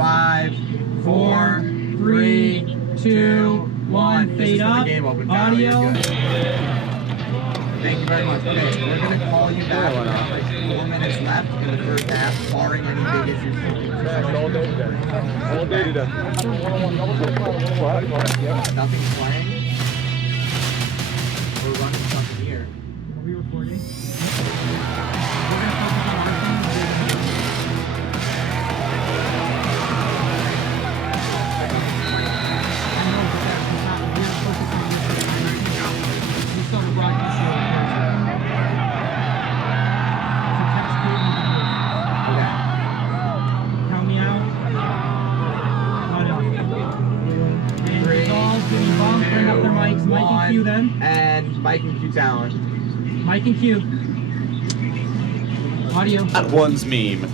5, 4, 3, 2, 1. Fade up. Audio. Thank you very much. Okay, we're going to call you back. Like 4 minutes left in the first half, barring any big issues. All day today. All day today. Nothing's playing. We're running something here. Are we recording? And Mike and Q talent. Mike and Q. Audio. That one's meme.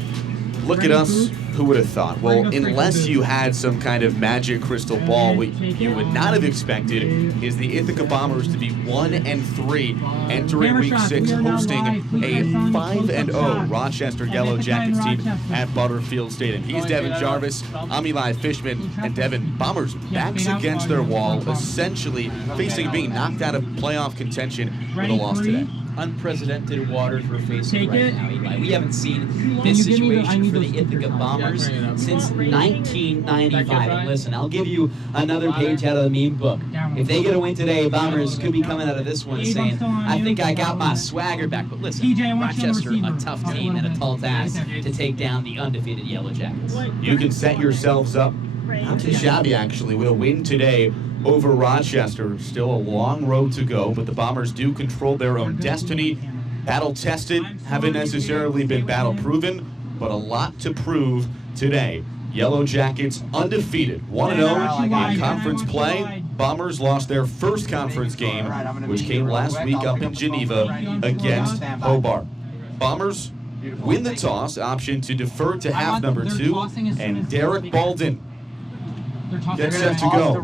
Look at us. Who would have thought? Well, unless you had some kind of magic crystal ball, what you would not have expected is the Ithaca Bombers to be 1-3, entering Week 6, hosting a 5-0 Rochester Yellow Jackets team at Butterfield Stadium. He's Devin Jarvis, I'm Eli Fishman, and Devin, Bombers backs against their wall, essentially facing being knocked out of playoff contention with a loss today. Unprecedented waters we're facing right now, Eli. We haven't seen this situation for the Ithaca Bombers since 1995. And listen, I'll give you another page out of the meme book. If they get a win today, Bombers could be coming out of this one saying, I think I got my swagger back. But listen, Rochester, a tough team and a tall task to take down the undefeated Yellow Jackets. You can set yourselves up, not too shabby actually, with a win today over Rochester. Still a long road to go, but the Bombers do control their own destiny. Battle-tested, haven't necessarily been battle-proven, but a lot to prove today. Yellow Jackets undefeated, 1-0 in conference play. Bombers lost their first conference game, which came last week up in Geneva against Hobart. Bombers win the toss, option to defer to half number 2, and Derek Baldwin gets set to go.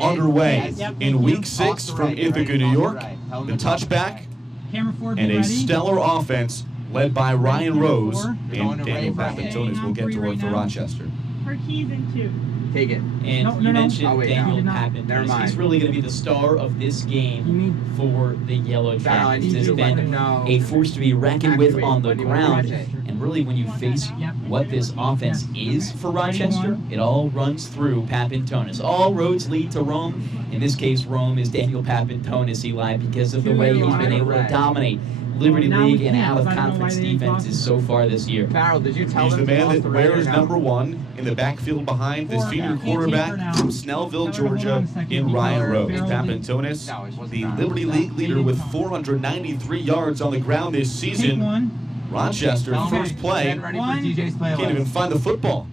Underway in Week 6 from Ithaca, New York. The touchback and a stellar offense led by Ryan Rose and Daniel Papantonis will get to work for Rochester. Her keys in 2. Take it. And you mentioned Daniel Papantonis. He's really going to be the star of this game for the Yellow Jackets. He's been a force to be reckoned with on the ground. And really, when you face what this offense is for Rochester, it all runs through Papantonis. All roads lead to Rome. In this case, Rome is Daniel Papantonis, Eli, because of the way he's been able to dominate Liberty League and out-of-conference defenses so far this year. Farrell, did you tell He's the man that wears number 1 in the backfield behind the senior quarterback from Snellville, Georgia, in Ryan Rose. Papantonis, the Liberty League leader with 493 yards on the ground this season. Rochester, first play, can't even find the football.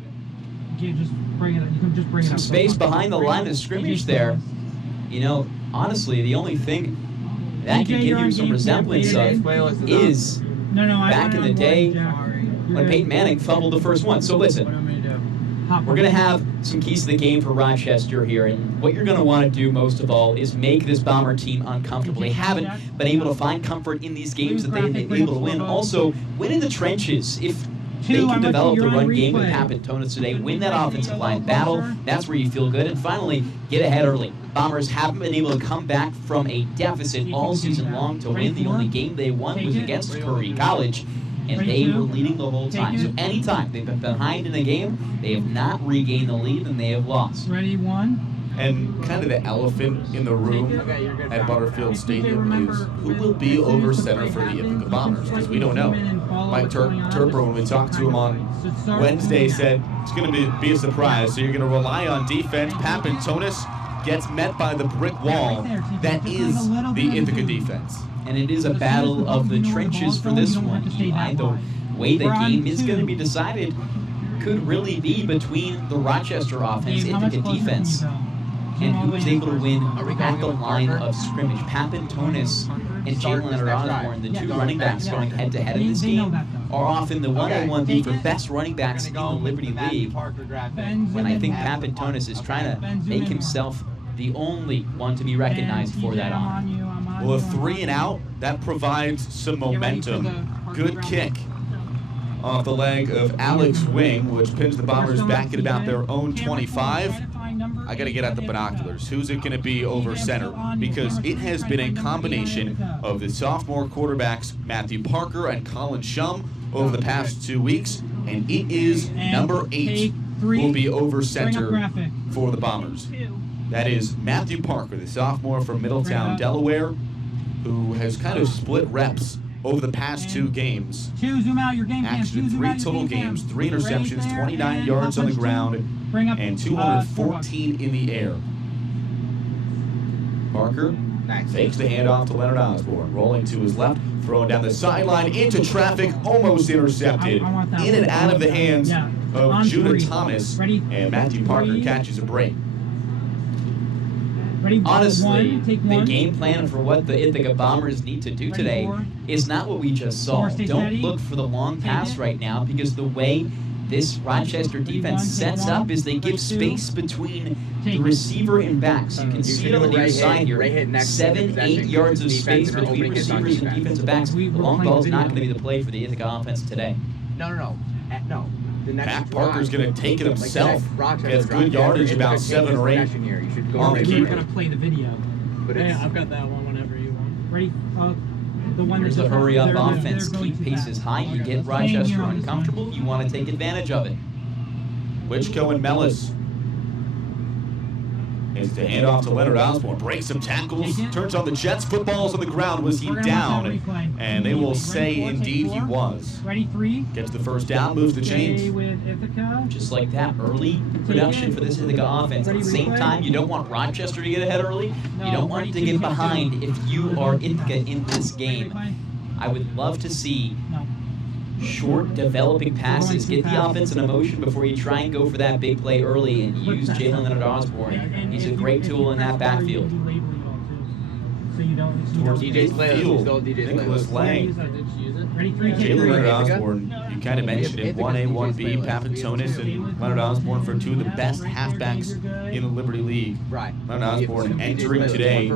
Some space behind the line of scrimmage there. You know, honestly, the only thing that can give you some resemblance of is back in the day when Peyton Manning fumbled the first one. So listen, we're going to have some keys to the game for Rochester here, and what you're going to want to do most of all is make this Bomber team uncomfortable. They haven't been able to find comfort in these games that they've been able to win. Also, win in the trenches. If they can develop the run game with Papantonis today, win that offensive line battle, that's where you feel good. And finally, get ahead early. Bombers haven't been able to come back from a deficit all season long to win. The only game they won was against Curry College, and they were leading the whole time. So anytime they've been behind in a game, they have not regained the lead and they have lost. Ready, 1. And kind of the elephant in the room at Butterfield Stadium is who will be over center for the Ithaca Bombers, because we don't know. Mike Turper, when we talked to him on Wednesday, said it's going to be a surprise. So you're going to rely on defense. Papantonis gets met by the brick wall that is the Ithaca defense. And it is a battle of the trenches for this one, Eli. The way the game is going to be decided could really be between the Rochester offense, Ithaca defense, and who is able to win at the line of scrimmage. Papantonis and Jalen Leonard Osborne, the 2 running backs going head-to-head in this game, are often the 1-on-1 for best running backs in the Liberty League. And I think Papantonis is trying to make himself the only one to be recognized for that honor. Well, a 3 and out, that provides some momentum. Good kick off the leg of Alex Wing, which pins the Bombers back at about their own 25. I got to get out the binoculars. Who's it going to be over center? Because it has been a combination of the sophomore quarterbacks Matthew Parker and Colin Shum over the past 2 weeks, and it is number 8 who will be over center for the Bombers. That is Matthew Parker, the sophomore from Middletown, Delaware, who has kind of split reps over the past 2 games. Zoom out your game cam. Action in 3 total games, 3 interceptions, 29 yards on the ground, and 214 in the air. Parker fakes the handoff to Leonard Osborne, rolling to his left, throwing down the sideline into traffic, almost intercepted, in and out of the hands of Judah Thomas, and Matthew Parker catches a break. Honestly, the game plan for what the Ithaca Bombers need to do today is not what we just saw. Don't look for the long pass right now, because the way this Rochester defense sets up is they give space between the receiver and backs. You can see it on the near side here. 7-8 yards of space between receivers and defensive backs. The long ball is not going to be the play for the Ithaca offense today. No. Pat Parker's going to take it himself. Gets good yardage, about 7 or 8 on the We're keeper. gonna play the video. But I've got that one whenever you want. Ready? The one Here's the hurry-up offense. Keep paces high. You get Rochester uncomfortable. You want to take advantage of it. Wichko and Mellis. Is to hand off to Leonard Osborne. Breaks some tackles. Turns on the Jets. Football's on the ground. Was he down? And they will say indeed he was. Ready? 3. Gets the first down. Moves the chains. With Ithaca. Just like that, early production for this Ithaca offense. At the same time, you don't want Rochester to get ahead early. You don't want it to get behind if you are Ithaca in this game. I would love to see short, developing passes. Get the offense in a motion before you try and go for that big play early and use Jalen Leonard Osborne. He's a great tool in that backfield. Towards DJ's field. Nicholas Lang. Jalen Leonard Osborne, you kind of mentioned it, 1A, 1B, Papatonis and Leonard Osborne for 2 of the best halfbacks in the Liberty League. Right. Leonard Osborne entering today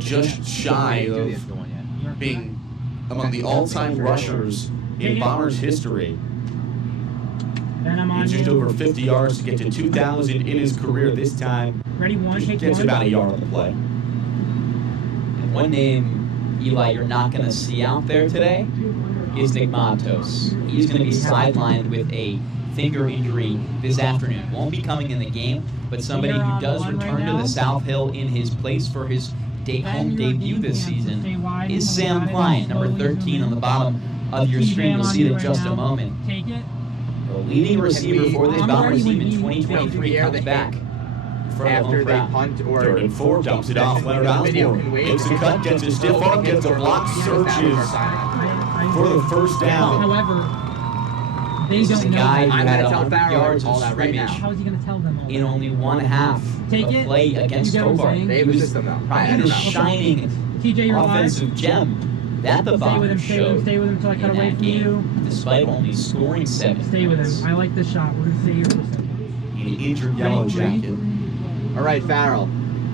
just shy of being among the all-time rushers in Bombers history. He's just over 50 yards to get to 2,000 in his career this time. Just gets about a yard on the play. And one name, Eli, you're not going to see out there today is Nick Matos. He's going to be sidelined with a finger injury this afternoon. Won't be coming in the game, but somebody who does return to the South Hill in his place for his home debut this season is Sam Klein, number 13 on the bottom of your screen. You'll see it in just a moment. The leading receiver for this Bombers team in 2023 comes back. After they punt or 3rd and 4, dumps it off. Leonard Osborne makes a cut, gets a stiff arm, gets a block, surges for the first down. However, they This is a don't know. guy who I'm had gonna tell 100 Farrell yards all of that right now. scrimmage How is he going to tell them all in that? only 1/2 Take of it. play against You get what I'm Hobart. saying? They have a system though. Probably the shining TJ, you're offensive gem that the Stay with him, Bombers stay with him, showed stay with him until I cut in away that from game, you. despite only scoring 7 Stay with points. him. I like this shot. We're going to stay here for a second. An injured yellow jacket. All right, Farrell.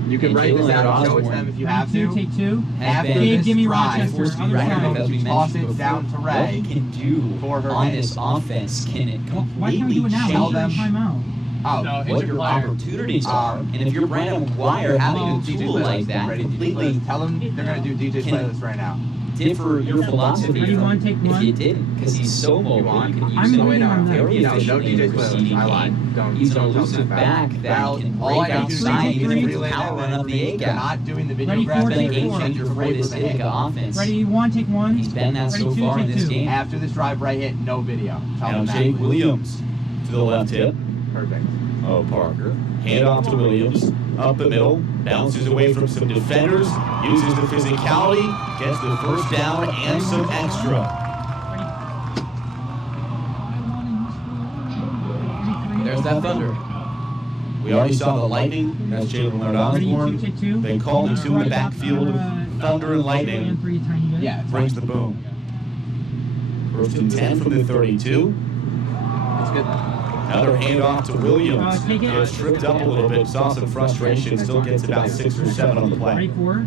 You can And write this Jalen out and show it to Osborne. them if you have to. Take 2. Have After been this give me drive, Rochester. forced to be Other reckoned side. with, as we Toss mentioned it down to before. Ray What he can do for her on head. this offense can it Why can't we completely do it now? Tell them- Change timeout. Oh, what your opportunities are. And if you're Brandon McGuire, having a tool like that completely Tell them they're going to do DJ's Can- playlist right now. differ your philosophy Ready, from one, take if one. you didn't, because he's so mobile. want? You can use I'm him waiting on that. very No, no efficiently in the DJ's playlist. receiving I lied. game. Don't- He's an don't tell elusive them back that. that Val, can all I break gotta do is outside, keep even if relay it's that power run up the A They're gap. not doing the video Ready, graph. four, He's been a take game four. changer for this Ithaca offense. Ready, 1, take 1. He's been that so Ready, two, far in take this two. game. After this drive right hit, no video. Tell Now them that. Jake Williams to the left hip. Perfect. Oh, Parker. Hand off to Williams. Up the middle. Bounces away from some defenders. Uses the physicality. Gets the first down and some extra. There's that thunder. We already saw the lightning. That's Jalen Leonard Osborne. Take 2. They call it 2 in the backfield. Thunder and lightning. Yeah. Brings the boom. First and 10 from the 32. That's good. Another handoff to Williams. Take it. Gets tripped up a little bit. Saw some frustration. Still gets about 6 or 7 on the Ready, play. 4.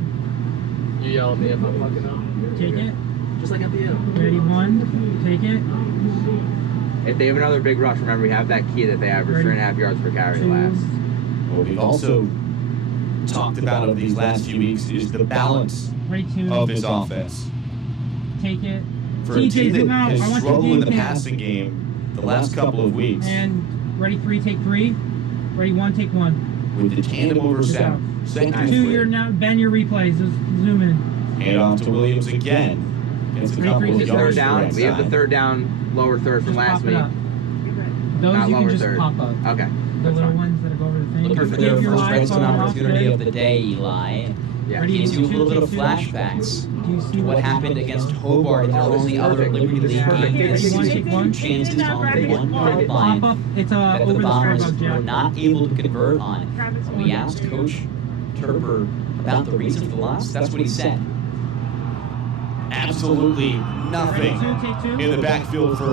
You yell at me if I'm fucking up. Take it. Just like at the end. Ready, 1. Take it. If they have another big rush, remember we have that key that they average 3.5 yards per carry last. What we've also talked about over these last few weeks is the balance Ready, two. of his offense. Take it. For a TJ, team that zoom out. I has want your struggled in game the plan. passing game the last couple of weeks, And ready, three, take three. Ready, one, take one. with the tandem over center, second and Two, three. you're now, Ben, your replays. Just zoom in. Hand off to Williams again. Gets a Three, couple three, of six, yards Third to down. right We have the side. third down, lower third from Just last pop week. it up. Those Not you can lower just third. pop up. Okay. The That's little fine. ones that go over the thing. Looking for Give their your first live red zone phone off opportunity good. of the day, Eli. Yeah. Ready, Gives you a little bit of two, two. flashbacks Do you see to what happened against Hobart in their Oh, this only is other perfect. Liberty This is League perfect. game. Take This it, is take one. two chances on the 1 yard Pop line up. It's that over the the Bombers starbuck, were Jack. not able to convert on. When we asked Coach Turper about the reason for the loss, that's what he said. Absolutely nothing Ready, two, take two. in the backfield for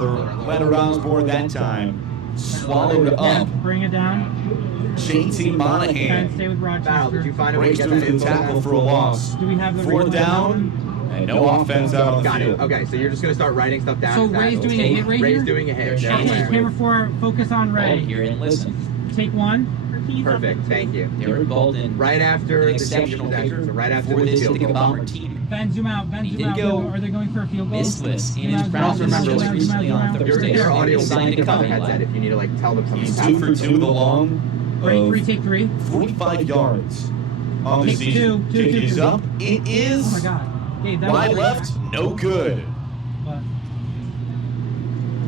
Leonard Osborne that time. Swallowed Yeah, up. bring it down. JT And Monahan stay with Battle, Rochester. did you find a way to breaks get through that the info tackle down? for a loss. Do we have the Fourth replay down and no offense out on the Got it. field. Okay, so you're just going to start writing stuff down. So as that Ray's goes. doing a hit right Ray's here? doing a hit. They're Down changing. Okay, there. camera 4, focus on Hold Ray. here and listen. Take one. Perfect, thank you. Derek Bolden, Right after an the exceptional change kicker so right after for the this field Ithaca goal. Bomber team. Ben, zoom out. Ben, He zoom did out. go Are they going for a field goal? Missless in Zoom his out, practice zoom out, remember, zoom out, recently zoom on out. Thursday. Your audio will Signed pick to up on come, the headset Eli. if you need to like tell them something. He's 2 for 2 the long Ready, three, of take three. 45 yards on the Take season. two, Kick two, is two. up. It Oh my is God. Gabe, that wide was left, no good. But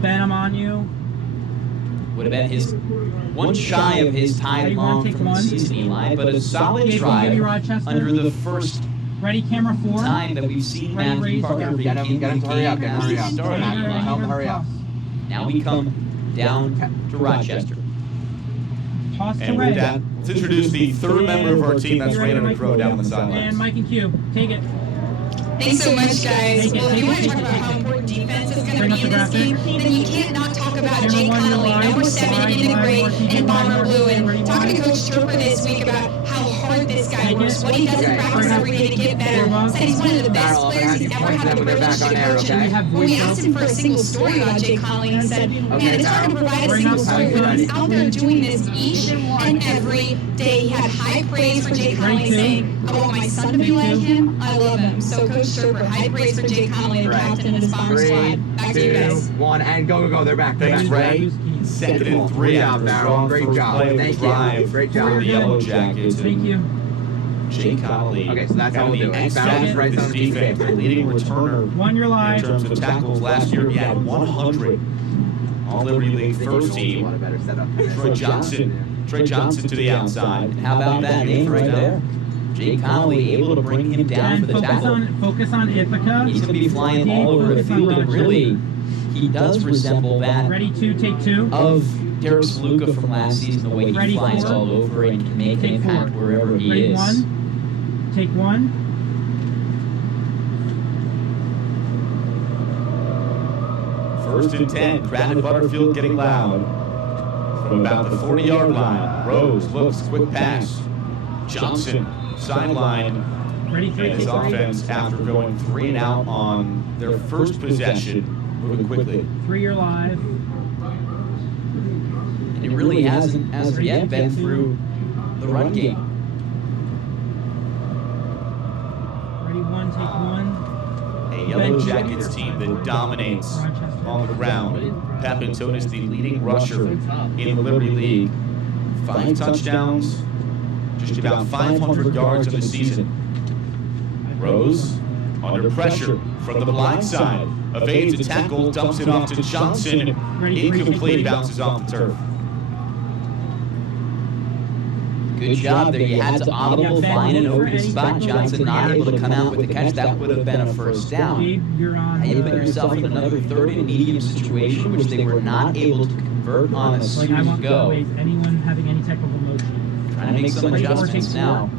Ben, I'm on you. Would have been his one shy of his tied Ready, one, long take from the one. season, Eli, but a solid Gabe, give me drive Rochester. under the first Ready, camera 4. time that we've seen Ready, Matthew raise, Parker yeah. begin Get him the to hurry up, game get him to hurry up. started. Tell him to hurry up. Now we come down to Rochester. Toss to And Ray. with that, let's introduce the third member of our team. That's You ready, Raymond Mike? Crow down on the And sidelines. Mike and Q, take it. Thanks so much, guys. Take it, Well, if take you it, want to take talk it, about take how it. important defense is going to Bring up be in the this graphic. game, then you can't not talk about Camera Jake one, you're Connolly, live. number 7 Live, in the live, grade RTG in Bomber live. Blue. Ready, And talking to one. Coach Turper this week about how hard this guy Take works, it. what he does in Okay. practice every day to get better. Said he's one of the best Barrel, I'm gonna players have he's you ever point had them the when they're privilege back to on air, coach. okay? And when we asked him for a single story about Jake Connolly, he said, man, it's hard to provide a Bring single up story Tyson. when he's out there doing this each and every day. He had high praise for Jake Connolly, Ready, two. saying, I want my son to be like him. I love him. So Coach Turper, high praise for Jake Connolly, the captain of this Bomber 3, squad. Back to you 2, guys. 1, and go, go, go. They're back. They're Thanks, back. Ray. Second and 3 Great after job, a Barrel. strong Great first job. play of the Thank you. drive Great for job. the Yellow Jackets. Thank you. Jake Connolly, Okay, so that's how kind of we'll the do it. X Barrel factor is right of this on the defense, defense. the leading returner One, you're in live. terms of tackles. Last year, he had 100 on Liberty League first A lot team. of better setup. Trey Johnson to the outside. And how about that name right there? Jake Connolly able to bring him down And for the tackle. focus on Ithaca. He's going to be flying Gabe, all over the focus on field, and Rochester. really, he does resemble that Ready, two, take two. of Derek Saluka from last season, the way he Ready, flies four. all over and can make an Take impact four. wherever he Ready, is. one. Take one. First and 10. Crowded Butterfield getting loud. From about the 40-yard line. Rose looks, quick pass. Johnson, sideline. Ready, three, And his take three. offense, after going 3 and out on their first possession, moving quickly. 3, you're live. And he really hasn't, as of yet, been through the run game. Ready, one, take one. A Yellow Jackets team that dominates on the ground. Pat Bentonis, the leading rusher in the Liberty League. 5 touchdowns, just about 500 yards in the season. Rose, under pressure from the blind side, evades a tackle, dumps it off to Johnson. Incomplete, bounces off the turf. Good job there. You had to audible, find an open spot. Johnson not able to come out with the catch. That would have been a first down. Gabe, you're on. Now you put yourself in another third and medium situation, which they were not able to convert on a Like, I series want go. ways. Anyone having any type of emotion. Trying to make some Ready, four, adjustments take now.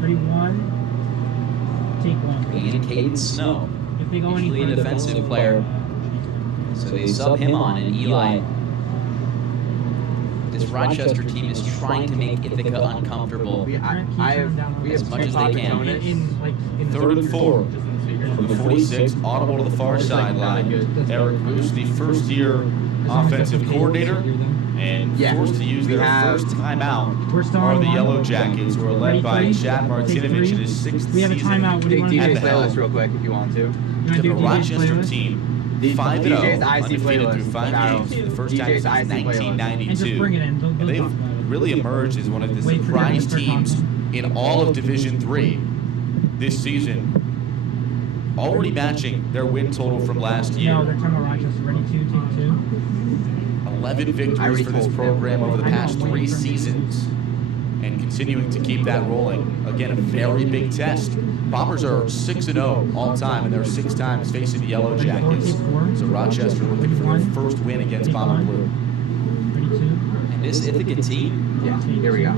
Ready, one. Take one. And Caden Snow, If they go any usually an further, offensive player, so they sub him on, and Eli. This Rochester team is trying to make Ithaca uncomfortable. We have As much as they can. in 3rd and 4. From the 46, audible to the far sideline. Eric Moose, the first-year offensive coordinator, and forced to use their first timeout are the Yellow Jackets, who are led by Chad Martinovich in his 6th We have a season timeout. What do you want to DJ do? playlist real quick if you want to. You wanna to do the DJ's Rochester playlist? team. DJ's 5-0, IC undefeated through playlist. 5 Carol. games for the first time DJ's since IC playlist. And just bring 1992. it in. They'll And talk they've about it. really emerged as one of the Wait for surprise them to start teams talking. in all of Division III this season, already matching their win total from last year. No, they're talking about Rochester. Ready? Take 2. 11 victories for this program over the past 3 seasons, and continuing to keep that rolling. Again, a very big test. Bombers are 6-0 all time, and they're 6 times facing the Yellow Jackets. So Rochester looking for their first win against Bomber Blue. Ready? 2. And this Ithaca team Yeah, here we go.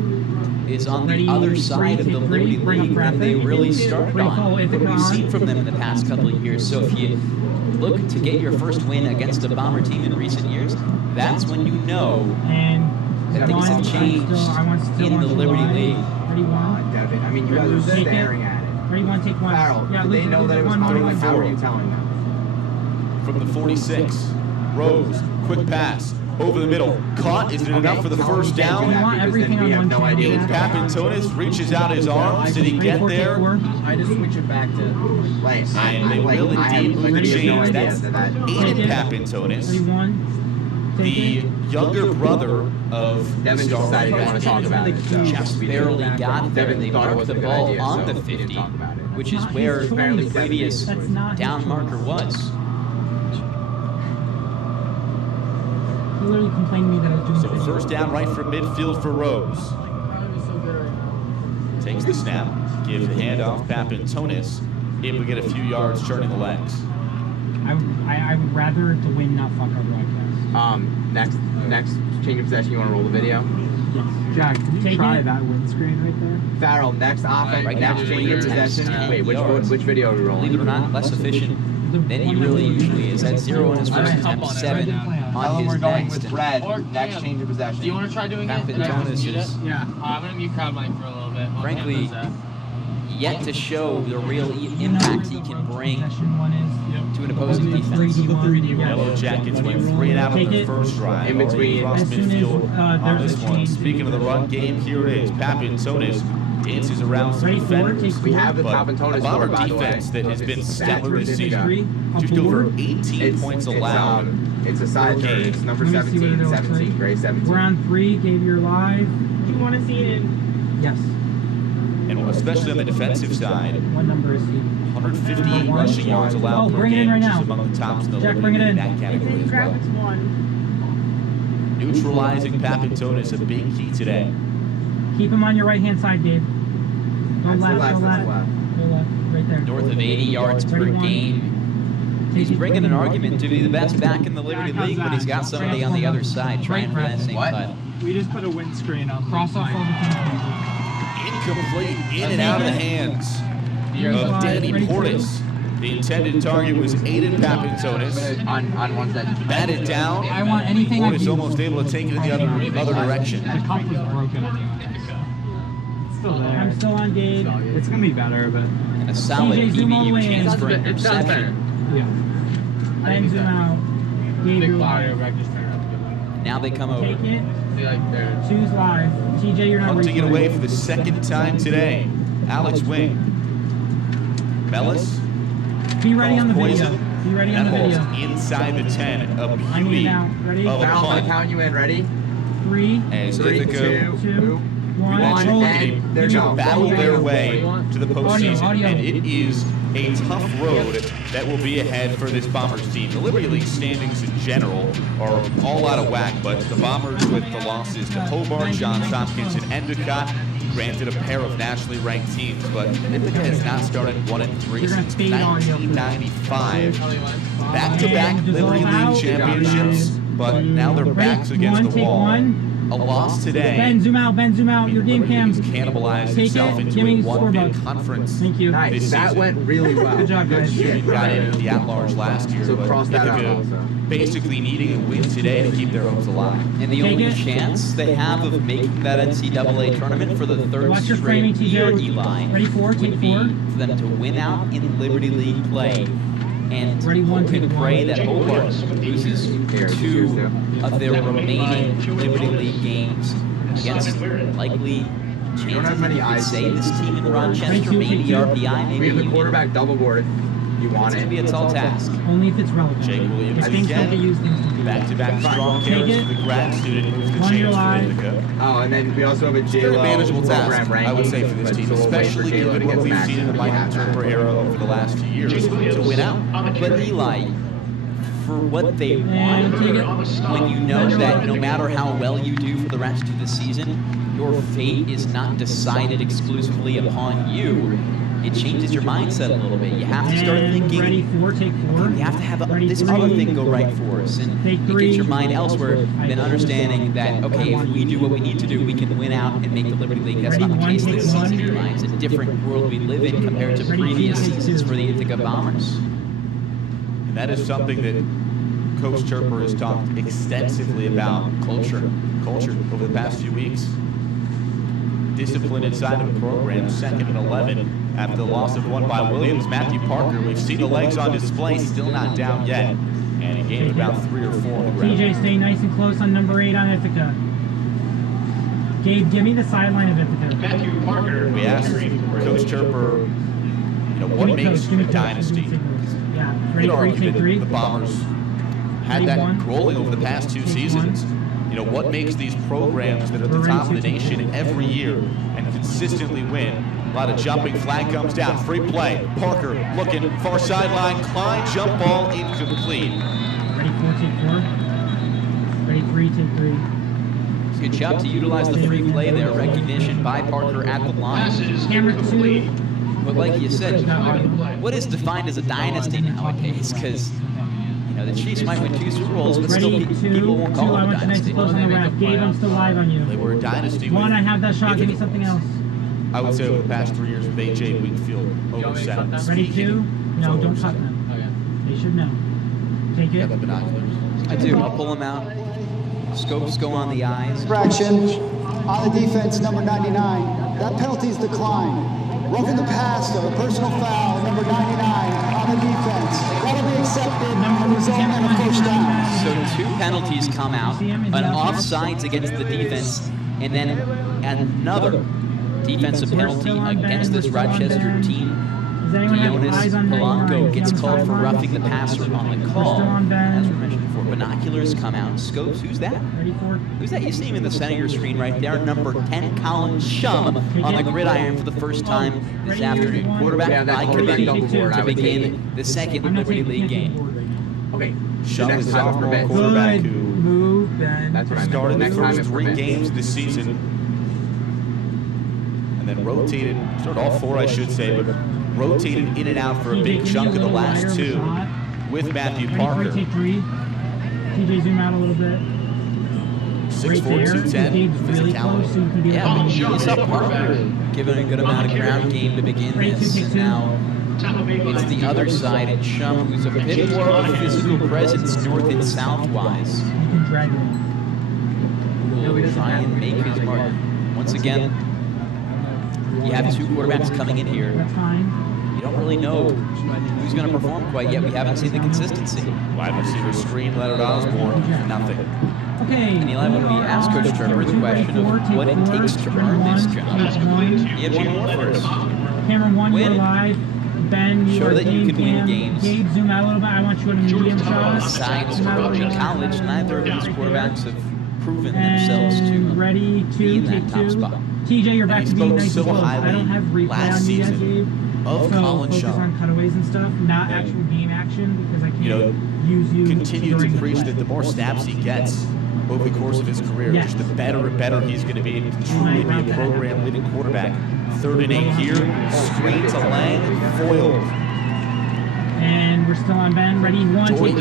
is on Ready, the other three, side of the take Liberty three, bring up League than they graphic. really started Ready, follow on. Ithaca What we've on. seen from them in the past couple of years. So if you look to get your first win against a Bomber team in recent years, that's when you know And that things have changed in the Liberty League. Ready? 1. Devin, I mean, you guys are Take it. staring at it. Ready? 1. Take 1. Farrell, Yeah, did they lose it, know lose that it. it was 1, coming? 1, How 1. are you telling them? From the 46, Rose, quick pass, over the middle, caught, is it enough for the first You down? want everything on one channel. Aiden Papantonis reaches out his arms, did he Ready? get 4, take there? 4. I just switch it back to. Like, And they will indeed look to change. That's Aiden Papantonis, Ready? 1. Take the it. younger brother of Devin star decided he wanted to talk about it. So. Just barely got there. Devin They thought it marked was the a good ball idea, on so the he didn't 50, talk about it. which is Not where his the choice. previous That's not his down choice. marker was. He literally complained to me that I was doing So the video. first down right from midfield for Rose. Takes the snap, gives the handoff, Papantonis, able to get a few yards turning the legs. I would rather the win not fuck our broadcast. Next change of possession, you want to roll the video? Yes. Jack, can you Take try it. that windscreen right there? Farrell, next offense, Right now, next change of 3 possession. attempts, Wait, 10 yards. which video are we rolling? Believe it or not, less efficient than he really usually is. At 0 on his first attempt, 7 Tell on them we're his going next. with red. Next change of possession. Do you want to try doing it? Papantonis is Yeah. I'm gonna mute crowd mic for a little bit. while Frankly, Cam does that. yet to show the real impact he can bring Possession one is. to an opposing defense. Yellow Jackets went 3 and out on Take their it. first drive. In between. Across As soon as, midfield on there's this a one. change. Speaking of the run game, here it is. Papantonis dances around some Ready, forward, defenders. take We have the But Papantonis a Bomber score, by the way. defense that has been It's stellar this stats season. Three, Just a over board. 18 points allowed. It's a side per turn. game. It's number Let me see what it 17, looks 17, like. gray 17. We're on 3. Gave your live. Do you want to see it? Yes. And especially on the defensive side, What number is he? 158 rushing yards allowed Oh, per bring it in game, right which now. is among the tops in the Jack, league bring it in. in that category as well. Graphics 1. Neutralizing Papantonis, a big key today. Keep him on your right hand side, Gabe. Go That's the left, left, go that's left. the left. Go left. Right there. North of 80 yards per 31. game. He's bringing an argument to be the best back in the Liberty League, but he's got somebody on the other side trying for that same What? title. We just put a windscreen on. Cross off all the teams. Incomplete, in and out of the hands of Danny Portis. The intended target was Aiden Papantonis. On one side. Batted down. I want anything I Portis can- almost able to take it in the other direction. The cup was broken. It's still there. I'm still on Gabe. It's gonna be better, but And a solid TJ, zoom all the PBU way in. chance for It sounds interception. better. yeah. Then zoom out. Gabe, Big you're fire live. records. Now they come over. Take it. See, like, they're Choose live. TJ, you're not Hunting it recording. away for the second time today. Alex Wing. Bellis. Be ready on the video. Poison. Be ready on That the ball's video. inside the 10. A I need beauty it now. Ready? of a Farrell, I'm going to punt. count you in. Ready? 3, As 3, Ithaca 2, 1. mentioned, Roll and it. there you go. battle their way to the postseason, Audio. and it is a tough road that will be ahead for this Bombers team. The Liberty League standings in general are all out of whack, but the Bombers, with the losses to Hobart, Johns Hopkins, and Endicott, granted a pair of nationally ranked teams, but Ithaca has not started 1-3 since 1995. Back-to-back And Liberty dissolve League out. championships, but now their backs Ready? against One, the take wall. one. A loss today. Ben, zoom out. Ben, zoom out. Your game Liberty cam. League's cannibalized Take itself it. into Give me a the one-bid scoreboard. conference. Thank you. Nice. This That season. went really well. Good job, guys. shit. Got into the at-large last year, So but cross that out Ithaca also. basically needing a win today to keep their hopes alive. And the Take only it. chance they have of making that NCAA tournament for the third Watch your straight framing, TJ. year, Eli, Ready, 4, take would be 4. for them to win out in Liberty League play and Ready, one, hope and take pray one. that Hobart loses two of their remaining Liberty League games against likely chances have many that you could say eyes. this team in Rochester, maybe RPI, maybe We have the Union. quarterback double board. You It's want going to be a it? tall task. Only if it's relevant. Jake Williams If things don't get again. used, things don't get used. Back-to-back strong Take carries it. for the grad student who's the On your chance for line. Ithaca. Oh, and then we also have a Very J-Lo manageable task, program ranking. I would say, for this but team, so we'll wait for especially J-Lo to given get what we've back seen in the to Michael have that. Turner era over the last few years to win out. But Eli, for what they And want, take it. when you know that no matter how well you do for the rest of the season, your fate is not decided exclusively upon you, it changes your mindset a little bit. You have to start And thinking, ready, four, take four. we have to have Ready, this three. other thing go right for us, and Take it three. gets your mind elsewhere than understanding that, okay, if we do what we need to do, we can win out and make the Liberty League. That's not the case this season, Eli. It's a different world we live in compared to previous seasons for the Ithaca Bombers. And that is something that Coach Chirper has talked extensively about. Culture over the past few weeks. Discipline inside of the program, 2nd and 11 after the loss of one by Williams. Matthew Parker, we've seen the legs on display, still not down yet. And he gained about 3 or 4 on the ground. TJ, stay nice and close on number 8 on Ithaca. Gabe, give me the sideline of Ithaca. Matthew Parker. We asked Coach Chirper, what makes Give me a coach, dynasty? give me signals. Yeah, You ready, could three, argue take that three. the Bombers had Ready, that one. rolling over the past 2 Take seasons. What makes these programs that are at the top of the nation every year and consistently win? A lot of jumping, flag comes down, free play. Parker looking, far sideline, Klein, jump ball, incomplete. Ready, 4, take 4. Ready, 3, take 3. Good job to utilize the free play there. Recognition by Parker at the line. Camera 2. But like you said, what is defined as a dynasty nowadays? Because the Chiefs might win 2 Super Bowls, but still Ready, 2, people won't 2. call I it a want you nice and dynasty. close on the ref. Gabe, I'm still live on you. They were a dynasty. 1, with I have that shot. Give me something else. I would say over the past 3 years with AJ Wingfield over center. Ready, 2. No, don't cut them. They should know. Take Got it. the binoculars. I do. I'll pull them out. Scopes go on the eyes. Infraction on the defense, number 99. That penalty's declined. Roughing the pass, a personal foul, number 99 on the defense. That'll be accepted. Result and a first down. So 2 penalties come out, an offsides against the defense, and then another defensive penalty against this Rochester team. Does anyone have Dionis eyes on Polanco 99? gets Is he on called for sideline? roughing the passer on the We're call. still on Ben. As we mentioned before, binoculars come out. Scopes, who's that? Ready, 4. Who's that? You see him in the center of your screen right there. Number 10, Colin Shum, on the gridiron for the first time this afternoon. Quarterback Yeah, that by quarterback committee double board, I to would begin the second I'm not Liberty taking League the game. board right now. Okay. Shum next is time sophomore for Ben. quarterback Good who move, Ben. That's what I meant. started the Next time first it's 3 Ben. games this season. And then rotated, started all 4 I should say, but rotated in and out for a TJ, big give me chunk of the little last wider 2 shot. with Matthew Ready, Parker. 3, take 3. TJ, zoom out a little bit. 6'4", Right there. 210, Gabe's really close, so you can be Yeah, able but to you saw Parker given a good amount of ground game to begin this, and now it's the other side, and Shum, who's a bit more of a physical presence north and south-wise. You can drag it in. Will try and make his mark. Once again, you have 2 quarterbacks coming in here. That's fine. You don't really know who's going to perform quite yet. We haven't seen the consistency. Wide receiver screen, Leonard Osborne, nothing. Okay. And Eli, when we asked Coach Turner the question of what it takes to earn this job, he had one more for us. Camera 1, Win. you're live. Ben, you Show are that you game can win cam. games. Gabe, zoom out a little bit. I want you on a medium shot. Besides, Zoom out a in little bit. college, neither of these quarterbacks have proven themselves And to ready, be 2, in that take top 2. spot. TJ, you're back And to he being spoke nice so and close. I highly don't have replay last on you yet, season Gabe. of So Colin focus Shaw. on cutaways and stuff, not actual game action, because I can't use you Continue during to the preach play. that the more snaps he gets over the course of his career, Yes. just the better and better he's going to be and truly be a program-leading quarterback. 3rd and 8 here, screen to Lang, foiled. And we're still on Ben. Ready, 1, take 1. Joy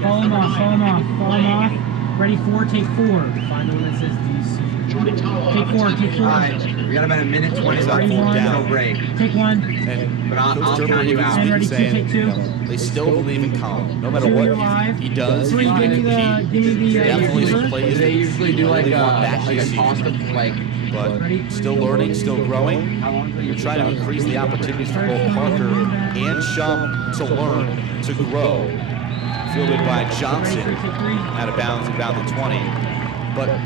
Fall him off, fall him off, fall him off. Ready, 4, take 4. Find the one that says DC. Take four. Alright, we got about a minute 20 left. Ready, one. No break. Take one. And But I'll Coach count you out. And ready, two, saying, take two. you know, they still believe in Colin. No matter Two, what you're live. he does, Three, he's going to give me compete. the Definitely receiver. some plays They usually do like really want a back this toss season. of like. But still learning, still growing. You're trying to increase the opportunities for both Parker and Shum to learn, to grow. Fielded by Johnson out of bounds at about the 20. But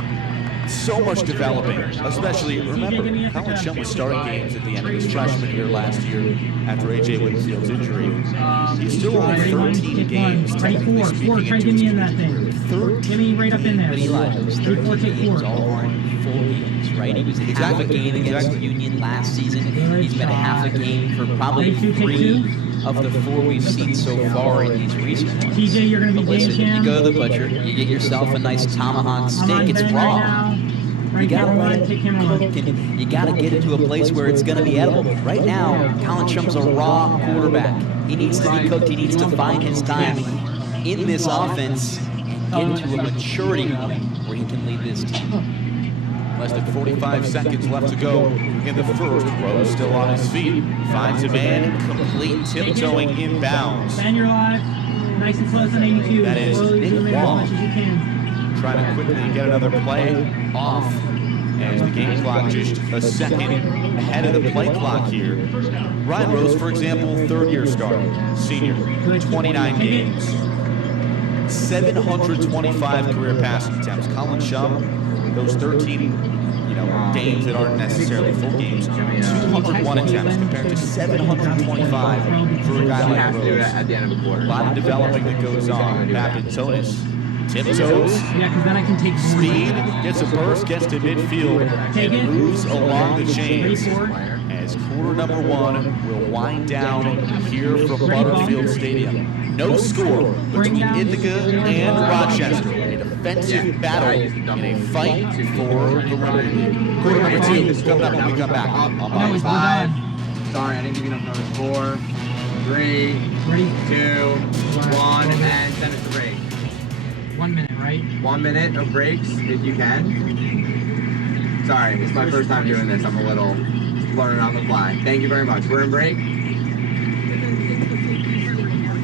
so much developing, especially, remember, Colin Shum was starting games at the end of his freshman year last year after A.J. Whitfield's injury. He's still only 13 games, Ready, technically four. speaking, Try to into give his me in that career. thing. Give me right up in there. But Eli, those Take four, 13 take games four. all aren't full games, right? He was half a Exactly, game against exactly. Union last season. He's been a half a game for probably Take two, take 3 two. of the 4 we've seen so far in these recent ones. TJ, you're going to be But listen, game you cam. go to the butcher, you get yourself a nice tomahawk I'm on steak. It's Ben raw. right now. You Right, gotta camera let one, it take camera cook, one. and you gotta get it to a place where it's gonna be edible. But right now, Colin Shum's a raw quarterback. He needs to be cooked. He needs to find his time in this offense and get to a maturity point where he can lead this team. Less than 45 seconds left to go in the first. Rose still on his feet. Finds a man, complete tiptoeing inbounds. Ben, you're live. Nice and close on 82. That is Slowly Nick zoom in as Wong. much as you can. Trying to quickly get another play off as the game clock just a second ahead of the play clock here. Ryan Rose, for example, third-year starter, senior, 29 games, 725 career passing attempts. Colin Shum, those 13 games that aren't necessarily full games, 201 attempts compared to 725 for a guy You have like to do it Rose. at the end of a quarter. A lot of developing that goes on. Pappentonis tiptoes, Yeah, because then I can take speed, gets a burst, gets to midfield, Take it. and moves along the Ready, chains. four. As quarter number 1 will wind down here from Butterfield Stadium. No score between Ithaca and Rochester. A defensive battle in a fight for the Liberty League. Quarter number 2 is coming up when we come back on No, Bobby's it's Live. done. Sorry, I didn't give you enough notice. 4, 3, Ready? 2, 1, and send us the break. 1 minute, right? 1 minute of breaks, if you can. Sorry, it's my first time doing this. I'm a little learning on the fly. Thank you very much. We're in break.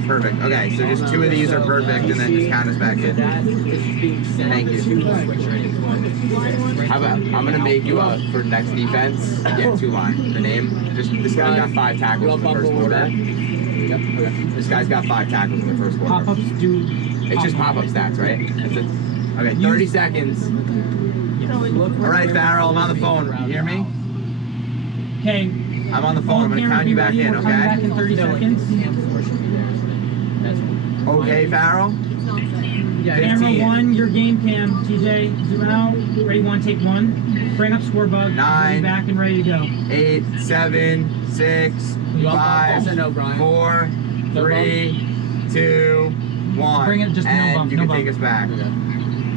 Perfect. Okay, so just 2 of these are perfect, and then just count us back in. Thank you. How about I'm gonna make you for next defense get 2 line. The name? Just this guy's got 5 tackles in the first quarter. This guy's got 5 tackles in the first quarter. Pop-ups do... It's just pop-up stats, right? That's it. Okay, 30 seconds. All right, Farrell, I'm on the phone. You hear me? Okay. I'm on the phone. I'm gonna count you back in, We're coming back okay? in 30 seconds. Okay, Farrell? Camera 15. 1, your game cam. TJ, zoom out. Ready, 1, take 1. Bring up score bug. 9. Back and ready to go. 8, 7, 6, 5, 4, 3, 2, 1. Bring it, just no and bump, you no can bump. take us back.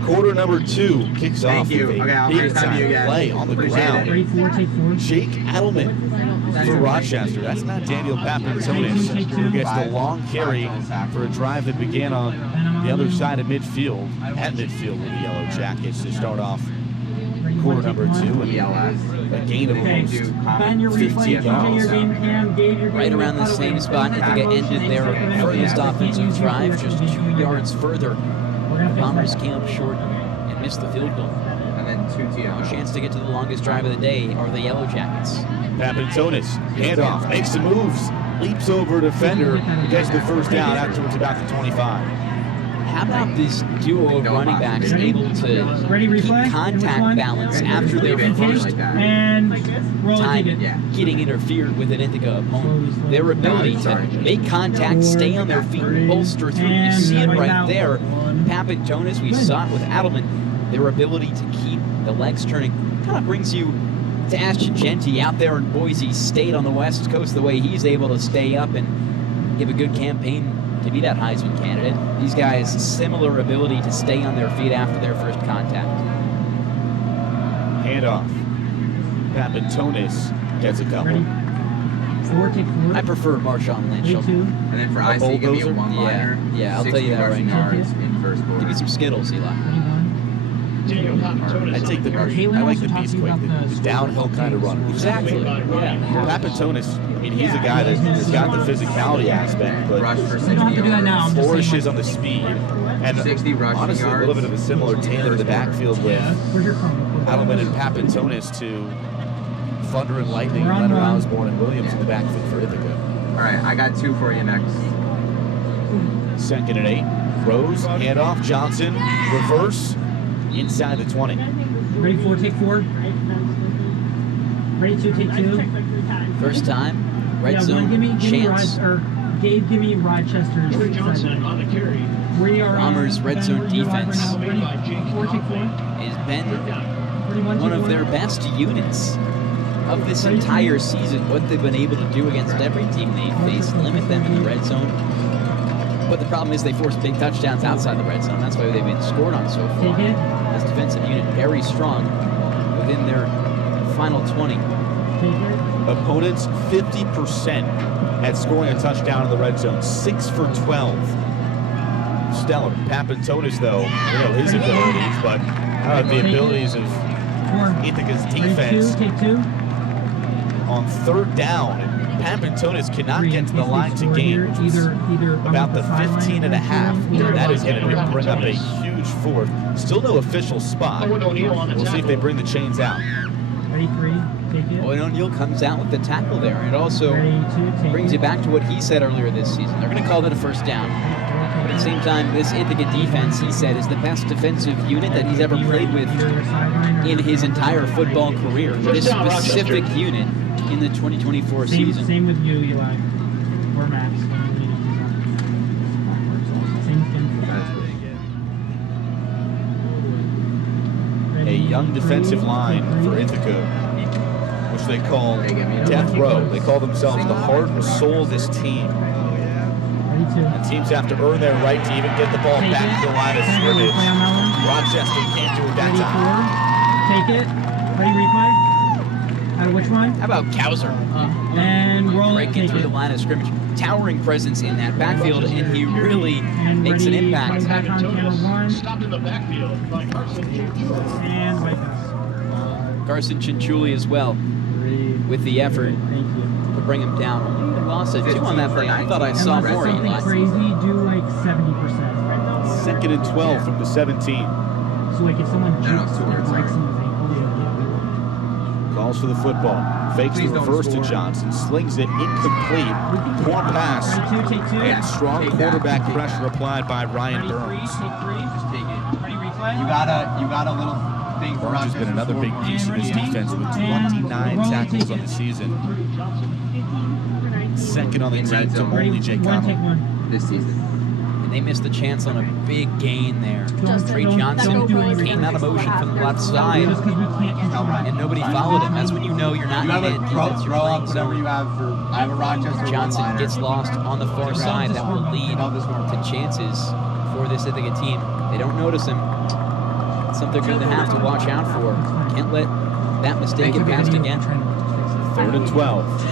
Quarter number 2 kicks Thank off you. with a Okay, I'll big FaceTime time you again. play on the Appreciate ground. it. Ready, 4, take 4. Jake Edelman for Rochester. That's not Daniel Pappentonis, who gets the long carry for a drive that began on the other side of midfield, at midfield with the Yellow Jackets to start off quarter number 2. And ELS. a gain of Okay, almost Ben, your replay. 15 TJ, your yards. game cam. Gabe, your game Right around the cam. same spot, Ithaca ended their first offensive drive just 2 yards further. The Bombers came up short and missed the field goal. And then 2 A TL. chance to get to the longest drive of the day are the Yellow Jackets. Pappentonis, handoff, makes some moves, leaps over a defender, and gets the first down after it's about the 25. How about this duo of running backs able to Ready, keep replay? contact balance after their first And roll a time ticket. Yeah. getting interfered with an Ithaca opponent? Their ability to make contact, stay on their feet, and bolster through. You see it right there. Pappentonis, we saw it with Adelman. Their ability to keep the legs turning kind of brings you to Ashton Genty out there in Boise State on the West Coast, the way he's able to stay up and give a good campaign to be that Heisman candidate. These guys, similar ability to stay on their feet after their first contact. Handoff. Pappentonis gets a couple. Ready? 4, take 4. I prefer Marshawn Lynch. Ready, I'll 2. And then for A IC, give me a bulldozer? one-liner. Yeah, I'll tell you that right 60 now. yards in first quarter. give you some Skittles, Eli. Ready, 1. I take the Caitlin I like wants the to talk beast to you quick, about the the downhill kind of runner. Exactly. Yeah. Papatonis, I mean, he's a guy that has got the physicality aspect, but Rush for You 60 don't have to do that now. I'm just saying, flourishes like, on the speed. And 60 rushing honestly, a little yards. bit of a similar tandem in the backfield with Where's your phone? Adelman and Papatonis to Thunder and Lightning, We're on Leonard one. Osborne and Williams in the backfield for Ithaca. All right, I got 2 for you next. 2nd and 8. Rose, handoff, Johnson, reverse, inside the 20. Ready for take 4? Ready to take 2? First time, red zone give me chance. Gabe, give me Rochester's Johnson on the carry. We are Bombers' red Ben, zone where you are right defense. now. Ready? Take 4, take 4. Has been Ready, one take of their 4. best units of this entire season. What they've been able to do against every team they face, limit them in the red zone. But the problem is they force big touchdowns outside the red zone. That's why they've been scored on so far. Take it. This defensive unit very strong within their final 20. Take it. Opponents 50% at scoring a touchdown in the red zone, 6 for 12. Stellar. Papatonis, though, his abilities, but how about the abilities of 4. Ithaca's Ready, defense 2, take 2. on 3rd down? Papatonis cannot 3. get to the line to gain, which was Either about the 15 and a half. That is going to bring up a huge 4th. Still no official spot. We'll see if they bring the chains out. Ready, 3, take it. Owen O'Neill comes out with the tackle there. And it also Ready, 2, take brings it. you back to what he said earlier this season. They're going to call that a first down. But at the same time, this Ithaca defense, he said, is the best defensive unit that he's ever played with in his entire football career. This specific unit in the 2024 season. Same with you, Eli. Or Max. Same thing. A young defensive line for Ithaca, which they call Death Row. They call themselves the heart and soul of this team. Ready, 2. And teams have to earn their right to even get the ball back to the line of scrimmage. Rochester can't do it that time. Take it. Ready, replay. Out of which one? How about Kowser? And roll it. Breaking Take through it. the line of scrimmage. Towering presence in that backfield, and he really And makes an ready, impact. Back on camera 1. Stopped in the backfield by Carson. And white pass. Carson Chinchuli as well with the effort Thank you. to bring him down. Only lost a 2 on that play. I thought I saw Unless more. something Eli. crazy, do like 70%. 2nd and 12 from the 17. So like if someone No, jukes so and it's breaks like- someone's ankle, Calls for the football. Fakes the Please don't reverse to score. Johnson. Slings it incomplete. Poor pass. Ready, 2, take 2. And strong Take that. quarterback Take pressure applied by Ryan Ready, 3, Burns. take 3. Just take it. Ready, replay. You got a little thing for Burns has been another big piece of this defense with 29 tackles on the season. 2nd on the In team red to zone. Ready, only Jay 1, take Conley. 1. This season. And they missed the chance on a big gain there. Trey Don't Johnson do anything. came out of motion from the left side, Just because we can't control it. and nobody followed him. That's when you know you're not You in have a man defense. You're throw playing up whatever you zone. have for. I have a Rochester Johnson one-liner. gets lost on the far side. That will lead to chances for this Ithaca team. They don't notice him. It's something they're going to have to watch out for. Can't let that mistake get passed again. 3rd and 12.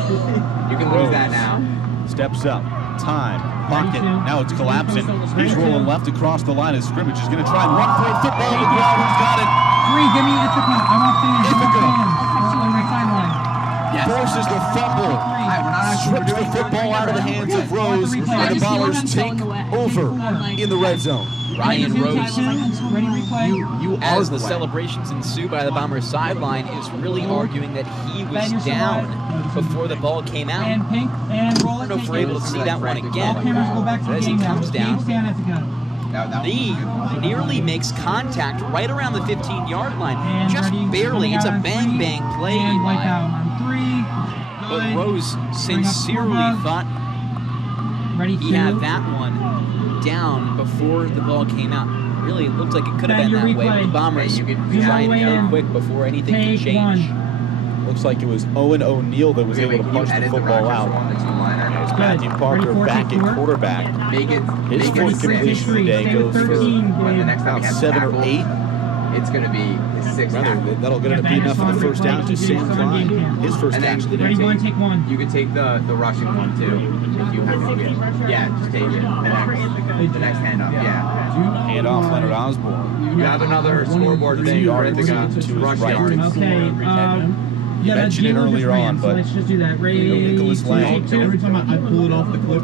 You can lose that now. Steps up. Time. Pocket. Now it's collapsing. He's rolling left across the line of scrimmage. He's going to try and run for a football on the ground. Who's got it? 3, give me Ithaca. I want fans. Ithaca. On the sideline. Forces the fumble. Strips the football out of the hands of Rose. And the Bombers take over in the red zone. Ryan Rose, Ready, replay. as the celebrations ensue by the Bombers sideline, is really arguing that he was down before the ball came out. And pink. And roll I it. don't know if we're able to see that one All again. cameras go back to the As he game now. comes Game down, stand Ithaca. That Lee nearly makes contact right around the 15-yard line. And Just ready, barely. coming It's a out on 3, bang play, And wipe Eli. out on 3. But Good. Rose sincerely Bring up thought Ready, he 2. had that one down before the ball came out. Really, it looked like it could have Ben, been that your way. But the replay. Bombers Yeah, you can- trying to Zero go in. quick before anything can Take change. 1. Looks like it was Owen O'Neill that was able to Can you punch the edit the football Rochester out. one, the two-liner? As Matthew Good. Parker Ready, 4, back take at 4. quarterback. Make it. His make fourth it six. completion of the day Stay with goes for 13, When the Gabe. next time about we have 7 or tackle, 8. it's going to be his sixth tackle. That'll get to be enough for the first down. Just Sam Klein, his first And then catch of the Ready, day. one, take one. You could take the rushing one too if you have to. Yeah, just take it. The next hand up. Yeah. Hand off Leonard Osborne. You have another scoreboard thing for Ithaca to rush yards. Okay. Yeah, that's mentioned it game earlier with on, Rams, but so let's just do that. Ready, Nicholas Lang. two, Every time I pull it off the clip,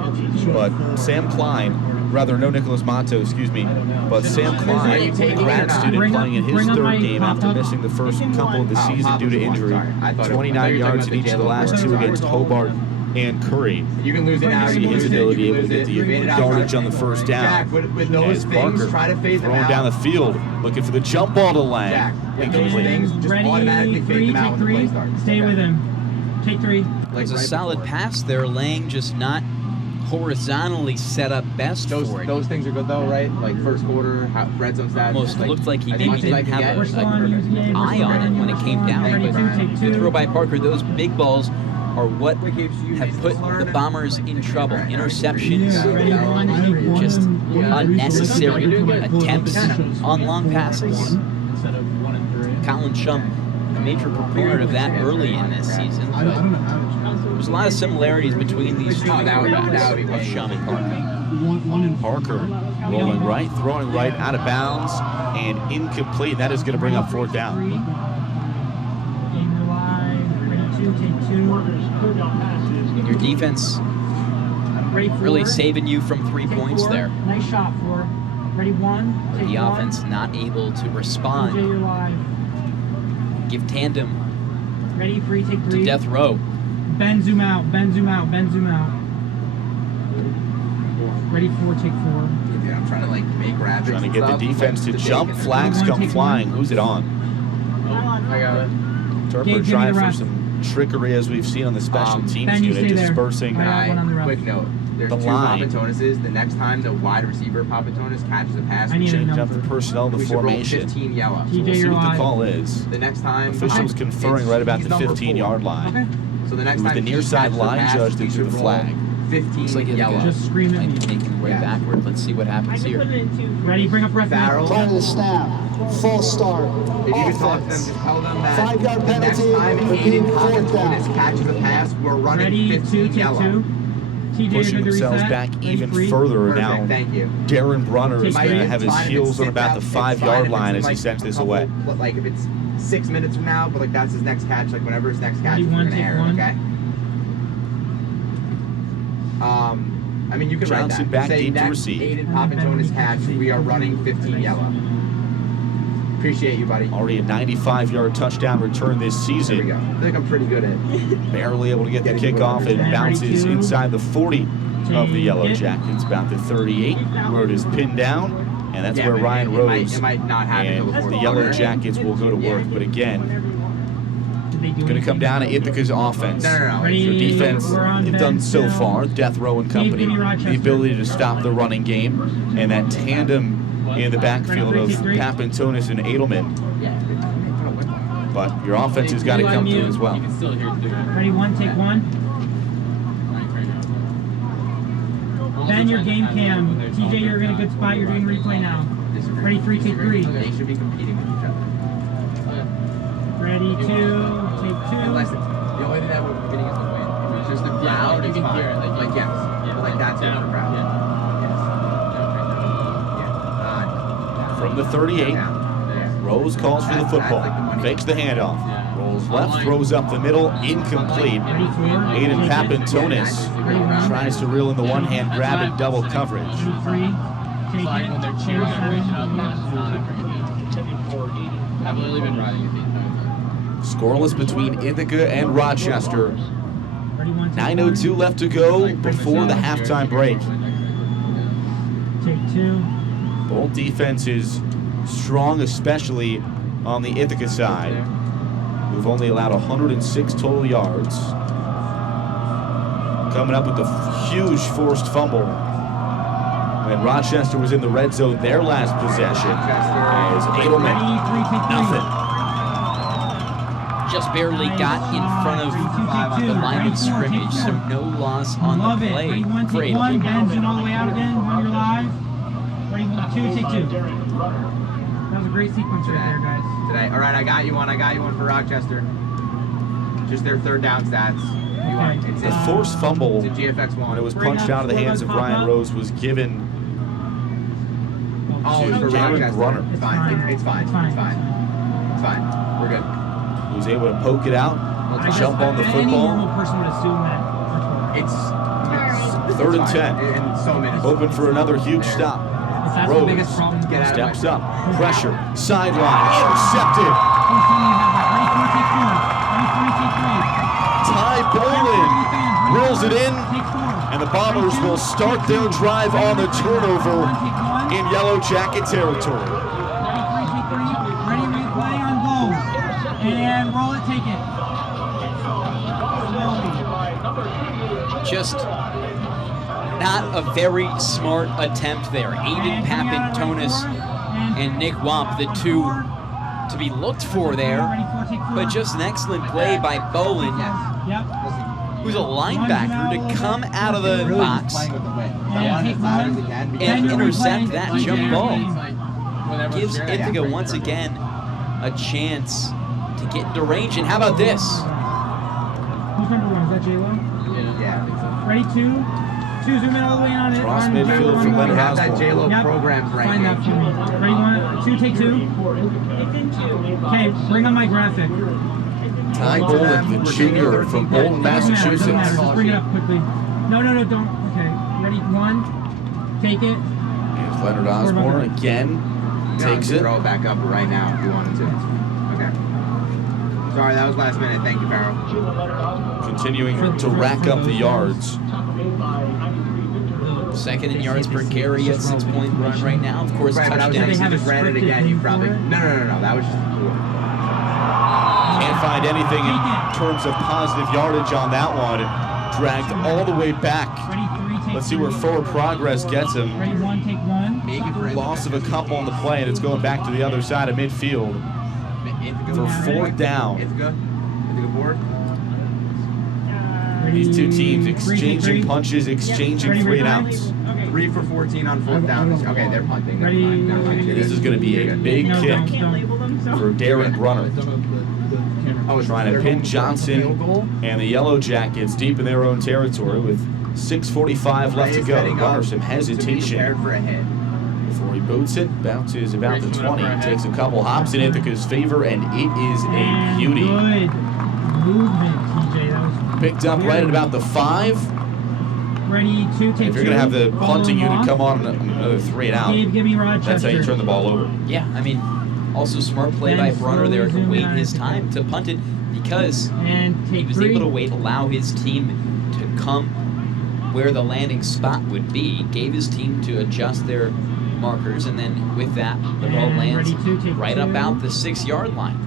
But Sam Klein, rather no Nicholas Mato, excuse me, but Sam Klein, a grad student playing in his third game after missing the first couple of the season due to injury. 29 yards in each of the last two against Hobart and Curry. You can lose it now. See You can his lose it. ability You able can to lose get it. the You made it out yardage right. on the first down. Jack, with those As things, Barker try to phase them throwing out. down the field, looking for the jump ball to Lang. Jack, with those Incomplete. things, just ready, automatically three, fade them out take when the play three. starts. Stay with him. Take three. There's a solid pass there. Lang just not horizontally set up best for it. Those things are good though, right? Like first quarter, red zone stats. Almost looked like he as maybe much as I didn't can have get. We're still on UVA. eye on it when it came down. Ready, But two, take good two. throw by Parker. Those big balls are what have put the Bombers in trouble. Interceptions, Yeah, ready, one, take one. just unnecessary attempts on long passes. Instead of 1 and 3. Colin Shump, a major proponent of that early in this season. I don't know how to. There's a lot of similarities between these two quarterbacks, of Shump and Parker. One in Parker rolling right, throwing right, out of bounds, and incomplete. That is going to bring up fourth down. Game live. Ready, two, take two. Your defense Ready, four. really saving you from 3 Take points four. there. Nice shot, four. Ready, one. Take The one. offense not able to DJ, respond. you're live. Give tandem Ready, three, take to three. death row. Ben, zoom out. Ben, zoom out. Ben, zoom out. Ready, four, take four. Dude, I'm trying to like make graphics. Trying to and get the stuff, defense to like, jump. bacon. Flags come Take one. flying. Who's it on? I got it. Turper Give me trying the for rest. some trickery as we've seen on the special teams Ben, you unit, stay there. dispersing. All right. one on the ref. Quick note. There's The two line. Papatonuses. The next time the wide receiver Papatonus catches a pass, I need a Change up number. the personnel, the we should roll formation. 15 yellow. TJ, We'll see you're what the live. call is. The next time Officials conferring it's- right about he's the number 15-yard four. line. Okay. So the next With time the he near side catches a line pass, judge we that should threw the roll flag. 15 Looks like yellow. Just scream at Might me. be making way Yeah. backward. Let's see what happens here. Ready, bring up ref. Farrell. Prior to the snap, false start, If you can talk to them, offense. just tell them that 5-yard the next penalty, time repeat, Aiden fourth down. Papatonus catches a pass, we're running Ready, 15 two, take yellow. two. TJ, Pushing you're good to themselves reset. back Ready, even three. further Perfect, now. thank you. Darren Brunner is Might going to be have his fine if heels it's on about the it's fine 5-yard if line it's as he like sends a this couple- away. But like if it's 6 minutes from now, but like that's his next catch, like whenever his next catch Ready, is, we're one, gonna take air it, one. okay? I mean, you can Johnson write back that. Say deep to next receive. Aiden Papatonus catch, we are running 15 yellow. Appreciate you, buddy. Already a 95-yard touchdown return this There we season. go. I think I'm pretty good at Barely able to get the kickoff and Ready, bounces two. inside the 40 of the Yellow Take it. Jackets, about the 38, where it is pinned down, and that's Yeah, where but Ryan Rose It might not happen and until the fourth the Yellow quarter. Jackets will go to work. But again, Did they do going to come anything? down to Ithaca's offense. No. Ready, Your defense, we're on they've Ben done so still. far, Death Row and company, Give me Rochester. the ability to stop the running game, and that tandem in the backfield of Papantonis and Edelman. But your offense has got to come through as well. You can still hear it through. Ready, one, take one. Ben, your game cam. TJ, you're in a good spot. You're doing replay now. Ready, three, take three. They should be competing with each other. Ready, two, take two. Unless it's, the only thing that we're getting is the wind. If it's just the crowd, you it's can fine. hear it, Like yes. But like that's it for the crowd. Yes. From the 38, Yeah. Rose calls for the football, fakes the handoff, rolls left, throws up the middle, incomplete. Ready, four. Aiden Papantonis tries to reel in the one hand grab and double coverage. Ready, three, take Like when it. they're cheering everything up, it's not I've literally been riding it the entire time. Scoreless between Ithaca and Rochester. Ready, one, take 9:02 one. left to go before the halftime break. Take two. Both defenses strong, especially on the Ithaca side, who've only allowed 106 total yards. Coming up with a huge forced fumble when Rochester was in the red zone their last possession. As Edelman, Ready, three, take three. nothing. Just barely got in front of the line of scrimmage, so no loss on Love the it. play. Ready, one, Great. take one. Ben, zoom all the way out again. One, you're live. Ready, one, two, take two. That was a great sequence right there, guys. Today. All right, I got you one for Rochester. Just their third down stats. You want, it's The forced fumble, It's a GFX one. when it was punched out of the hands of Ryan Rose, was given Oh, to it's for Darren Rochester. Brunner, It's fine. It's fine. It's fine. It's fine. We're good. who was able to poke it out, jump on the Any normal football. person would assume that. It's 3rd and fine. 10. In so minutes. Open for another huge stop. If that's the biggest Rose problem, Get out steps of my up, pressure, sideline, intercepted. Please tell me you have that. Ready, 4, take 4. Ready, 3, take 3. Ty Bolin reels it in, Take 4. and the Bombers will start their drive on the turnover in Yellow Jacket territory. Ready, 3, take 3. Ready, replay on go. And roll it, take it. Slowly. Just not a very smart attempt there. Aiden Papantonis and Nick Wamp, the two to be looked for there. But just an excellent play by Bolin, Yep. who's a linebacker, to come out of the Really just box playing with the wind. Yeah, Run take as loud as one. it can. and intercept that Like jump Jeremy. ball. Gives Ithaca once again a chance to get into range. And how about this? Who's number 1? Is that J-Lo? Yeah, I think so. Ready, 2. 2, zoom in all the way on it. Cross on midfield J-Lo. for Leonard We have that Osborne. J-Lo Yep. programs right Find here. that for me. Ready, 1, 2, take 2. Okay, bring on my graphic. Ty Bolin, the junior from Bolton, Doesn't matter, Massachusetts. just bring it up quickly. No, don't. Okay, ready, 1, take it. Here's Leonard Osborne again, takes it. Throw it back up right now if you wanted to. Okay. Sorry, that was last minute. Thank you, Farrell. Continuing to rack up the yards. Second in yards per carry at 6-point run right now. Of course, Right, but I was saying, touchdowns. if you have just a ran it scripted again, you thing probably... for it? No. That was just cool. Can't find anything in terms of positive yardage on that one. Dragged all the way back. Ready, 3, take Let's see where 3. forward progress gets him. Ready, 1, take 1. Make it for Loss of a couple on the play, and it's going back to the other side of midfield for 4th down. Ithaca board. Ready, These two teams 3, take 3. exchanging punches, exchanging Ready, 3 and replay? outs. 3 for 14 on 4th down. Okay, they're punting. Never Ready? mind. Never mind. This is going to be a big No, kick don't. for Darren Brunner. Oh, it's Trying to pin Johnson and the Yellow Jackets deep in their own territory with 6:45 left to go. Brunner some hesitation Prepared for a hit. before he boots it. Bounces about the 20. Takes a couple hops in Ithaca's favor, and it is a And beauty. good movement, TJ. That was Picked up right at about the 5. ready, 2, take 2. If you're going to have the Ball punting long. unit come on another 3 and out, Gabe, give me Rochester. that's how you turn the ball over. Yeah, I mean, also smart play by Brunner there to wait his time to punt it because And he take was 3. able to wait, allow his team to come where the landing spot would be, gave his team to adjust their markers, and then with that, the ball And lands ready, 2, take right 2. about the 6-yard line.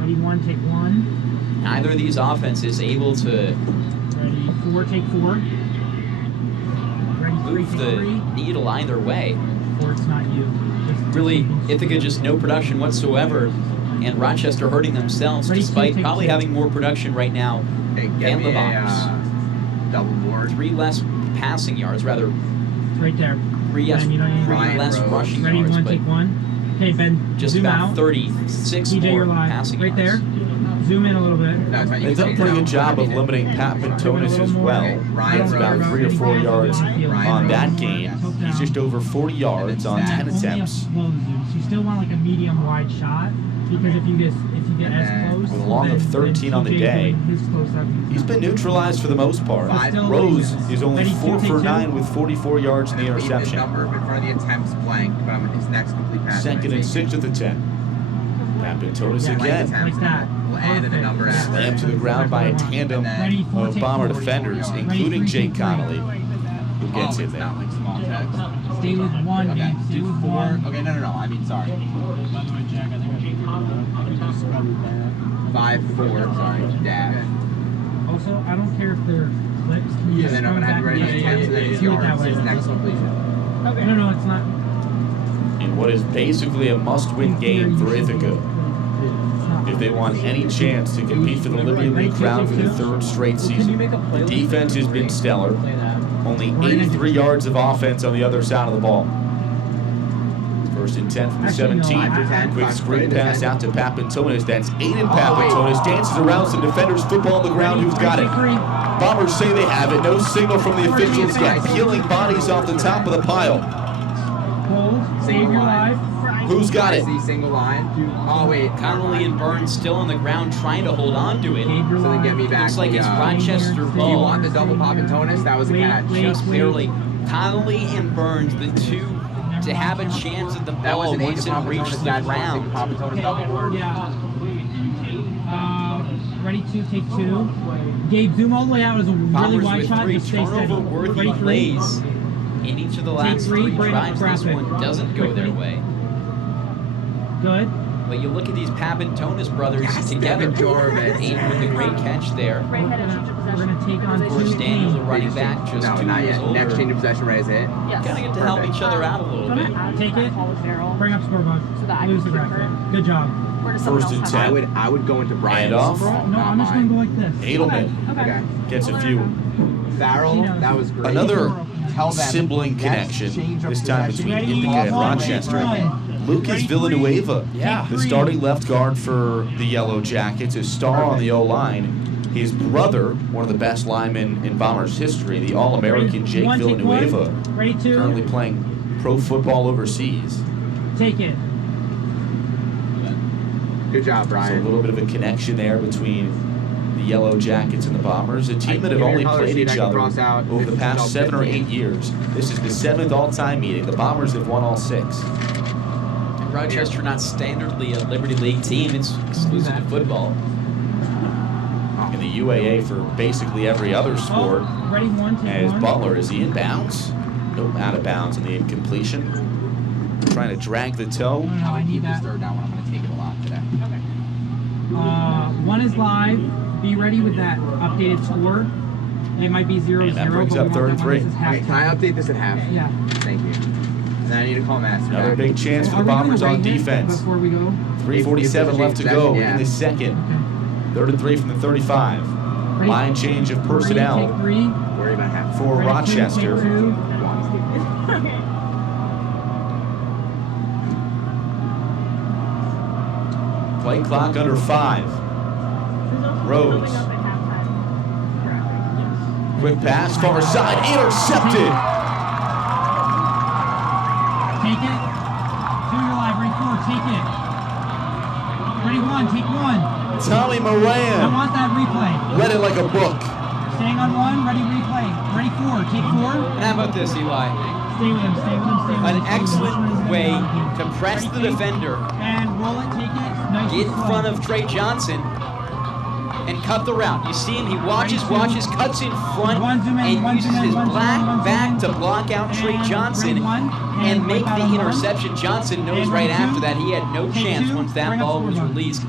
Ready, 1, take 1. Neither of these offenses able to Ready, 4, take 4. Ready, 3, move take the 3. needle either way. Or it's not you. Just- Really, Ithaca just no production whatsoever, and Rochester hurting themselves Ready, despite take probably 2. having more production right now Hey, than get the me Bombers. double board. 3 less passing yards, rather Right there. 3 Ben, you don't need- less Rose. rushing Ready, yards, 1, but take 1. Okay, Ben, just zoom about out. 36 TJ, more you're live. passing Right yards. there. Zoom in a little bit. No, it's fine. You They've done a can pretty take it good job out. of limiting Pat Pentonis as well. Ryan He's about Rose. 3 or 4 yards on that gain. He's just over 40 yards on 10 Only a attempts. slow zoom. So you still want like a medium wide shot because if you get as close, With a long of then 13 on the TJ day. doing his close up, He's been neutralized for the most part. Five. Rose is only Ready, 4 2, for take 9 2. with 44 yards in the Leave this interception. number in front of the attempts blank, but I'm his next complete pass. 2nd and 6 at the 10. Pat Pentonis Yeah, again. like that. We'll add in a number after. Slammed to the ground by a tandem Ready, 4, of take Bomber 4. defenders, Ready, including 3, Jake take 3. Connolly, who gets Oh, in it's there. not like small text. Stay with 1, Okay, dude. Stay do with 4. 1. Okay, no. I mean, sorry. 5, 4. Sorry, dash. Also, I don't care if they're flips. Can you And just then I'm run gonna have back to write and his just attempts and then his do it that yards. way. His next completion. No, it's not. In what is basically a must-win game for Ithaca, if they want any chance to compete for the Liberty League crown for the 3rd straight season. The defense has been stellar. Only 83 yards of offense on the other side of the ball. For First and 10 from the Actually, no. 17. 5 for 10. Quick 5 for screen 10. pass out to Papantonis. That's Aiden Oh, Papantonis. Dances around some defenders. Football on the ground. Who's got it? Bombers say they have it. No signal from the officials yet. Peeling bodies off the top of the pile. Hold. Save your life. Who's got it? Single line. Oh, wait. Connolly and Burns still on the ground trying to hold on to it. Save your So then life. get me back. Looks like it's Rochester Do you ball. want the double pop and tonus? That was a catch. Just barely. Connolly and Burns, the two to have a chance at the That was ball an 8 once to it pop and reaches tonus. the That's one ground. pop and tonus double. Yeah. Ready to take 2. Gabe, zoom all the way out. It was a really Bombers wide with shot. 3 Just stay steady. turnover-worthy Ready 3. plays in each of the last 3 3, drives. This graphic. one doesn't go their way. Good. But you look at these Papantonis brothers together. Devin Jorvitz. Aiden with a great catch there. We're gonna take on Of course, 2. Daniel's a running back, just No, 2 not years yet. older. Next change of possession right is it. Gotta get to help each other out a little bit. Take it. Bring up scoreboard. Lose the graphic. Good job. First and 10. I would go into Brian's. Handoff. No, I'm just gonna go like this. Edelman Okay. gets a few. Farrell, that was great. Another Tell them sibling next connection, change of this time possession. between Ithaca and Rochester. Lucas Villanueva, the starting left guard for the Yellow Jackets, a star on the O-line. His brother, one of the best linemen in Bombers history, the All-American Jake Villanueva, Ready to currently playing pro football overseas. take it. Good job, So a Brian. little bit of a connection there between the Yellow Jackets and the Bombers, a team that have Give me only your color played sheet, I each can other cross out over the 15, past 7 or 8 15. years. This is the 7th all-time meeting. The Bombers have won all 6. Rochester not standardly a Liberty League team, it's exclusive to football. In the UAA for basically every other sport. Oh, ready 1, take As 1. Butler, is he in bounds? Nope, out of bounds on the incompletion. Trying to drag the toe. No, I need that. Third down when I'm going to take it a lot today. 1 is live. Be ready with that updated score. It might be 0-0. And that brings but we up want 3rd and that one 3. that says Okay, can I update this at half? Yeah. Thank you. And then I need to call Master Another back. big chance for Are the we gonna Bombers on rate it defense. before we go? 3:47 left to go Yeah. in the second. 3rd and 3 from the 35. Ready? Line change of personnel Take 3. Worry about half. for Ready, 2, Rochester. take 2. Play clock under 5. Rhodes. Quick pass, far side, intercepted. Take it. 2, you're live. Ready 4, take it. Ready 1, take 1. Tommy I Moran want that replay. read it like a book. Staying on 1, ready replay. Ready 4, take 4. And how about this, Eli? Stay with him, stay with him, stay with him. An excellent way to press the defender, And roll it, take it. Nice get in and slow. front of Trey Johnson, and cut the route. You see him, he watches, cuts in front, and uses his black back to block out Trey Johnson and make the interception. Johnson knows right after that he had no chance once that ball was released.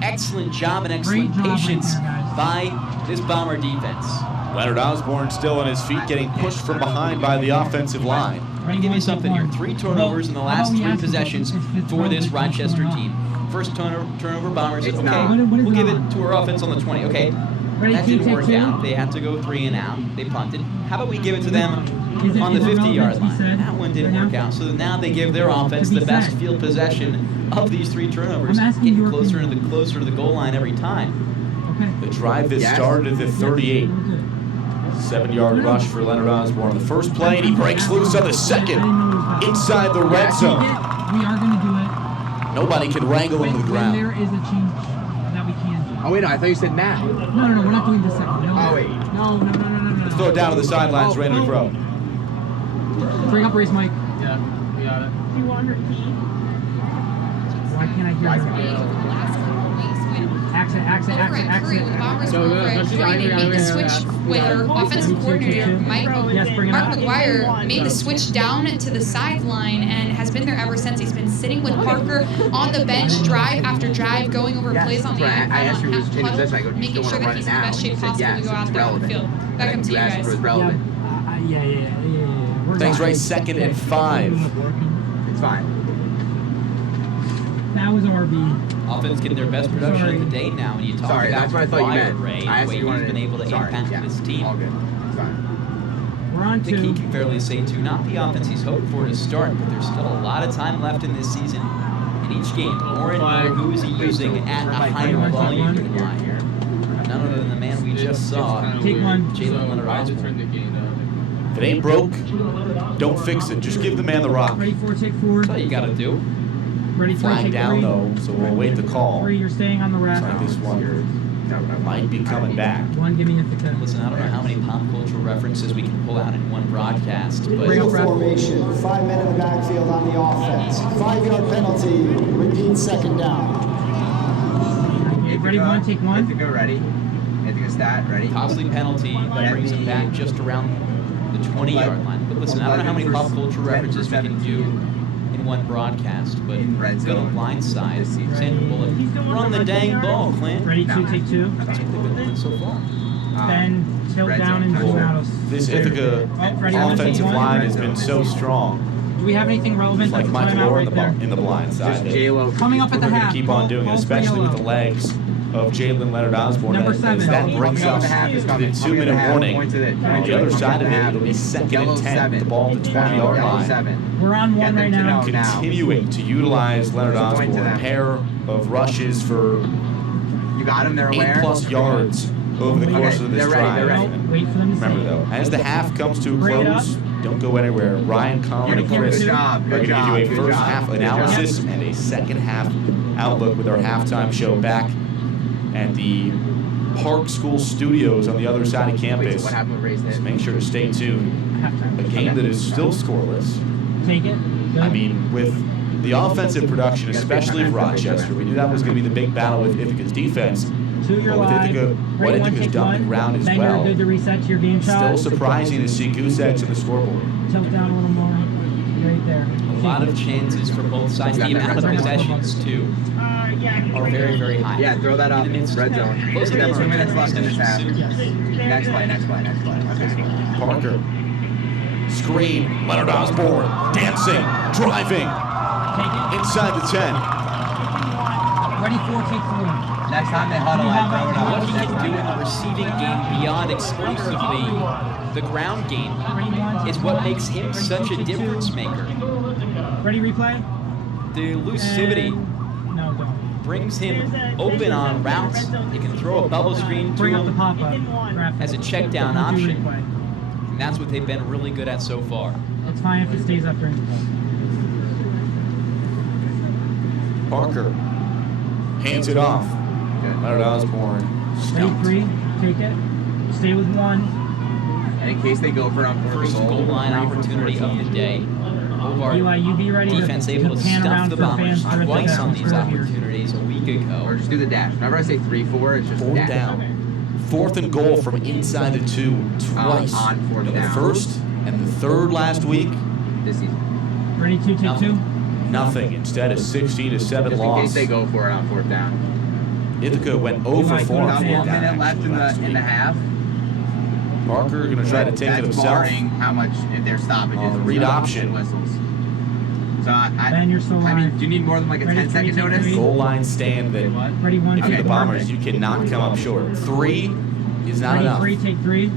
Excellent job and excellent patience by this Bomber defense. Leonard Osborne still on his feet, getting pushed from behind by the offensive line. I'm going to give you something here. 3 turnovers in the last 3 possessions for this Rochester team. First turnover, Bombers. It's Okay, not. we'll give it to our offense on the 20. Okay, Ready, that 2, didn't take work 2. out. They had to go 3 and out. They punted. How about we give it to them Is it- on the is it 50-yard relevant to be line? said That one didn't right work now? out. So now they give their offense To be the best said. field possession of these 3 turnovers, I'm asking getting your closer opinion. to the goal line every time. Okay. The drive that Yes. started at the 38. 7-yard rush for Leonard Osborne on the first play, and he breaks loose on the second. Inside the red zone. We are going to do it. Nobody can wrangle him to the When there ground. is a change that we can do. Oh, wait, no, I thought you said now. No, we're not doing this second. No. Oh, wait. No. Let's throw it down to the sidelines, Randy Crow. Bring up race, Mike. Yeah, we got it. Why can't I hear you? Exit. Bombers No, were no, over no, at she's- Jordan. They made the switch with our offensive coordinator, Yes, bring it Mark up. McGuire, made the switch down to the sideline and has been there ever since. He's been sitting with Parker on the bench, drive after drive, going over Yes, plays on the that's right. I asked you iPad, if it was changing possession. I go, do you making still sure want to that run he's it in the now? best You shape said possible yes, to go out it's there on the relevant. field. Back up to you You asked if it was guys. relevant. Yeah. We're Things done. right, 2nd and 5. It's fine. That was RB. Offense getting their best production of the day now. When you talk Sorry, about that's what I thought you McGuire, meant. Ray, I asked the way if you wanted he's been able to Sorry, impact yeah, this team. all good. It's fine. We're on I think he 2. can fairly say, too, not the offense he's hoped for to start, but there's still a lot of time left in this season. In each game, more and more, who is he using at a higher volume to the line? None other than the man we just saw, Take 1. Jalen Leonard Osborne. If it ain't broke, don't fix it. Just give the man the rock. Ready 4, take 4. That's all you got to do. Ready 3, Flag take down 3. though, so we'll wait the call. 3, you're staying on the rack. Looks like this one might be coming back. 1, give me Ithaca. Listen, I don't know how many pop cultural references we can pull out in one broadcast, but Real formation, 5 men in the backfield on the offense. 5-yard penalty, repeat second down. Ready 1, take 1. Ithaca ready. Ithaca stat ready. costly penalty that brings him back just around the 20-yard line. But listen, I don't know how many pop cultural references we can do in one broadcast, but good on blindside. Sandra Bullock, run the dang ball, Clint. Ready 2, take 2. That's what they've been doing so far. Ben, tilt down and zoom out. This Ithaca ready, offensive 1, line has been so strong. Do we have anything relevant? Like That's Michael timeout Orr right there. in the blind side. Just J-Lo. Coming up at the We're going half. to keep on doing it, Both especially with the yellow. legs of Jalen Leonard Osborne. Number As 7. that brings Coming up us the half is to the coming. 2-minute warning. Points of it. On the other side of it, it'll be second Yellow and 10. 7. The ball at the 20-yard Yellow line. 7. We're on 1 right now. Continuing to utilize Leonard Point to Osborne. A them. pair of rushes for You got him. They're aware. 8+ yards over the course of this they're ready, drive. they're ready. Wait for them to Remember say it. though, as the half comes to a Bring it close, don't go anywhere. Ryan, Colin, and Uniform Chris two. Good job. are going to Good job. give you a Good first job. half Good job. analysis and a second half outlook with our halftime show back at the Park School Studios on the other side of campus. What happened with raised So hit? make sure to stay tuned. Halftime. A game that is still scoreless. Take it. Good. I mean, with the offensive production, especially of Rochester, we knew that was going to be the big battle with Ithaca's defense. 2, you're But with live. Ithaca, what Ready 1, Ithaca's take done on 1. the ground as Ben, well. you're good to reset to your game shot. Still surprising to see goose eggs in the scoreboard. Tilt down a little more. Right there. A lot of chances for both sides. The amount of possessions, too, are very, very high. Yeah, throw that up. In the midst Red of zone. close to 2 minutes left in this half. Yes. Next play. Okay, Parker. Screen. Leonard Osborne. Dancing. Driving. Take it. Inside the 10. Ready 4, take 4. Next time they huddle, I throw it up. What he can do in the receiving game beyond exclusively the ground game Ready 1, is take what 1. makes him Ready, such 2, a take 2. difference maker. Ready replay? The elusivity And... No, don't. brings him open on routes. You can throw a bubble screen to Bring up the him pop-up. Graphic. as a check down Don't do option. replay. And that's what they've been really good at so far. It's fine if it stays up during the play. Parker. Hands it off. Leonard Osborne. Ready Stumped. 3, take it. Stay with 1. And in case they go for an First goal line opportunity of the day. Hobart Eli, you be ready defense to able to pan stuff around the for Bombers fans for twice Ithaca. on these opportunities a week Or ago. just do the dash. Whenever I say 3-4, it's just 4th dash. down. 4th and goal from inside the 2 twice. On 4th The down. 1st and the 3rd last week. This season. Ready 2, take 2. Nothing. Instead, a 16-7 Just in case loss. they go for it on 4th down. Ithaca went 0 for 4 on About 4th 1 down minute left actually last in the week. half. Parker going to try to take it That's himself. barring how much if they're stoppages. On the read option. Whistles. So Ben, you're still I mean, live. do you need more than like a Ready, 10-second three, take notice? three. Goal line stand that Ready 1, if take you're the 1. Bombers, you cannot come up short. 3 is not Ready enough. 3, take 3. I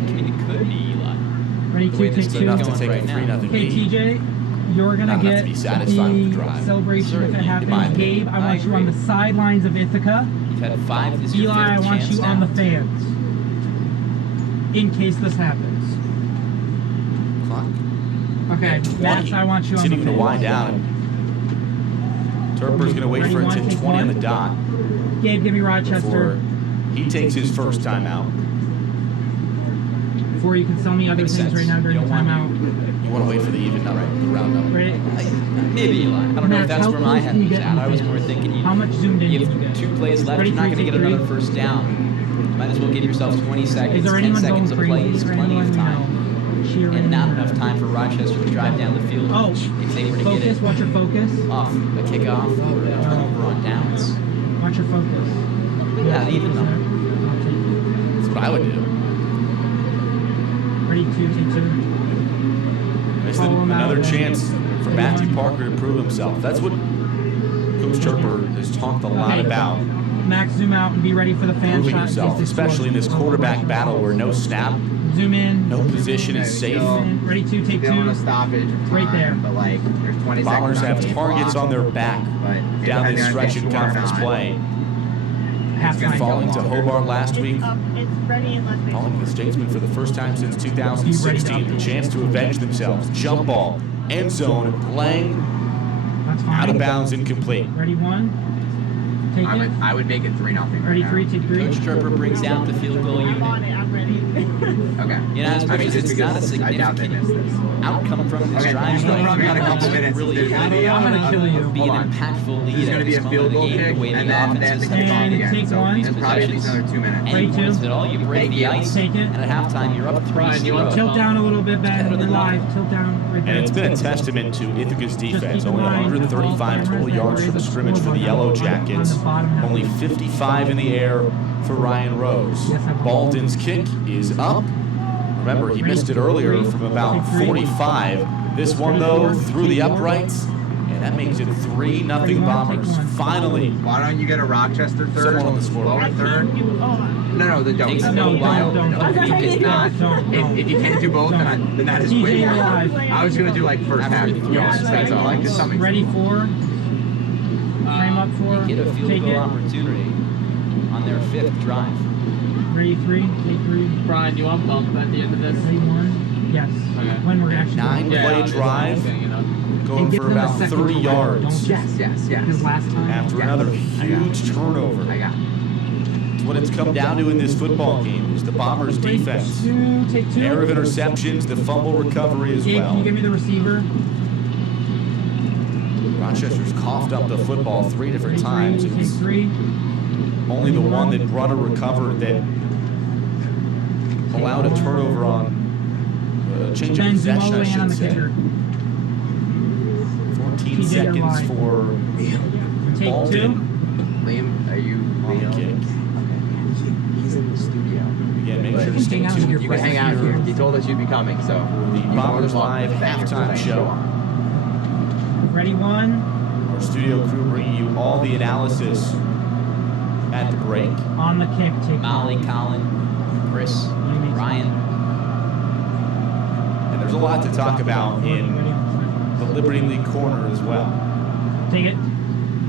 mean, it could be Eli. Ready The 2, way this take team's 2. Enough to going take right a 3-0 now. lead. Okay, TJ, you're gonna Not enough get to be satisfied with the drive. celebration if Certainly, it in my happens. opinion. Gabe, I I want you on the agree. sidelines of Ithaca. You've had 5. This is your Eli, I 5th want chance you on now. the fans. In case this happens. Clock. Okay, Max, I want you on the Continuing to fans. wind down. Turper's going to wait Ready, for it one, to hit take 20 on one. the dot Gabe, give me before Rochester. he takes his first timeout. Before you can sell me other Makes things sense. right now during You the don't want- timeout. You want to wait for the even number, the round number. Ready? Maybe Eli. I don't know Max, if that's how where my close head can you was get at. in I was fans? more thinking How much zoomed in you did you have get? 2 plays left. Ready, You're not three, going to get take another three. first down. Might as well give yourself 20 seconds, Is there 10 anyone seconds going of play. crazy? Is Is there plenty anyone of we time. know? Cheering And not or- enough time for Rochester to drive down the field Oh, if they were to focus. get it Watch your focus. off a kickoff or a turnover on downs. Watch your focus. Yeah, even number. That's what I would do. Ready, 2, take 2. Missed Call him out, another then. chance for Matthew Parker to prove himself. That's what Coach Turper has talked a lot about Max, zoom out and be ready for the fan proving shot. yourself, especially in this quarterback battle where no snap, Zoom in. no position is safe. Ready to take Still in two. a stoppage of time, Right there. but like there's 20 Bombers seconds. have targets on their back But down this stretch in conference play. Falling to Hobart last week, falling to the Statesman for the first time since 2016. The chance to avenge themselves. Jump ball, end zone, Lang, That's fine. out of bounds, incomplete. Ready one. Take it. I would make it 3-0 Ready right three, now. take three. Coach Tripper brings out the field goal unit. Okay. You know, as much as it's not a I doubt they missed significant this. outcome from this Okay, drive, you still probably got a couple minutes. really There's gonna be, I'm gonna kill you. be Hold an on. impactful lead. There's going to be a field goal kick, and then they have to kick off And again. take So one. there's probably at least another 2 minutes. Any Ready, points two. at all, you break the ice, Take it. and at halftime you're up 3-0. Tilt down a little bit, Ben. Better We're than live. Tilt down. Right there. And it's been a testament to Ithaca's defense. keep Only in mind, 135 total yards from the scrimmage for the Yellow Jackets. Only 55 in the air for Ryan Rose. Baldwin's kick is up. Remember, he missed it earlier from about 45. This one, though, through the uprights, and that makes it 3-0 Bombers. Finally, Why don't you get a Rochester third? Someone on the scoreboard. Lower third? No, the don't. Takes a No, little while. don't. It's not. Don't. If you can't do both, then that is TJ, way you're more. live. I was going to do like first half. Yeah, That's all. Like just something. Ready for. Frame up for. Get a field Take goal it. opportunity on their 5th drive. Ready three. Take three. Brian, do you want bump at the end of this? Ready one. Yes. Okay. When we're actually. 9-play drive, going And give for them a about second 30 to yards. don't Yes. Because last time. After another huge turnover. I got it. It's what it's come down to in this football game is the Bombers' defense. Take two. Air of interceptions, the fumble recovery as Gabe, well. can you give me the receiver? Rochester's coughed up the football 3 different times. It Take was three. only the one that Brunner recovered that allowed a turnover on change of Ben, zoom all possession, the I way in on should the say. kicker. 14 TJ, you're seconds live. for Take Baldwin two. Liam, are you on the kick. Okay. He's in the studio. Again, make sure to stay Hang out tuned here. You right can hang out here. He told us you'd be coming, so. The Bombers Live halftime show. Ready one. Our studio crew bringing you all the analysis at the break. On the kick. Take Molly, Colin, Chris, Ryan. And there's a lot to talk about in the Liberty League corner as well. Take it.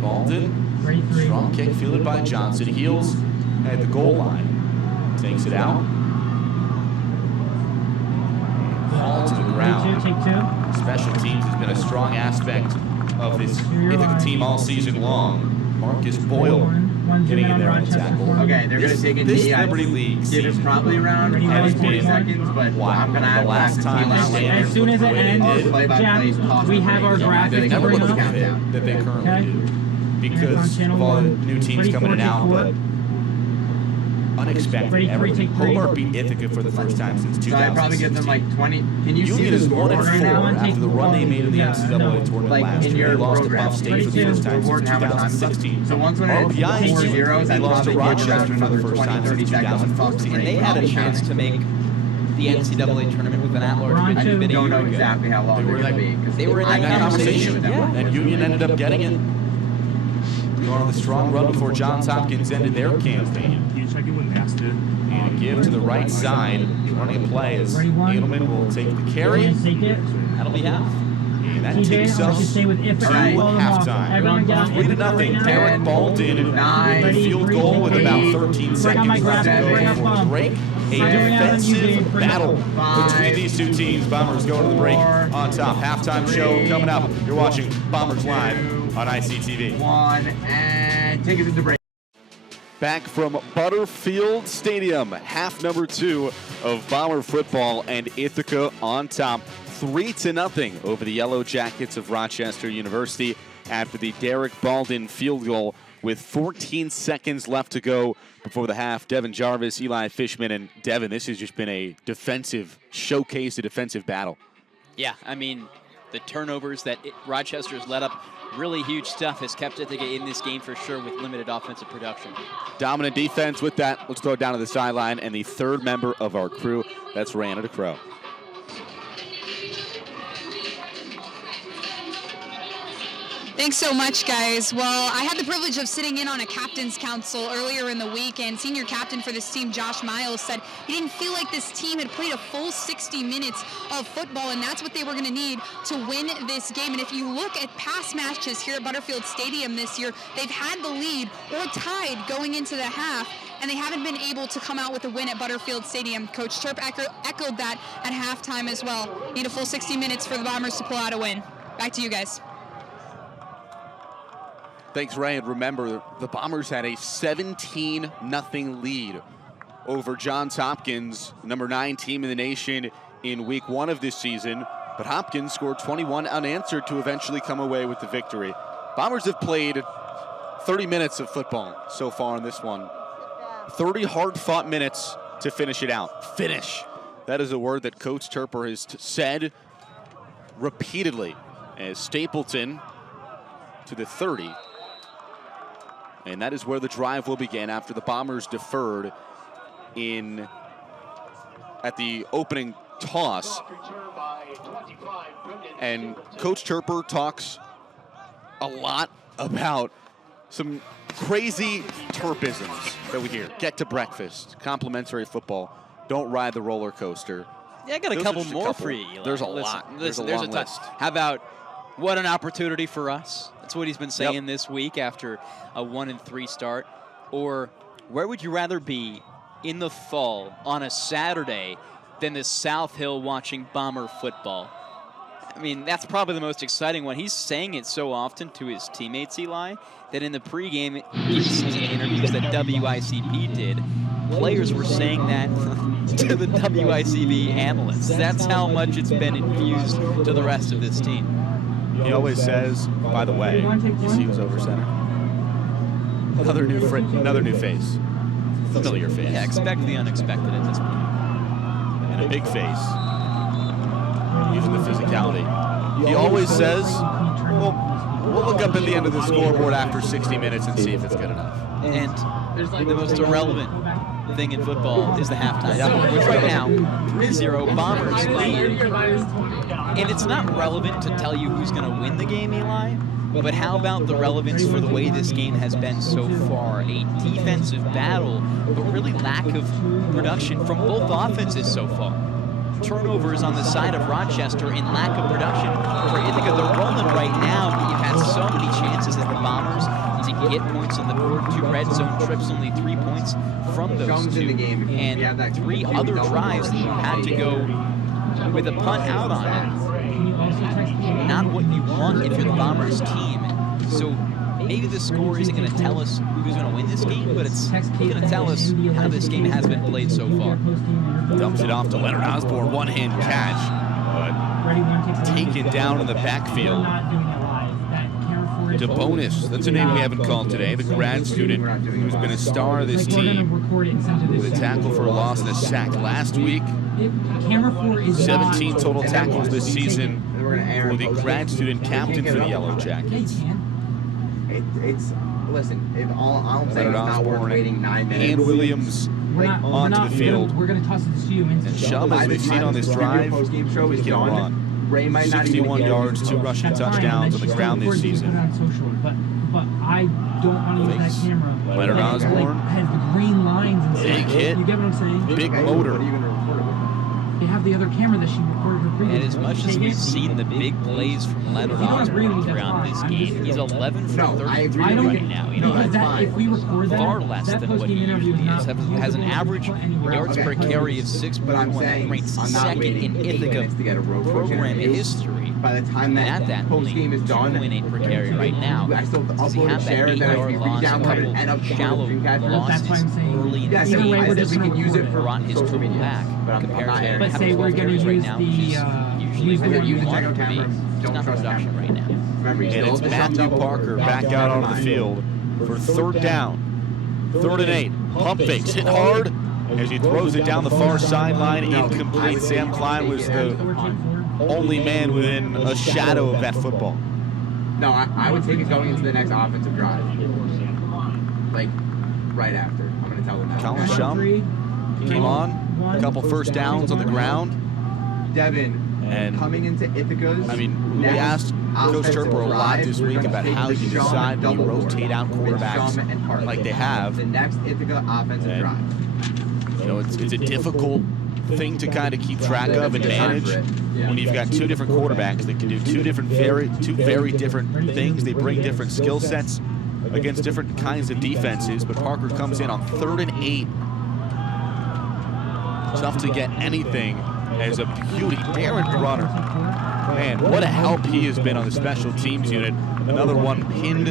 Baldwin, Ready three. strong kick fielded by Johnson. Heels at the goal line. Takes it out. Ball to the Ready ground. two. Take two. Special teams has been a strong aspect of this You're Ithaca live. team all season long. Marcus Boyle One getting zoom in on there on the Rochester tackle. for me. Okay, they're going to take a This knee. Liberty League Give it season probably around Ready, 40 one. seconds, but Wow. I'm going to The add last back time the they team stayed out. As soon as it ends, Jeff, we have our graphics Never bring look up. at it that they currently Okay. do And because it's on channel of all the one. new teams Ready, coming in four, and out, take but four. unexpected. Ready, three, Everything. take three. Hobart beat Ithaca for the first time since So I'd probably give them 2016. like 20. Can you see Union the is 1-4 scoreboard right now? after the run they made in the Yeah, NCAA no. tournament Like last in year. your They lost to program. Buff State Ready, for the two. first time Scoreboard since and how much time. 2016. So once when RPI it's 4 is zeros, they I'd lost to probably give Rochester them for another the first 20, time 30 since seconds. 2014. And they had a chance to make the NCAA tournament with an at-large We're on bid to- bid a Don't year know ago. exactly how long They they're were going to like- be. 'cause They were in I that had a conversation, with them yeah. before. And Union ended up getting it. Going on the strong run before Johns Hopkins ended their campaign. And a give to the right side, running a play as Ready, one. Edelman will take the carry. And take it. That'll be half. And that TJ, takes I want you to us stay with Ithaca. All right. Blow them off. halftime. Everyone get on 3-0. Ithaca right now. Derek Baldwin Nine. with the field Ready, goal with three, about eight. 13 Bring on my seconds left to graphics, bring go up before the bump. break. A Bring it on you, defensive Gabe. Bring it battle up. between these two teams. Bombers going to the break on top. Halftime show coming up. You're watching Bombers Live on ICTV. 1 and take us into break. Back from Butterfield Stadium, half number 2 of Bomber football, and Ithaca on top 3-0 over the Yellow Jackets of Rochester University after the Derek Baldwin field goal with 14 seconds left to go before the half. Devin Jarvis, Eli Fishman, and Devin, this has just been a defensive showcase, a defensive battle. Yeah, I mean, the turnovers that Rochester's let up, really huge stuff, has kept Ithaca in this game for sure with limited offensive production. Dominant defense with that. Let's throw it down to the sideline, and the third member of our crew, that's Randa DeCrow. Thanks so much, guys. Well, I had the privilege of sitting in on a captain's council earlier in the week, and senior captain for this team, Josh Miles, said he didn't feel like this team had played a full 60 minutes of football, and that's what they were going to need to win this game. And if you look at past matches here at Butterfield Stadium this year, they've had the lead or tied going into the half, and they haven't been able to come out with a win at Butterfield Stadium. Coach Turp echoed that at halftime as well. Need a full 60 minutes for the Bombers to pull out a win. Back to you guys. Thanks, Ray. And remember, the Bombers had a 17-0 lead over Johns Hopkins, number 9 team in the nation, in week 1 of this season. But Hopkins scored 21 unanswered to eventually come away with the victory. Bombers have played 30 minutes of football so far in this one. 30 hard-fought minutes to finish it out. Finish. That is a word that Coach Turper has said repeatedly, as Stapleton to the 30. And that is where the drive will begin after the Bombers deferred at the opening toss. And Coach Turper talks a lot about some crazy Turpisms that we hear. Get to breakfast, complimentary football, don't ride the roller coaster. Yeah, I got a couple more for you, Eli. There's a lot. There's a long list. How about what an opportunity for us? That's what he's been saying this week after a 1-3 start. Or where would you rather be in the fall on a Saturday than the South Hill watching Bomber football? I mean, that's probably the most exciting one. He's saying it so often to his teammates, Eli, that in the pregame interviews that WICP did, players were saying that to the WICB analysts. That's how much it's been infused to the rest of this team. He always says, by the way, you see who's over center? Another new face. Familiar face. Yeah, expect the unexpected at this point. And a big face. Using the physicality. He always says, well, we'll look up at the end of the scoreboard after 60 minutes and see if it's good enough. And the most irrelevant thing in football is the halftime score, which right now, 3-0, Bombers lead. And it's not relevant to tell you who's going to win the game, Eli, but how about the relevance for the way this game has been so far? A defensive battle, but really lack of production from both offenses so far. Turnovers on the side of Rochester and lack of production for Ithaca. They're rolling right now, but you've had so many chances as the Bombers to get points on the board. 2 red zone trips, only 3 points from those 2. And 3 other drives that you had to go with a punt out on it. Not what you want if you're the Bombers team. So maybe the score isn't going to tell us who's going to win this game, but it's going to tell us how this game has been played so far. Dumps it off to Leonard Osborne, one-hand catch, but taken down in the backfield. DeBonis, that's a name we haven't called today, the grad student who's been a star of this team, with a tackle for a loss and a sack last week. 17 total tackles this season for the grad student captain for the Yellow Jackets. Listen, all I'm saying is not worth waiting 9 minutes. And Williams onto the field. We're going to toss it to you. And Shum, as we've seen on this drive, he's going to run. 61 yards, 2 rushing touchdowns on the ground this season. But I don't want to use that camera. Leonard Osborne. Has the green lines and stuff. Big hit. You get what I'm saying? Big motor. You have the other camera that she recorded her previous. And as much as we've seen the big plays from Leonard Osborne throughout this game, he's 11 for 33 right now. You know, if we record that, far less than what he usually is. Has an average yards per carry of 6.1, ranked second in Ithaca program history. By the time that post game is done, 2.8 per carry right now. I still have to Does he upload have a that share, 8 then I yard can loss, a re-download it and couple upload shallow losses early in the yes, game? I said we can use it for brought his social tool media, back but compared to But say we're going to use right now, the usually use the where you use the want Teco it to be. camera. It's Don't not trust production camera. right now. Remember, And it's Matthew Parker back out onto the field for 3rd down. 3rd and 8. Pump fakes, hit hard as he throws it down the far sideline. Incomplete. Sam Klein was the only man within a shadow of that football. No, I would take it going into the next offensive drive. Like, right after. I'm going to tell them that. Colin Shum came on. A couple first downs on the ground. Devin And coming into Ithaca's. I mean, we asked Coach Turper a lot this week about how you decide when you rotate out quarterbacks like they have. The next Ithaca offensive drive. You know, it's a difficult thing to kind of keep track of and manage when you've got two different quarterbacks that can do two very different things. They bring different skill sets against different kinds of defenses, but Parker comes in on 3rd and 8. Tough to get anything as a beauty. Darren Brunner, man, what a help he has been on the special teams unit. Another one pinned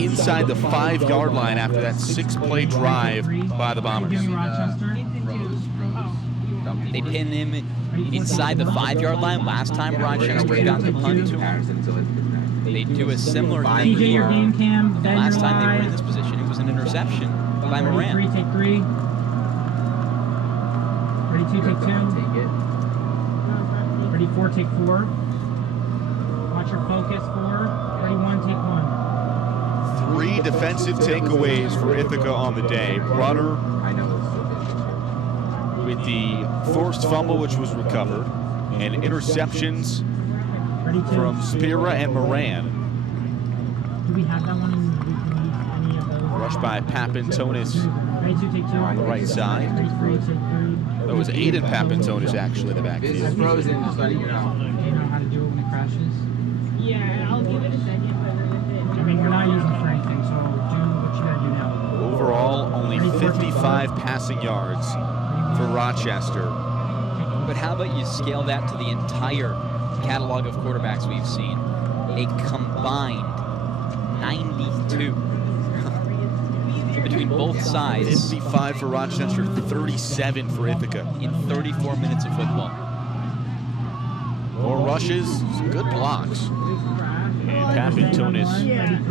inside the 5-yard line after that 6-play drive by the Bombers. They pin him inside the 5-yard line. Last time Rochester got the punt to him. They do a similar thing here. The last time they were in this position, it was an interception by Moran. Ready 3, take 3. Ready 2, take 2. Ready 4, take 4. Watch your focus, 4. Ready 1, take 1. 3 defensive takeaways for Ithaca on the day. Brunner with the forced fumble, which was recovered, and interceptions from Spira and Moran. Do we have that one in any of those? Rushed by Papantonis Ready 2, take 2. on the right side. Ready 3, take 3. That was Aiden Papantonis actually in the backfield. This is frozen, just letting you know. Do you know how to do it when it crashes? Yeah, I'll give it a second, but I mean, you're not using it for anything, so do what you gotta do now. Overall, only 55 passing yards for Rochester. But how about you scale that to the entire catalog of quarterbacks we've seen? A combined 92 between both sides. 55 for Rochester, 37 for Ithaca. In 34 minutes of football. More rushes, some good blocks. And Papantonis,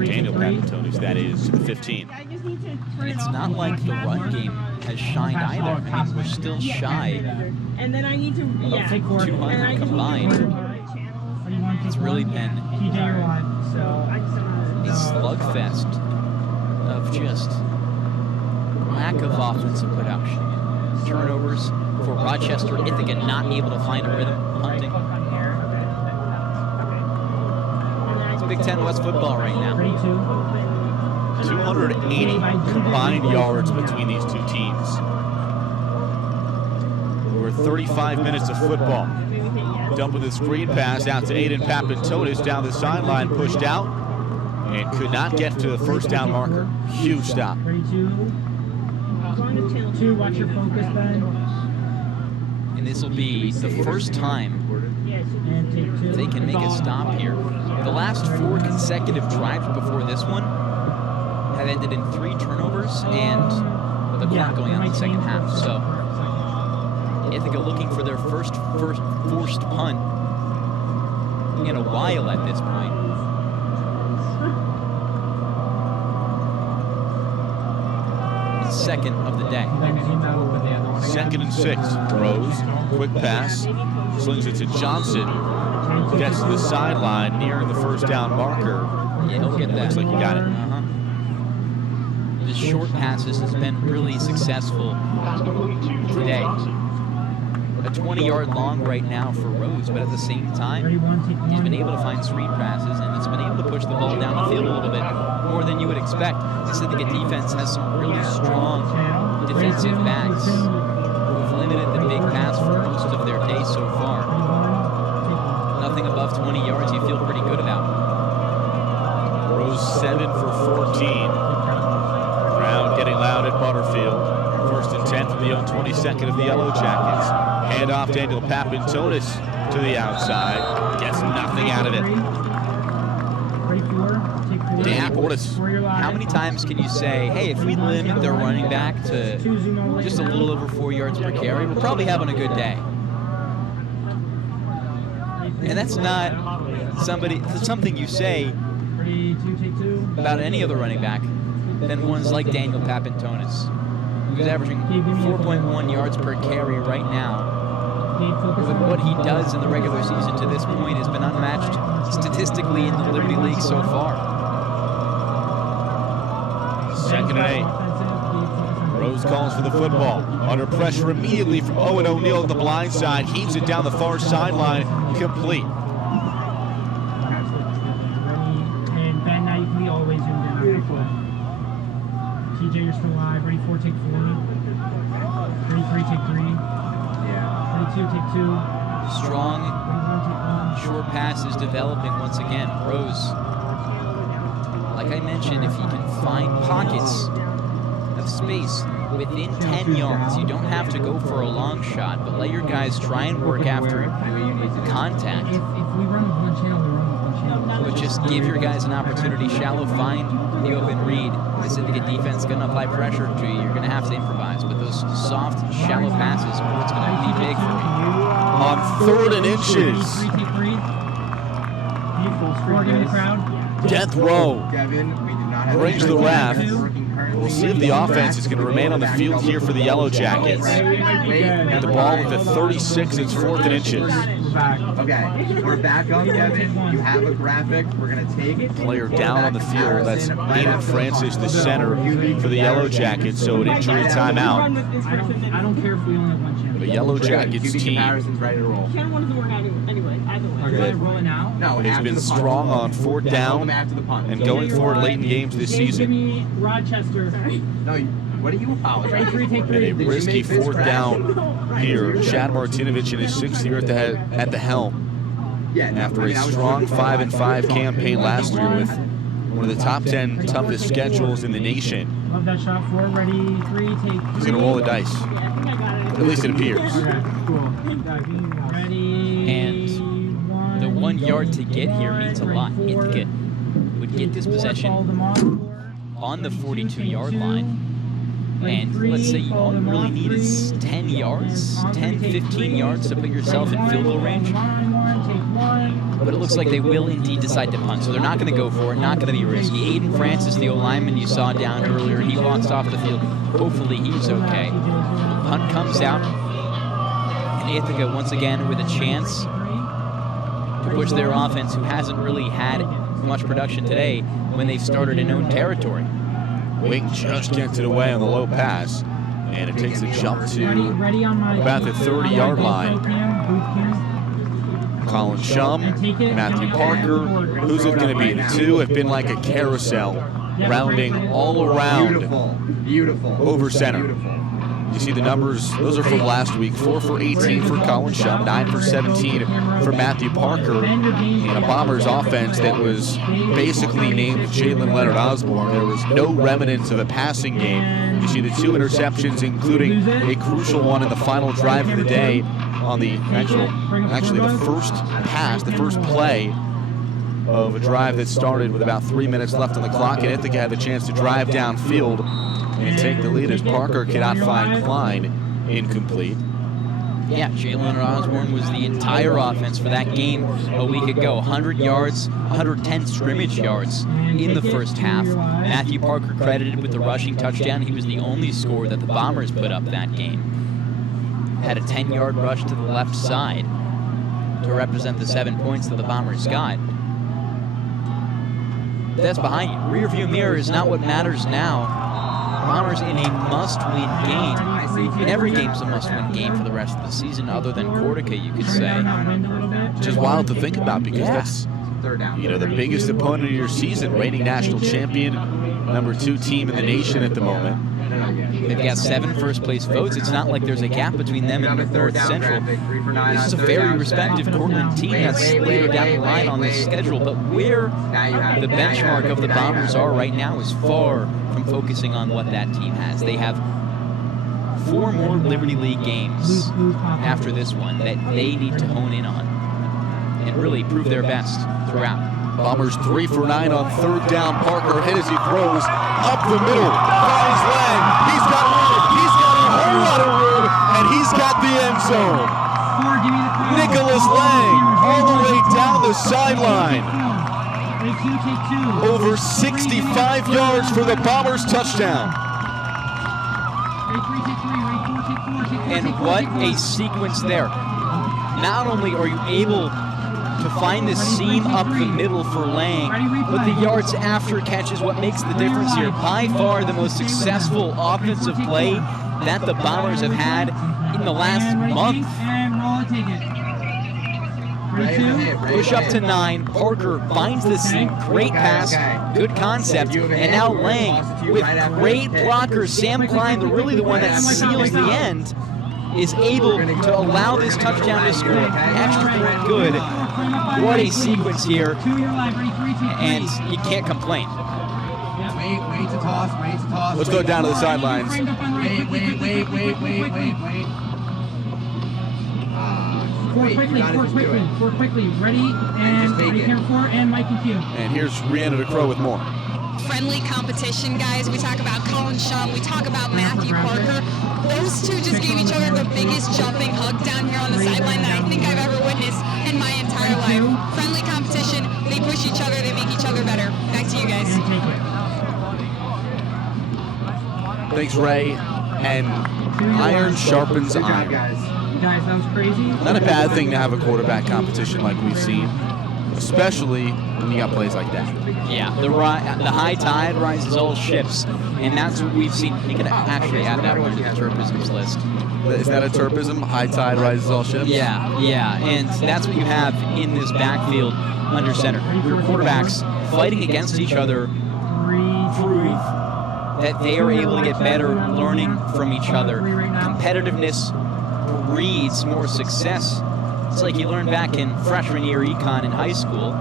Daniel Papantonis, that is, to the 15. And it's not like the run game has shined either. I mean, we're still shy. And then I need to, yeah. 200 combined. It's really been a slugfest of just lack of offensive production. Turnovers for Rochester. Ithaca not able to find a rhythm punting. It's Big Ten West football right now. 280 combined yards between these two teams. Over 35 minutes of football. Dumped with a screen pass out to Aiden Papantonis down the sideline, pushed out, and could not get to the first down marker. Huge stop. Ready 2. 2, watch your focus, Ben. And this will be the first time they can make a stop here. The last 4 consecutive drives before this one have ended in 3 turnovers and the clock going on in the second half. So Ithaca looking for their first forced punt in a while at this point. Second of the day. 2nd and 6. Throws, quick pass, slings it to Johnson. Gets to the sideline near the first down marker. Yeah, he'll get that. Looks like he got it. The short passes has been really successful today. A 20-yard long right now for Rose, but at the same time, he's been able to find screen passes and he's been able to push the ball down the field a little bit more than you would expect. This Ithaca defense has some really strong defensive backs who've limited the big pass for most of their day so far. Nothing above 20 yards you feel pretty good about. Rose 7 for 14. Crowd getting loud at Butterfield. 1st and 10 from the own 22nd of the Yellow Jackets. Hand off Daniel Papantonis to the outside. Gets nothing out of it. Dan Portis, how many times can you say, hey, if we limit their running back to just a little over 4 yards per carry, we're probably having a good day. And that's not something you say about any other running back than ones like Daniel Papantonis, who's averaging 4.1 yards per carry right now. But what he does in the regular season to this point has been unmatched statistically in the Liberty League so far. 2nd and 8. Rose calls for the football. Under pressure immediately from Owen O'Neal at the blind side. Heaves it down the far sideline. Complete. And Ben, now you can be always zoomed in. TJ, you're still alive. Ready 4, take 4. Ready 3, take 3. Yeah. Ready 2, take 2. Strong, Ready 1, take 1. short pass is developing once again. Rose, like I mentioned, if he can find pockets of space within 10 yards, you don't have to go for a long shot, but let your guys try and work after contact. If we run with one channel, we run with one channel. But just give your guys an opportunity. Shallow, find the open read. This Ithaca defense is going to apply pressure to you. You're going to have to improvise. But those soft, shallow passes are what's going to be big for you. On 3rd and inches. 3, take 3. Beautiful. Score, give me the crowd. Death row. Kevin, we did not have Brings the raft. We'll see if the offense is going to remain on the field here for the Yellow Jackets. With the ball at the 36, it's 4th and inches. Okay, we're back up, Kevin. You have a graphic. We're going to take Player down on the field. That's Aiden Francis, the center for the Yellow Jackets. So an injury timeout. I don't care if we only have one channel. The Yellow Jackets team comparisons ready to roll. Channel 1 doesn't work anyway, either way. Are you guys rolling now? No, has been strong on 4th down and going forward late in games this Give season. me Rochester. No, what do you apologize? Ready 3, take 3. And a risky 4th down here. Chad Martinovich in his 6th year at the helm. After a strong 5-5 campaign last year with one of the top 10 toughest schedules in the nation. Love that shot. 4, ready 3, take 3. He's going to roll the dice. Yeah, I think I got it. At least it appears. Okay, cool. Ready. And the 1 yard to get here means a lot. Ithaca would get this possession on the 42-yard line. And let's say all you really need is 10 yards, 10, 15 yards to put yourself in field goal range. But it looks like they will indeed decide to punt, so they're not going to go for it, not going to be risky. Aiden Francis, the O-lineman you saw down earlier, he walks off the field. Hopefully he's okay. Punt comes out, and Ithaca once again with a chance to push their offense, who hasn't really had much production today when they've started in own territory. Wing just gets it away on the low pass, and it takes a jump to about the 30-yard line. Colin Shum, Matthew Parker, who's it going to be? The two have been like a carousel, rounding all around over center. You see the numbers, those are from last week. 4 for 18 for Colin Shum, 9 for 17 for Matthew Parker, in a Bombers offense that was basically named Jalen Leonard Osborne. There was no remnants of a passing game. You see the 2 interceptions, including a crucial one in the final drive of the day on the actually the first pass, the first play of a drive that started with about 3 minutes left on the clock, and Ithaca had the chance to drive downfield and take the lead as Parker cannot find Klein. Incomplete. Yeah, Jalen Osborne was the entire offense for that game a week ago. 100 yards, 110 scrimmage yards in the first half. Matthew Parker credited with the rushing touchdown. He was the only score that the Bombers put up that game. Had a 10-yard rush to the left side to represent the 7 points that the Bombers got. That's behind you. Rear view mirror is not what matters now. Bombers in a must-win game. And every game's a must-win game for the rest of the season, other than Cortica, you could say. Which is wild to think about, because that's, you know, the biggest opponent of your season, reigning national champion, number 2 team in the nation at the moment. They've got 7 first-place votes. It's not like there's a gap between them and North Central. This is a very respective Cortland team that's later down the line on this schedule, but where the benchmark of the Bombers are right now is far from focusing on what that team has. They have 4 more Liberty League games after this one that they need to hone in on and really prove their best throughout. Bombers 3 for 9 on 3rd down. Parker hit as he throws up the middle. Finds Lang. He's got room. He's got a whole lot of room, and he's got the end zone. Nicholas Lang all the way down the sideline. Over 65 yards for the Bombers touchdown. And what a sequence there. Not only are you able to find the seam up the middle for Lang, but the yards after catch is what makes the difference here. By far the most successful offensive play that the Bombers have had in the last month. And roll it, take it. Push up to 9. Parker finds the seam. Great pass. Good concept. And now Lang with great blocker. Sam Klein, really the one that seals the end, is able to allow this touchdown to score. Extra point good. What a sequence here. And you can't complain. Wait to toss, wait to toss. Let's go down to the sidelines. Wait. Four quickly. Ready, and ready, camera 4, and Mike and Q. And here's Rihanna to Crow with more. Friendly competition, guys. We talk about Colin Shum, we talk about Matthew Parker. Those two just gave each other the biggest jumping hug down here on the sideline that I think I've ever witnessed in my entire life. Friendly competition, they push each other, they make each other better. Back to you guys. Thanks, Ray. And iron sharpens iron. Guys, that was crazy. Not a bad thing to have a quarterback competition like we've seen, especially when you got plays like that. Yeah, the high tide rises all ships, and that's what we've seen. You can actually add that one to the Terpisms list. Is that a Terpism? High tide rises all ships? Yeah, and that's what you have in this backfield under center. Your quarterbacks fighting against each other prove that they are able to get better learning from each other. Competitiveness breeds more success. It's like you learned back in freshman year econ in high school.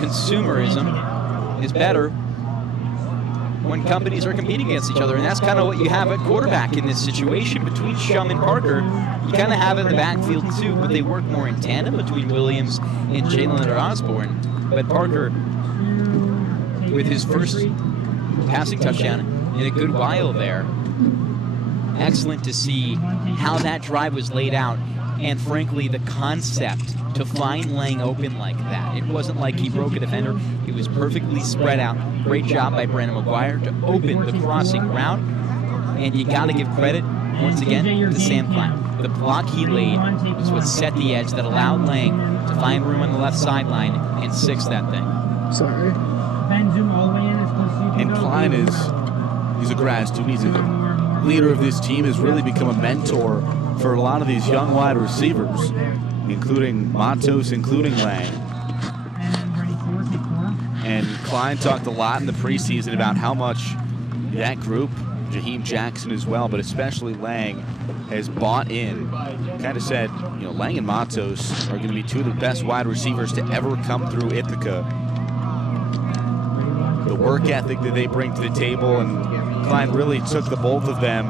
Consumerism is better when companies are competing against each other, and that's kind of what you have at quarterback in this situation between Shum and Parker. You kind of have it in the backfield too, but they work more in tandem between Williams and Jalen Osborne. But Parker, with his first passing touchdown in a good while there, excellent to see how that drive was laid out, and frankly the concept to find Lang open like that. It wasn't like he broke a defender. It was perfectly spread out. Great job by Brandon McGuire to open the crossing route, and you got to give credit once again to Sam Klein. The block he laid was what set the edge that allowed Lang to find room on the left sideline and six that thing. Sorry. Ben, zoom all the way in as close as you can. And Klein he's a grad student. He's a leader of this team, has really become a mentor for a lot of these young wide receivers, including Matos, including Lang. And Klein talked a lot in the preseason about how much that group, Jaheim Jackson as well, but especially Lang, has bought in. Kind of said, you know, Lang and Matos are going to be two of the best wide receivers to ever come through Ithaca. The work ethic that they bring to the table, and Klein really took the both of them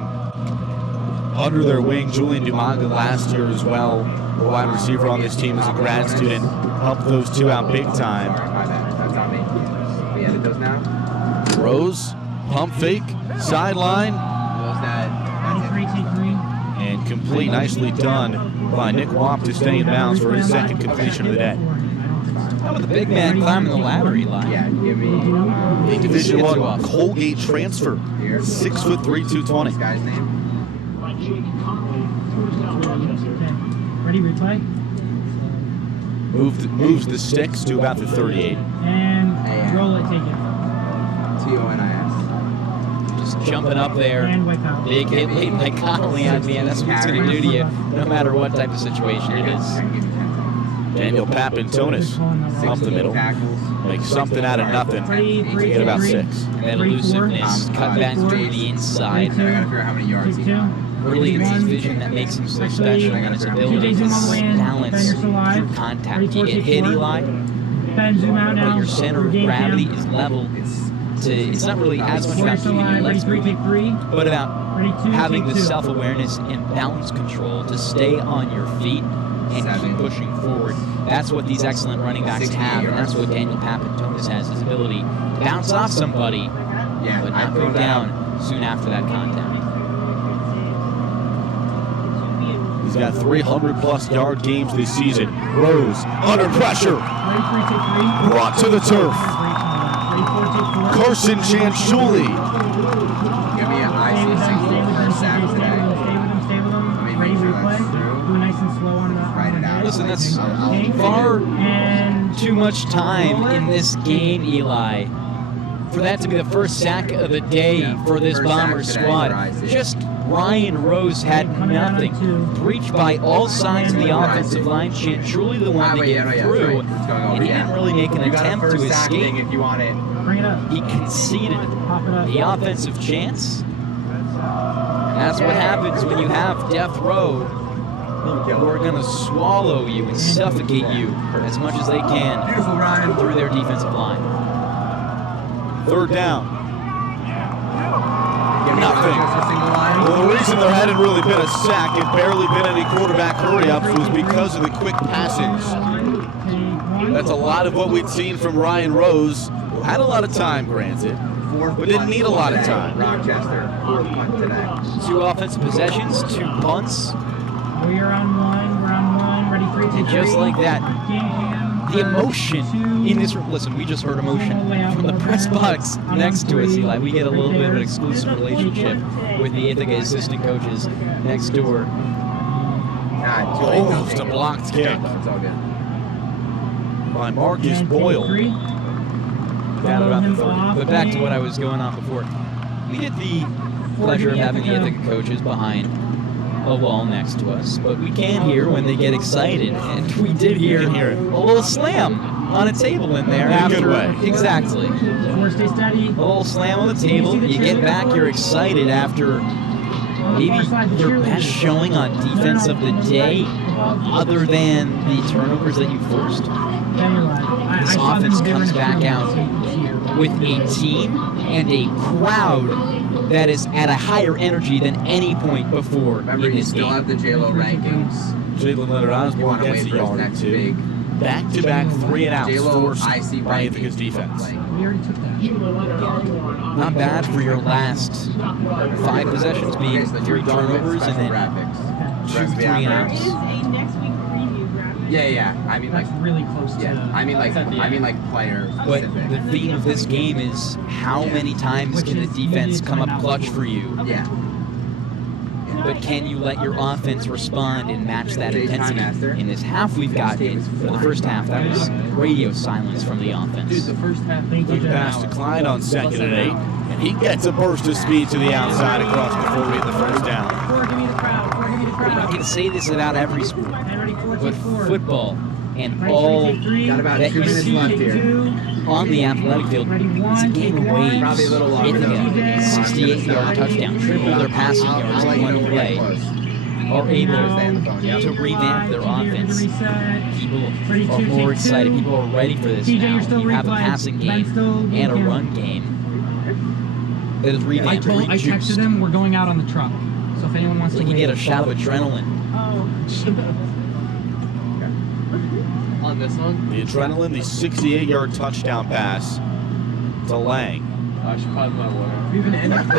under their wing. Julian Dumaga last year as well, the wide receiver on this team as a grad student, helped those two out big time. That's on me. We edit those now? Rose, pump fake, sideline, and complete, nicely done by Nick Wap to stay in bounds for his second completion of the day. How about the big man climbing the ladder, Eli? Yeah, give me A Division I Colgate transfer, 6'3", 220. this guy's name. Ready, replay? Moves the sticks to about the 38. And roll it, take it. TONIS. Just jumping up there. And wipe out. Big hit late like Connolly on the end. That's what it's going to do to you, no matter what type of situation it is. Daniel Papantonis up the middle, makes something out of nothing to get about 6. That elusiveness, cut back through the inside. I gotta figure out how many yards he Really, it's his vision that makes him so special, and his ability to balance through contact. You get hit, Eli, Ben, zoom out now. but your center of gravity is level. It's not really as much about keeping your legs moving, but about having the self-awareness and balance control to stay on your feet and keep pushing forward. That's what these excellent running backs have, and that's what Daniel Papantonis has, his ability to bounce off somebody, but not go down soon after that contact. He's got 300-plus yard games this season. Rose under pressure, brought to the turf. Carson Chanchuli. Give me an IC60 for a sack today. Ready, replay. Do nice and slow on the. Write it out. listen, that's far too much time in this game, Eli, for that to be the first sack of the day for this Bombers squad. Just Ryan Rose had nothing. Breached by all sides of the offensive line. Truly the one to get through. And he didn't really make an attempt to escape. If you want it. He conceded the offensive chance. And that's what happens when you have death row who are going to swallow you and suffocate you as much as they can through their defensive line. Third down. Nothing. Well, the reason there hadn't really been a sack and barely been any quarterback hurry-ups was because of the quick passes. That's a lot of what we'd seen from Ryan Rose, who had a lot of time, granted, but didn't need a lot of time. Rochester, 4th punt today. 2 offensive possessions, 2 punts. We're on one, ready 3, 2, 3. And just like that, the emotion in this room. Listen, we just heard emotion from the press box next to us, Eli. We get a little bit of an exclusive relationship with the Ithaca assistant coaches next door. Oh, it's a blocked kick by Marcus Boyle. Down about the 30. But back to what I was going on before. We get the pleasure of having the Ithaca coaches behind a wall next to us, but we can hear when they get excited, and we did hear a little slam on a table in there. In a good way. Exactly. A little slam on the table. You get back, you're excited after maybe your best showing on defense of the day, other than the turnovers that you forced. This offense comes back out with a team and a crowd that is at a higher energy than any point before. Remember, in you this still game. have the J-Lo rankings. Jalen Leonard Osborne gets a yard or 2. Back-to-back 3 and outs forced by Ithaca's defense. We already took that. Not bad for your last 5 possessions being 3 turnovers and then 2 3 and outs. There is a next week preview graphic. Yeah. I mean, like, That's really close to. I mean, like player But specific. the theme of this game is how many times can the defense come up clutch for you? Yeah. But can you let your offense respond and match that intensity? In this half we've got in, for the first half, that was radio silence from the offense. The first half. Good pass to Klein on 2nd and 8, and he gets a burst of speed to the outside across the 40 at the first down. You can say this about every sport, but football and all that you see on the athletic field, it's a game of waves. Ithaca, 68-yard touchdown, triple their passing yards in one play, are able to revamp their offense. People are more excited. People are ready for this now. You have a passing game and a run game that is revamped, I rejuiced. texted them, we're going out on the truck. So if anyone wants Like to you wait. get a shot of adrenaline. On this one? The adrenaline, the 68-yard touchdown pass to Lang. I should probably my water.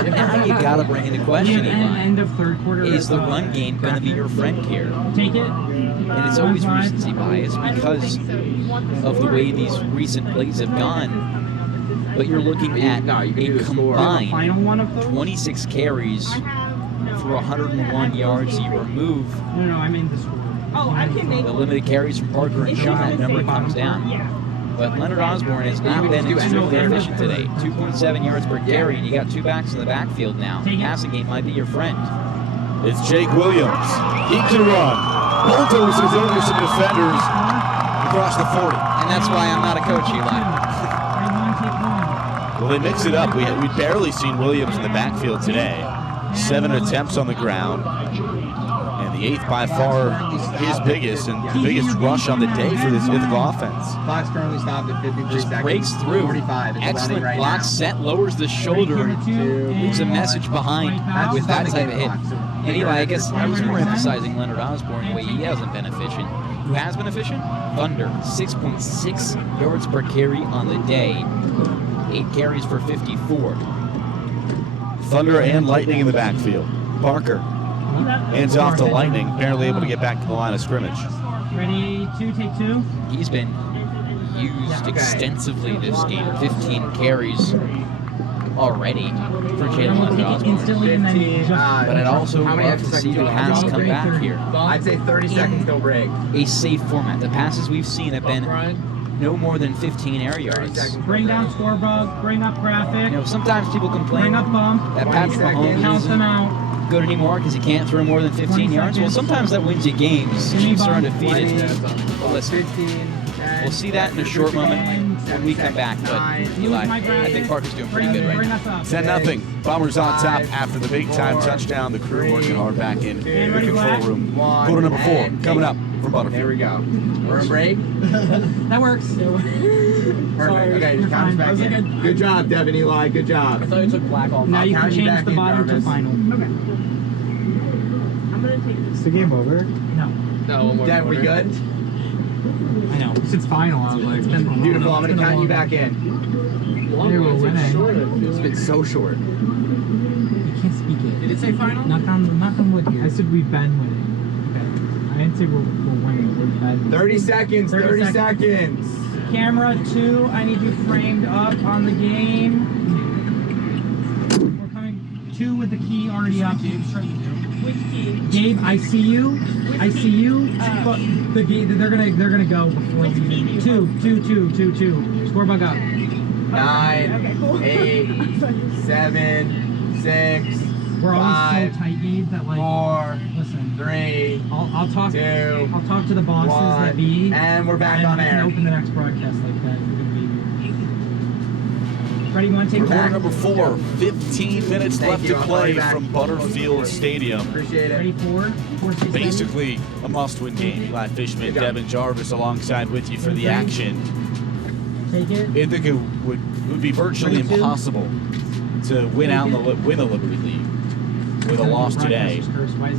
Now you gotta bring into question, Eli. End of third quarter. Is the run game going to be your friend here? Take it. And it's always recency bias because of the way these recent plays have gone. But you're looking at a combined 26 carries for 101 yards. You remove No, I mean the score. Oh, I can make the limited carries from Parker and Sean. That number comes down. But Leonard Osborne has not been extremely efficient today. 2.7 yards per carry, and you got 2 backs in the backfield now. The passing game might be your friend. It's Jake Williams. He can run. Bulldozes over some defenders across the 40. And that's why I'm not a coach, Eli. Well, they mix it up. We'd barely seen Williams in the backfield today. 7 attempts on the ground. And the 8th by far his biggest and the biggest rush on the day for this Ithaca offense. Clock's currently stopped at 53 Just seconds. breaks through. 45. It's Excellent running right block now. set, lowers the shoulder, leaves a message behind with that type of hit. And Eli, I guess I was more emphasizing Leonard Osborne, the way he hasn't been efficient. Who has been efficient? Thunder, 6.6 yards per carry on the day. 8 carries for 54. Thunder and Lightning in the backfield. Parker hands off to Lightning, barely able to get back to the line of scrimmage. Ready, take 2. He's been used extensively this game. 15 carries already for Jalen And we'll take it Osborne. instantly and then 15, just... But I'd also how many love to extra see the seconds pass do we come have? back here. I'd say 30 seconds, no break. A safe format. The passes we've seen have been no more than 15 air yards. Bring down score bug, bring up graphic. You know, sometimes people complain Bring up bump. that Patrick Mahomes Count them isn't out. good anymore because he can't throw more than 15 yards. Well, sometimes that wins you games. Chiefs are undefeated. But listen, we'll see that in a short moment when we come back. But Eli, I think Parker's doing pretty good right now. 10-0. Bombers on top after the big time touchdown. The crew working hard back in the control room. Quarter number 4 coming up from Butterfield. There we go. We're in break. That works. Perfect. Okay, just count us back in. Good job, Devin, Eli. Good job. I thought you took black off. Now you can count you change back the in, bottom to Jarvis. final. Okay. I'm gonna take this. Is the game over? No. No, one more. Dev, we good? I know. It's final. I was like, it's been Beautiful. I'm going to count you back in. Hey, we're winning. It's been so short. You can't speak it. Did it say final? Knock on wood here. I said we've been winning. Okay. I didn't say we're winning. We've been. 30 seconds. 30 seconds. Camera 2, I need you framed up on the game. We're coming 2 with the key already up. Which key? Gabe, I see you. I see you. But the game, they're gonna go before Which key do you 2. Score bug up. 9, Okay, cool. 8, 7, 6, We're 5, always so tight, Gabe, that like 4, listen. 3, I'll talk 2, I'll talk to the bosses that be. and we're back and on we can air. open the next broadcast like that. Ready, you want to take Quarter back? number 4, 15 minutes Thank left you. to I'll play call you back. from Butterfield Stadium. Appreciate it. Ready, 4, 6, Basically a must-win game. Eli Fishman, Good job. Devin Jarvis alongside with you for the action. Take it. Ithaca would be virtually 22. impossible to win the Liberty League with a loss today.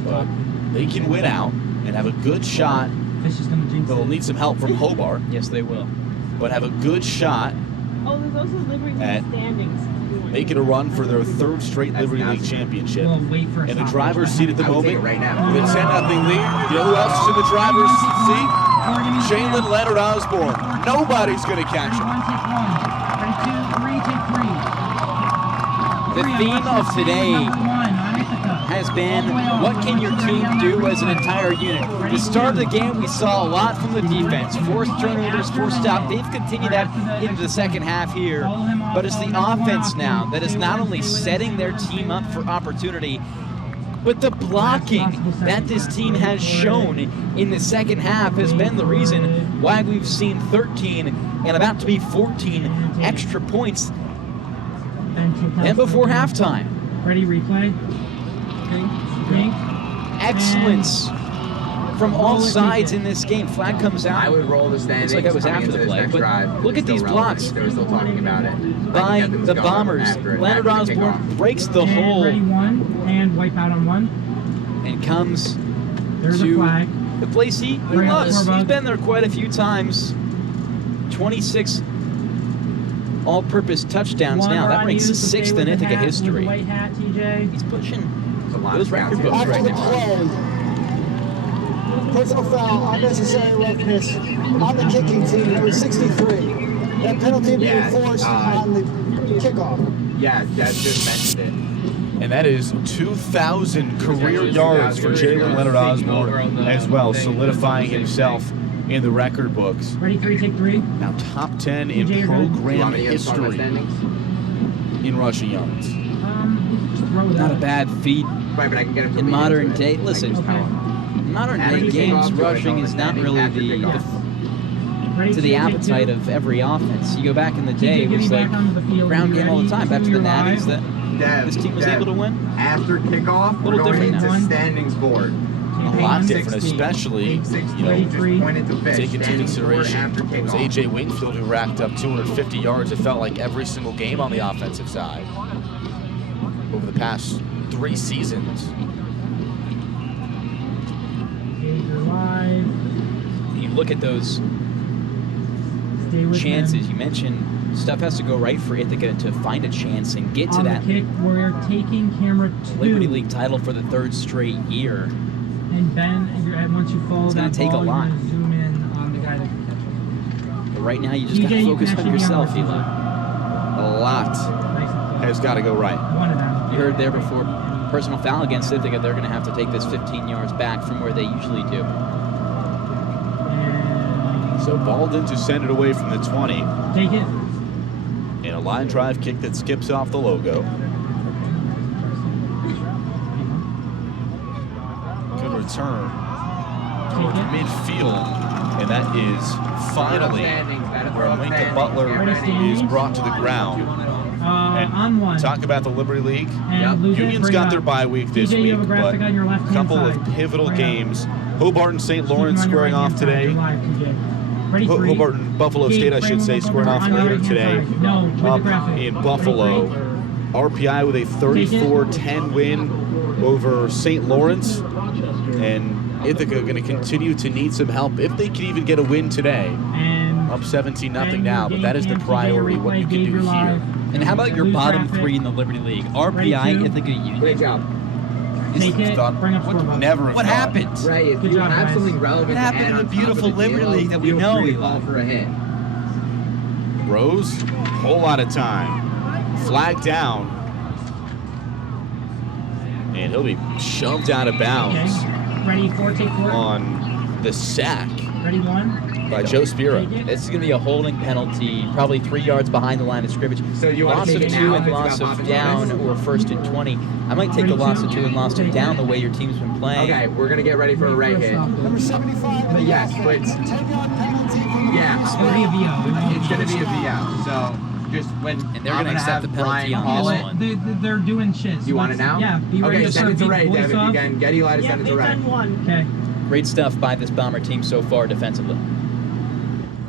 But they can win out and have a good shot. Fish is gonna jinx They'll it. need some help from Hobart, Yes, they will. but have a good shot Oh, there's also Liberty At- standings. making a run for their 3rd straight Liberty League championship. We'll wait for a In the stop. driver's seat at the I would take moment, it right now. with a 10-0 lead. You know who else is in the driver's seat? Jalen Leonard Osborne. Nobody's going to catch him. Ready, 2, 3, take 3. The theme of today has been, what can your team do as an entire unit? The start of the game, we saw a lot from the defense. Forced turnovers, forced stop. They've continued that into the second half here. But it's the offense now that is not only setting their team up for opportunity, but the blocking that this team has shown in the second half has been the reason why we've seen 13 and about to be 14 extra points and before halftime. Ready, replay. Pink. Excellence from all sides in this game. Flag comes I out. would roll the standings. Looks like it was coming after into the this play, next but drive. look It's at still these relevant. blocks They were still talking about it. by Nothing was the going Bombers. after Leonard the Osborne kickoff. breaks the And ready, hold 1, and wipe out on 1. and comes There's a to flag. the place he Bring up loves. score He's bug. been there quite a few times. 26 all-purpose touchdowns One now. are That on ranks you, so stay 6th with in the Ithaca hat, with the history. white hat, TJ. He's pushing It's a lot those of record counts. books After right the now. play, personal foul, unnecessary roughness on the kicking team, number 63. That penalty being enforced on the kickoff. Yeah, Dev just mentioned it. And that is 2,000 career yards for Jalen Leonard Osborne as well, solidifying himself in the record books. Ready, 3, take 3. Now top 10 in TJ, you're good. You program want me to get started with history standings? in rushing yards. Just throw it Not a out. bad feat Right, but I can get him in modern day. Listen, modern day games rushing is not really the Ready, to 2, the take appetite 2. of every offense. You go back in the TJ, day, it get was me like back onto the field. ground You game all the ready? time. Back to the You're natties live. that Dev, this team was Dev, able to win. After kickoff, we're Little going different into now. standings board. A lot different, especially, you know, Ready, 3. Pointed to fish. take into Standings board consideration after it was kickoff. A.J. Wingfield who racked up 250 yards. It felt like every single game on the offensive side over the past 3 seasons. You're live. You look at those Stay with chances. him. You mentioned stuff has to go right for Ithaca to find a chance and get to On that the kick, we're taking camera 2. Liberty League title for the 3rd straight year. And Ben, once you follow It's gonna that take a ball, lot. you're gonna zoom in on the guy that can catch it. But right now, you just got TJ, to you focus can on actually yourself, be on Eli. A lot Nice and close. has got to go right. One of them. You heard there before, personal foul against Ithaca. They're going to have to take this 15 yards back from where they usually do. So Baldwin to send it away from the 20. Take it. And a line drive kick that skips off the logo. Good return toward midfield. And that is finally where Lincoln Butler is brought to the ground. On one. Talk about the Liberty League. And lose it, Union's bring got it their up. bye week this TJ, you week, have a graphic but on your a left-hand couple side. of pivotal Bring it up. games. Hobart and St. Lawrence Keep 'em on your squaring off right-hand side. today. You're live, TJ. Ready, three. Hobart and Buffalo Jake, State, I should frame say, over squaring off on your later right-hand today. side. No, with the Up graphic. in Ready, Buffalo. three. RPI with a 34-10 win over St. Lawrence. And Ithaca going to continue to need some help if they can even get a win today. And up 17-0 now, but that is the priority, what you can do here. And how about your bottom three in the Liberty League? RPI, Ithaca, Union. Great job. Take it, bring up scoreboard. Never What happened? Ray, if Good you job, have guys. something relevant What happened to add in the on top of beautiful the Liberty table, League that we feel know free we to call love? for a hit. Rose, whole lot of time. Flag down. And he'll be shoved out of bounds Okay. Ready, four, take four. on the sack Ready, one. by Joe Spira. This is going to be a holding penalty, probably 3 yards behind the line of scrimmage. So you want Loss to of take it 2 now and if it's loss got of Papa down John's? or 1st and 20. I might take the loss of 2 and loss of down the way your team's been playing. Okay, we're going to get ready for a Ray hit. Number 75. But yes, but 10-yard penalty from the yeah, It's going to be a VO. it's going to be a VO. So just when And they're I'm gonna accept have the penalty Brian on call this it. one. They're doing shit. You want it now? Yeah. Be ready Okay, to send it to serve. Ray, Voice Dev, if you off. can. Get Eli to Yeah, send it to it's Ray. on one. Okay. Great stuff by this Bomber team so far defensively.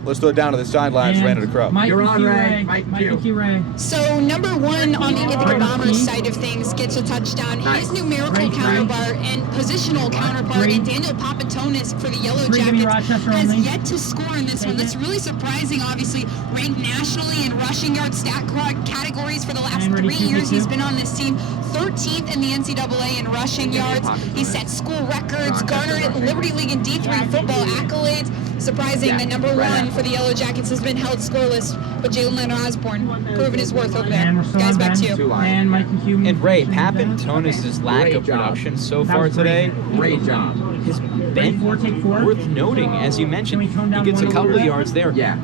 Let's throw it down to the sidelines, ran it across. Mike You're on, Q. Ray. Mike Mike Q. Ray. So number one on the Ithaca Bombers side of things gets a touchdown. Nice. His numerical Great, counterpart and positional counterpart, Great. and Daniel Papatonis for the Yellow Three, give me Jackets Rochester has only. yet to score in this one. That's really surprising. Obviously ranked nationally in rushing yard stat categories for the last And ready, 3 two, years two. he's been on this team. 13th in the NCAA in rushing yards. He set school records, garnered Liberty League and D3 football accolades. Surprising that number one for the Yellow Jackets has been held scoreless, but Jalen Leonard Osborne proving his worth over there. And we're still Guys, on back to Ben. you. And Mike Q. And Ray, Papatonis' lack Great of job. production so That far was great. today Great job. has Ready, been four, take four. worth noting. As you mentioned, Can we tone he down gets a one couple over of there? yards there. Yeah.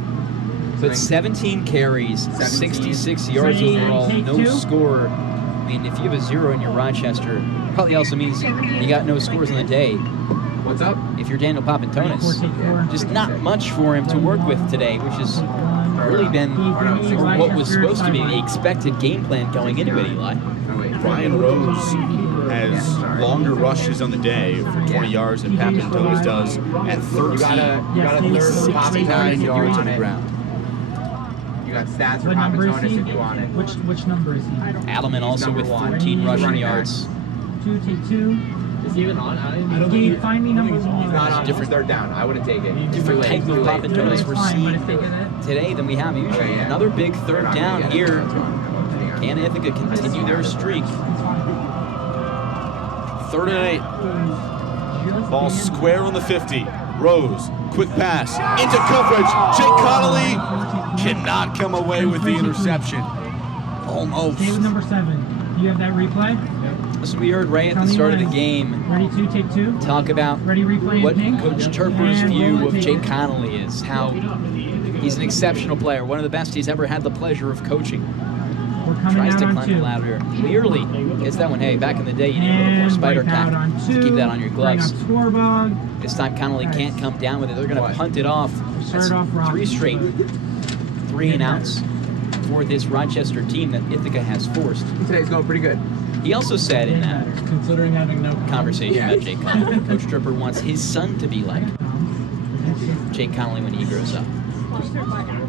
But 17 carries, 66 yards Ready, overall, take no two. score. I mean, if you have a 0 in your Rochester, probably also means you got no scores on the day. What's up? If you're Daniel Four, Papatonis, take four. just not much for him to work with today, which has really been what was supposed to be the expected game plan going into it, Eli. Oh, wait. Brian Rose has longer rushes on the day for 20 yards than Papatonis does at 13. You got a third for 69 Papatonis if you yards on want the it. ground. You got stats for What number is Papatonis he? if you want it. Which number is he? Adelman also Number with one. 14 rushing Running back. yards. 2, take 2. Is he even on? I don't Gabe, find me number He's not one. on Different- third down. I wouldn't take it. Different Too type late, of too late. Papatonis It's we're fine, but seeing if they get it. today than we have usually. Okay, yeah. Another big They're third not down gonna get it. here. That's fine. Can Ithaca continue their streak? 3rd and 8. Ball square on the 50. Rose, quick pass into coverage. Jake Connolly cannot come away with the interception. Almost. Stay with number 7. You have that replay? So we heard Ray at the Tell me start of the when. game Ready, 2, take 2. talk about Ready, replay what in pink. Coach Turper's And view roll it, of take Jake it. Connolly is, how he's an exceptional player, one of the best he's ever had the pleasure of coaching. We're coming Tries out to on climb 2. the ladder. Clearly gets that one. Hey, back in the day, you needed a little more And spider wipe out tack on to 2. keep that on your gloves. Bring up scoreboard. This time Connolly can't come down with it. They're going to punt it off. Start off rough. 3 straight 3 and outs for this Rochester team that Ithaca has forced. Today's going pretty good. He also said in that Considering having no conversation Yeah. about Jake Connolly, Coach Turper wants his son to be like Jake Connolly when he grows up.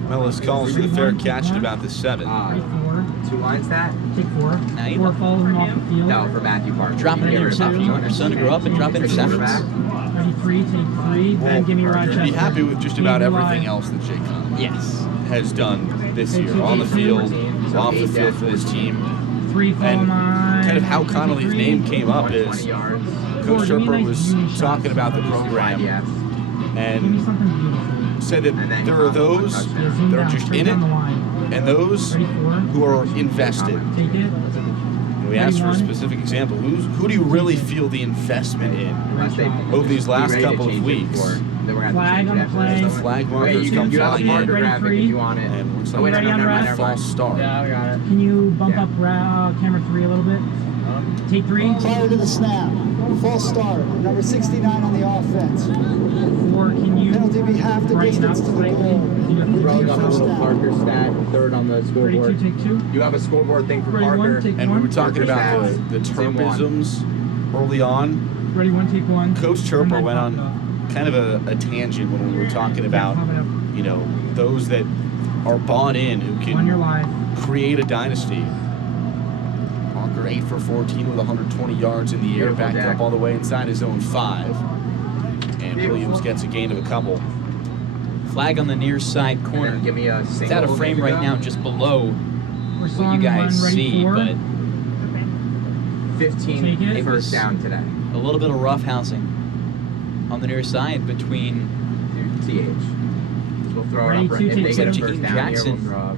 Mellis calls for the fair catch at about the 7. 4. 2 line stat? Take 4. Now you 4 follows him off the field. No, for Matthew Parker. Dropping interception. You want your son to grow up and drop interceptions? Ready, 3, take 3. Well, Ben, give me you'd Rochester. be happy with just about Gabe, everything Eli. else that Jake Connolly Yes. has done this year. On the field, off the field for this team. 3 follow And mine. kind of how Connolly's name came up 20 is yards. Coach Turper was talking about the program, Yeah. Give me and something beautiful. said that there are those that are just in it and those who are invested. Take it. And we asked for a specific example. Who do you really feel the investment in over these last couple of weeks? Flag on the play. As the flag markers come flying in, Ready, free. and looks like Ready on a ref. false start. Yeah, we got it. Can you bump up camera 3 a little bit? Take 3. Prior to the snap, false start, number 69 on the offense. 4, can you Penalty be half the brighten up distance to the slightly? goal. Rogue up a First little down. Parker stat, third on the 32, scoreboard. take 2. You have a scoreboard thing for 31, Parker. take And we 1. were talking about the Same one. termisms early on. Ready, 1, take 1. Coach Chirper went on kind of a tangent when we were talking about, you know, those that are bought in who On your can live. create a dynasty. Parker 8 for 14 with 120 yards in the air, Beautiful, backed Jack. up all the way inside his own 5. And Williams gets a gain of a couple. Flag on the near side corner. Give me a It's single. out of frame right now, just below We're what you guys see, but 15 Take it. first down today. a little bit of roughhousing on the near side between TH. We'll throw Ready, it up. two, If they take get a two. first down Jackson. here, we'll throw up.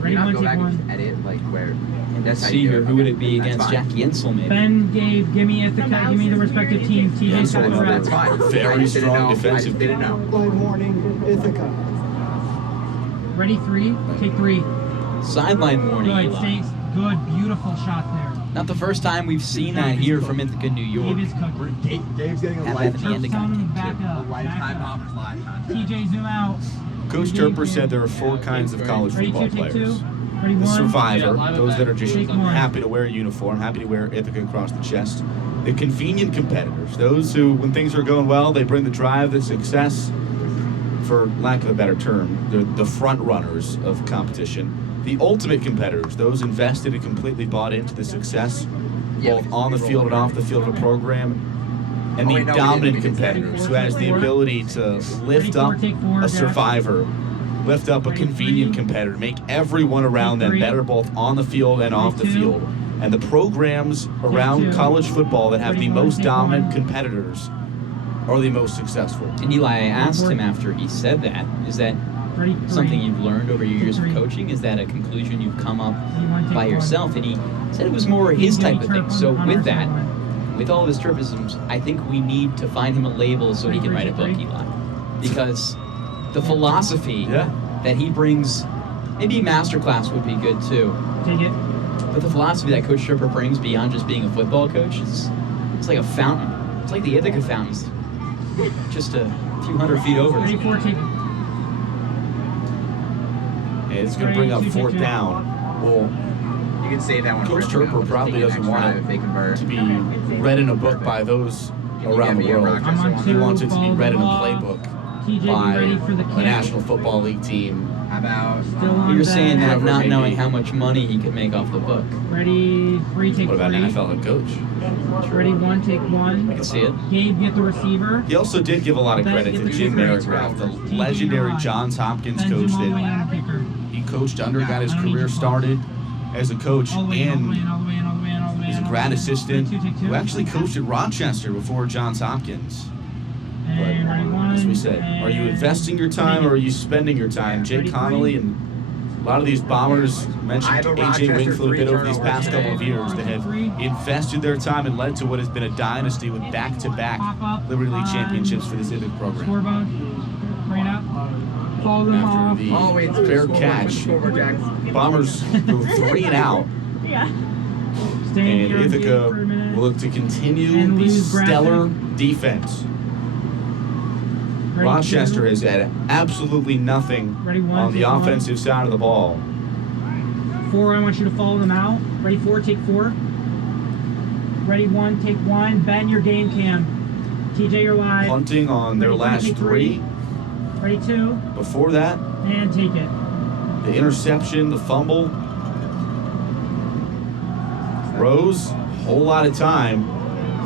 Ready, Can you not 1, go take back 1. and just edit like where? Let's That's how see you do here. it. Who would it be That's against fine. Jack Yensel, maybe? Ben give me Ithaca, give me the respective team. TJ Yensel, set the another That's rep. fine. Very I just didn't strong know. I defensive just didn't know. Line warning, Ithaca. Ready, 3, take 3. Sideline warning, Good, Eli. thanks. Good, beautiful shot there. Not the first time we've seen that here from Ithaca, New York. Dave is cooking. Dave's getting a Have lifetime. that in the Someone game, back too. up. Lifetime Back up. Bombers lifetime. TJ, zoom out. Coach Chirper said there are 4 kinds of college Ready, football 2, take 2. players. Ready, The 1. survivor, those that are just Take 1. happy to wear a uniform, happy to wear Ithaca across the chest. The convenient competitors, those who, when things are going well, they bring the drive, the success, for lack of a better term, they're the front runners of competition. The ultimate competitors, those invested and completely bought into the success, both on the field and off the field of a program. And the dominant competitors, who has the ability to lift up a survivor, lift up a convenient competitor, make everyone around them better both on the field and off the field. And the programs around college football that have the most dominant competitors are the most successful. And Eli, I asked him after he said that, is that Ready, something 3. you've learned over your years of coaching? Is that a conclusion you've come up by yourself? And he said it was more his type of thing. So with that, with all of his trippisms, I think we need to find him a label so he can write a book, Eli. Because the philosophy that he brings, maybe masterclass would be good too. Take it. But the philosophy that Coach Chirper brings beyond just being a football coach, it's like a fountain. It's like the Ithaca fountains, just a few hundred feet over. Ready, 4, take. And it's going to bring up 4th down. Well, You can save that one. Coach for Chirper now. probably Take an doesn't extra want if they convert. it to be read in a book by those around the world. I'm on He 2, wants it to be follow read the in a ball. playbook TJ, by be ready for the a kick. National Football League team. How about? Still on You're saying that Whoever not may be. knowing how much money he could make off the book. Ready, 3, take What about 3. an NFL head coach? Ready, 1, take 1. I can see it. Gabe, get the receiver. He also did give a lot of credit to Jim Merrigraff, the legendary Johns Hopkins coach All the way that in the kicker. he coached under, got his career started as a coach, All the way in, all the way and in, all the way in, all the way in, all the way in. he's a all the grad way in. assistant Ready, 2, take 2. who actually coached at Rochester before Johns Hopkins. But And ready, 1, as we said, are you and- investing your time or are you spending your time? Jake Connolly and a lot of these Bombers mentioned I have a AJ Rochester Wingfield a bit over these 3 past couple of years that have invested their time and led to what has been a dynasty with back-to-back Liberty League championships for this Ithaca program. Scoreboard. Bring it up. Follow them After off. the Oh, wait, fair scoreboard, catch, scoreboard, Jack. Bombers go 3 and out, Yeah. Stay and here Ithaca for a minute. will look to continue And the lose graphic. stellar defense. Ready, Rochester 2. has had absolutely nothing Ready, 1, on the take 1. offensive side of the ball. 4, I want you to follow them out. Ready, 4, take 4. Ready, 1, take 1. Ben, your game cam. TJ, you're live. Punting on their Ready, last take 3. Ready, 2, Before that, and take it. the interception, the fumble. Rose, whole lot of time.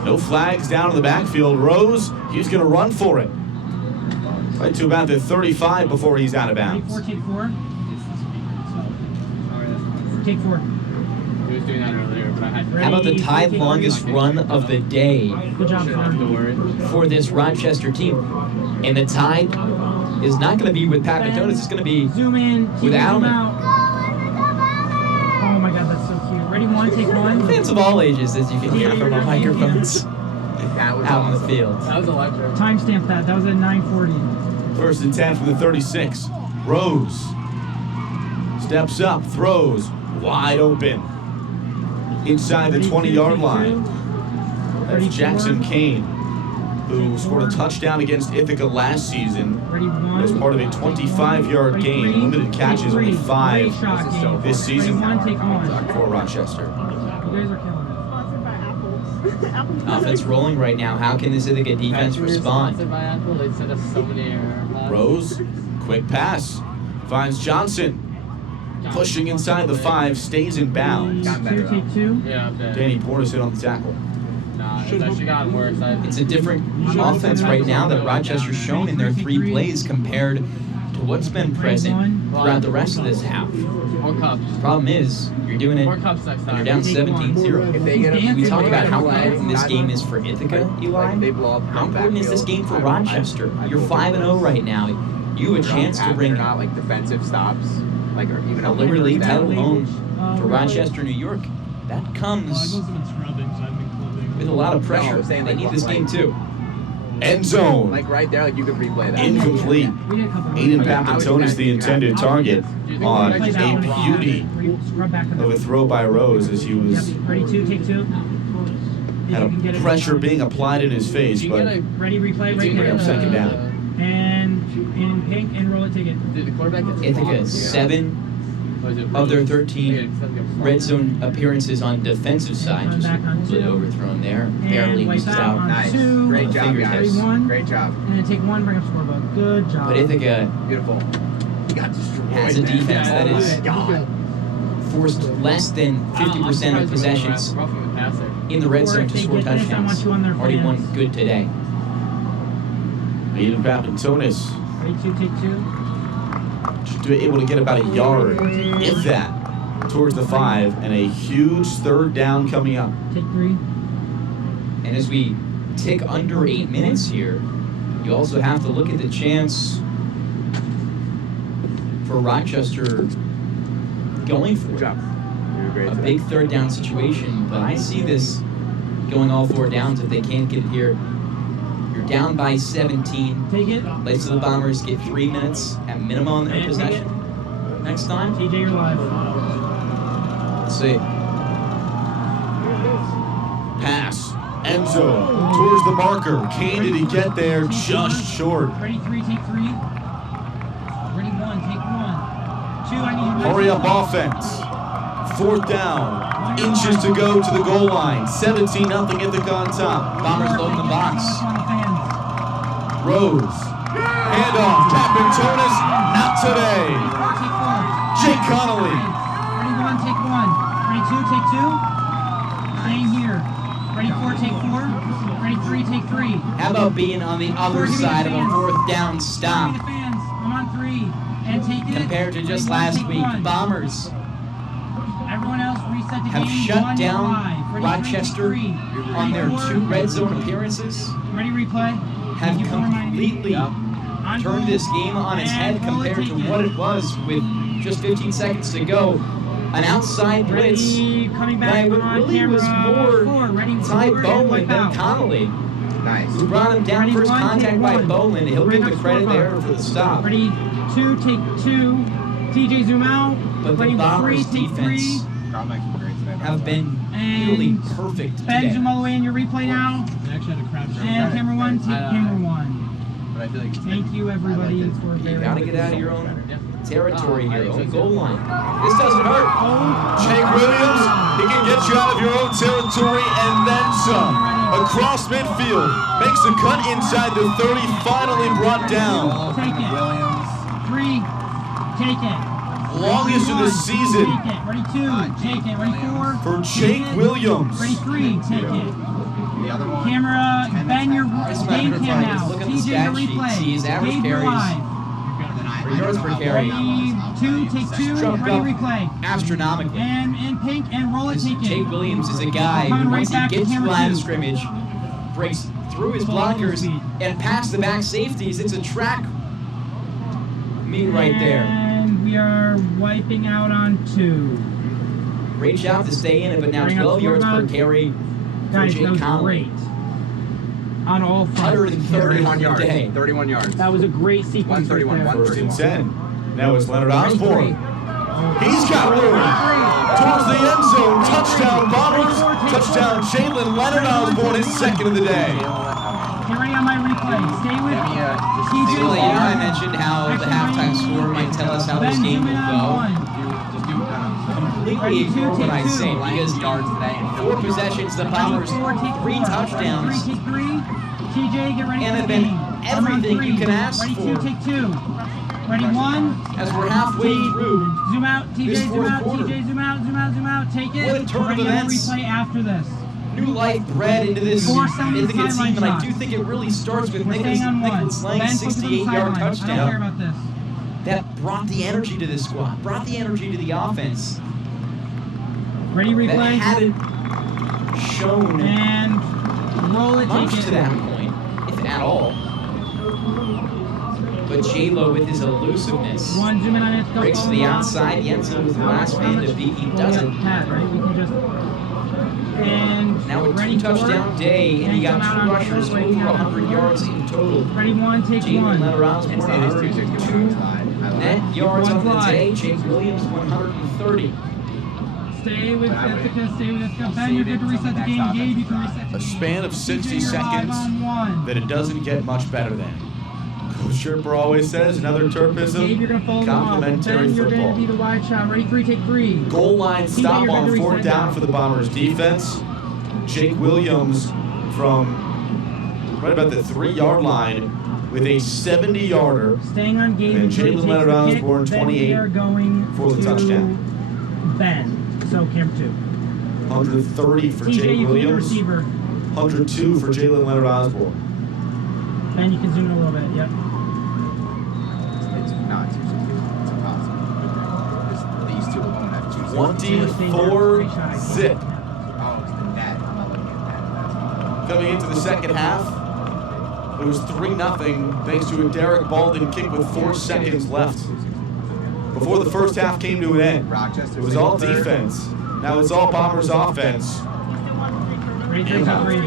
No flags down in the backfield. Rose, he's going to run for it. Right to about the 35 before he's out of Ready, bounds. 4, take 4. Take 4. He was doing that earlier, but I had. How about the tied longest run of the day Good job, for this Rochester team? And the tie is not going to be with Pat Matonis. It's going to be Zoom in. with Zoom Alman. out. Oh my God, that's so cute. Ready, one, take one. Fans of all ages, as you can hear from our microphones That was out in awesome. the field. That was electric. Timestamp that. That was at 9:40. 1st and 10 from the 36. Rose steps up, throws wide open inside the 20-yard line. That's Jackson Kane, who scored a touchdown against Ithaca last season as part of a 25-yard game. Limited catches, only 5 this season for Rochester. You guys are killing it. Offense rolling right now. How can this Ithaca defense respond? Sponsored by Apple. They sent us so many AirPods. Rose, quick pass, finds Johnson, pushing inside the 5, stays in bounds. Take two. Yeah, I'm dead. Danny Portis hit on the tackle. Nah, it's actually gotten worse. It's a different offense right now that Rochester's shown in their 3 plays compared to what's been present throughout the rest of this half. More cups. Problem is, you're doing it More cups next and you're time. down 17-0. If they get a, We talk about how play, important this game is for Ithaca, Eli. they blow up How important is this game for I Rochester? You're 5-0 right now. You have a chance to bring not like defensive stops, like or even a Liberty League title home to Rochester, New York. That comes with a lot of pressure. I'm saying, They like, need this game too. End zone. Like right there, like you could replay that. Incomplete. Aiden Papitonis, the intended target, on a beauty of a throw by Rose as he was Ready, two, take two. had a pressure being applied in his face, but Ready, replay, right bring up there. second down. And in pink, and roll a ticket. Dude, the quarterback gets Ithaca, 7 of their 13 red zone appearances on defensive side. Just completely overthrown there. Barely misses out. Nice. Two. Great job, guys. One. Great job. And then take one, bring up scorebook. Good job. But Ithaca Beautiful. You got destroyed. has a defense that is God. forced less than 50% of possessions in the red zone to score touchdowns. Already one good today. Aiden Papitonis Ready, two, take two. just able to get about a yard, if that, towards the 5, and a huge 3rd down coming up. Take 3. And as we tick under 8 minutes here, you also have to look at the chance for Rochester going for it. A big 3rd down situation, but I see this going all 4 downs if they can't get it here. You're down by 17. Take it. Let's the Bombers get 3 minutes at minimum on their possession. Next time. TJ, you're live. Let's see. Pass. End zone. Towards the marker. Kane, did he get there? Just short. Ready, 3, take 3. Ready, 1, take 1. 2, I need you. Hurry up offense. 4th down. Inches to go to the goal line. 17-0 Ithaca on top. Bombers loading the box. Rose. Handoff. Papitonis. Not today. Jake Connolly. Ready, 1, take 1. Ready, 2, take 2. Same here. Ready, 4, take 4. Ready, 3, take 3. How about being on the other side of a 4th down stop? Fans, I'm on 3. And take it. Compared to just Ready, 1, last take week, 1. Bombers Everyone else reset the have game. shut 1 down live. Ready, Rochester 3, take 3. on their Ready, 2 red zone appearances. Ready, replay. Have completely turned this game on its head compared to what it was with just 15 seconds to go. An outside blitz coming that back on really was camera. more 4, ready, Ty 4, and Bowen wipe than out. Connolly. Nice. Who brought him down. Ready, First 1, contact take by 1. Bowen. He'll Bring get the up credit scorebook. there for the stop. Ready, 2, take 2. TJ, zoom out. But the Ready, Bombers 3, take 3. defense have been nearly perfect Ben, today. zoom all the way in your replay now. And camera 1, take camera 1. But I feel like Thank you, everybody, for You very gotta get out of your own territory here, own goal line. This doesn't hurt. Jake Williams, he can get you out of your own territory and then some. Across midfield, makes a cut inside the 30, finally brought down. Take it. 3, take it. Longest of the season Take it. Ready, 2, take it. Ready, 4. for take Jake it. Williams. Ready, 3, take it. Camera, Ben, your game cam now. Look at the TJ, stat your sheet. replay. See his average Gabe, you're carries. live. Or yards per carry. Ready, 2, take 2, Struck ready, up replay. astronomically. And pink, and roll it, take it. Jake Williams is a guy Coming who, right once he back to gets to the camera line of 2. scrimmage, breaks through his Full blockers speed. and past the back safeties. It's a track meet right there. And we are wiping out on 2. Great job to stay in it, but now Bring up 12 yards per forward. carry for Guys, Jake that was Conley. great. On all fronts. 130 on the day. 31 yards. That was a great sequence. 131, right there. 131. First and 10. Now it's Leonard Osborne. He's got room. Towards the end zone. Touchdown Bombers. Touchdown Jalen Leonard Osborne, his second of the day. Get ready on my replay. Stay with TJ. Well, you know, I mentioned how the halftime score might tell us how this game will go. Completely ignore what I say because 4 possessions, the Bombers, 3 touchdowns, Take 3. TJ, get ready and for have the been game. everything you can ask Ready for. 2, take 2. Ready 1. As we're halfway through Zoom out, TJ, this zoom fourth out, quarter. TJ, zoom out, zoom out, zoom out. Take it. What a turn of Ready on the events. replay after this. New life bred into this Force some Ithaca team, sideline and I shots. do think it really starts with We're Nicholas staying on 1. Lang's Ben, focus on the 68-yard sideline. I don't care touchdown. about this. That brought the energy to this squad, brought the energy to the offense. Ready, That replay. hadn't shown And roll it, much take it. to that point, if at all. But J-Lo with his elusiveness 1, zoom in on it. breaks to the outside, the end zone with the last man to beat. He doesn't. Pat, right? We can just. And Now a ready 2-touchdown day, and he got 2 rushers over 100 yards in total. Ready, 1, take Jalen 1. Leonard Osborne, 102 net yards on the day. Jake Williams, 130. Stay with Ithaca, stay with Ithaca. Ben, you're good to reset the game. Gabe, you can reset the A game. span of 60 TJ, you're live seconds on 1. that it doesn't get much better than. Coach Sherper always says, another Gabe, you're Terpism, going to follow them off. complimentary Ben, you're going to football. be the wide shot. Ready, 3, take 3. Goal line TJ, stop you're good on to 4th reset down now. for the Bombers defense. Jake Williams from right about the 3-yard line with a 70-yarder. Staying on Gabe. And until he Jalen takes Leonard the kick. Osborne, Then 28 we are going for the to touchdown. Ben. So, camera 2. 130 for TJ, Jake you can be the Williams. receiver. 102 for Jalen Leonard Osborne. Ben, you can zoom in a little bit. Yep. It's not 260. It's impossible. Just these two alone have 260. 24 zip. Oh, it's the net. I'm not looking at that. Coming into the second half, it was 3-0 thanks to a Derek Baldwin kick with 4 seconds left. Before the first half came to an end, Rochester. it was all defense. Now it's all Bombers offense. Ready, 3, And take out. 3. No,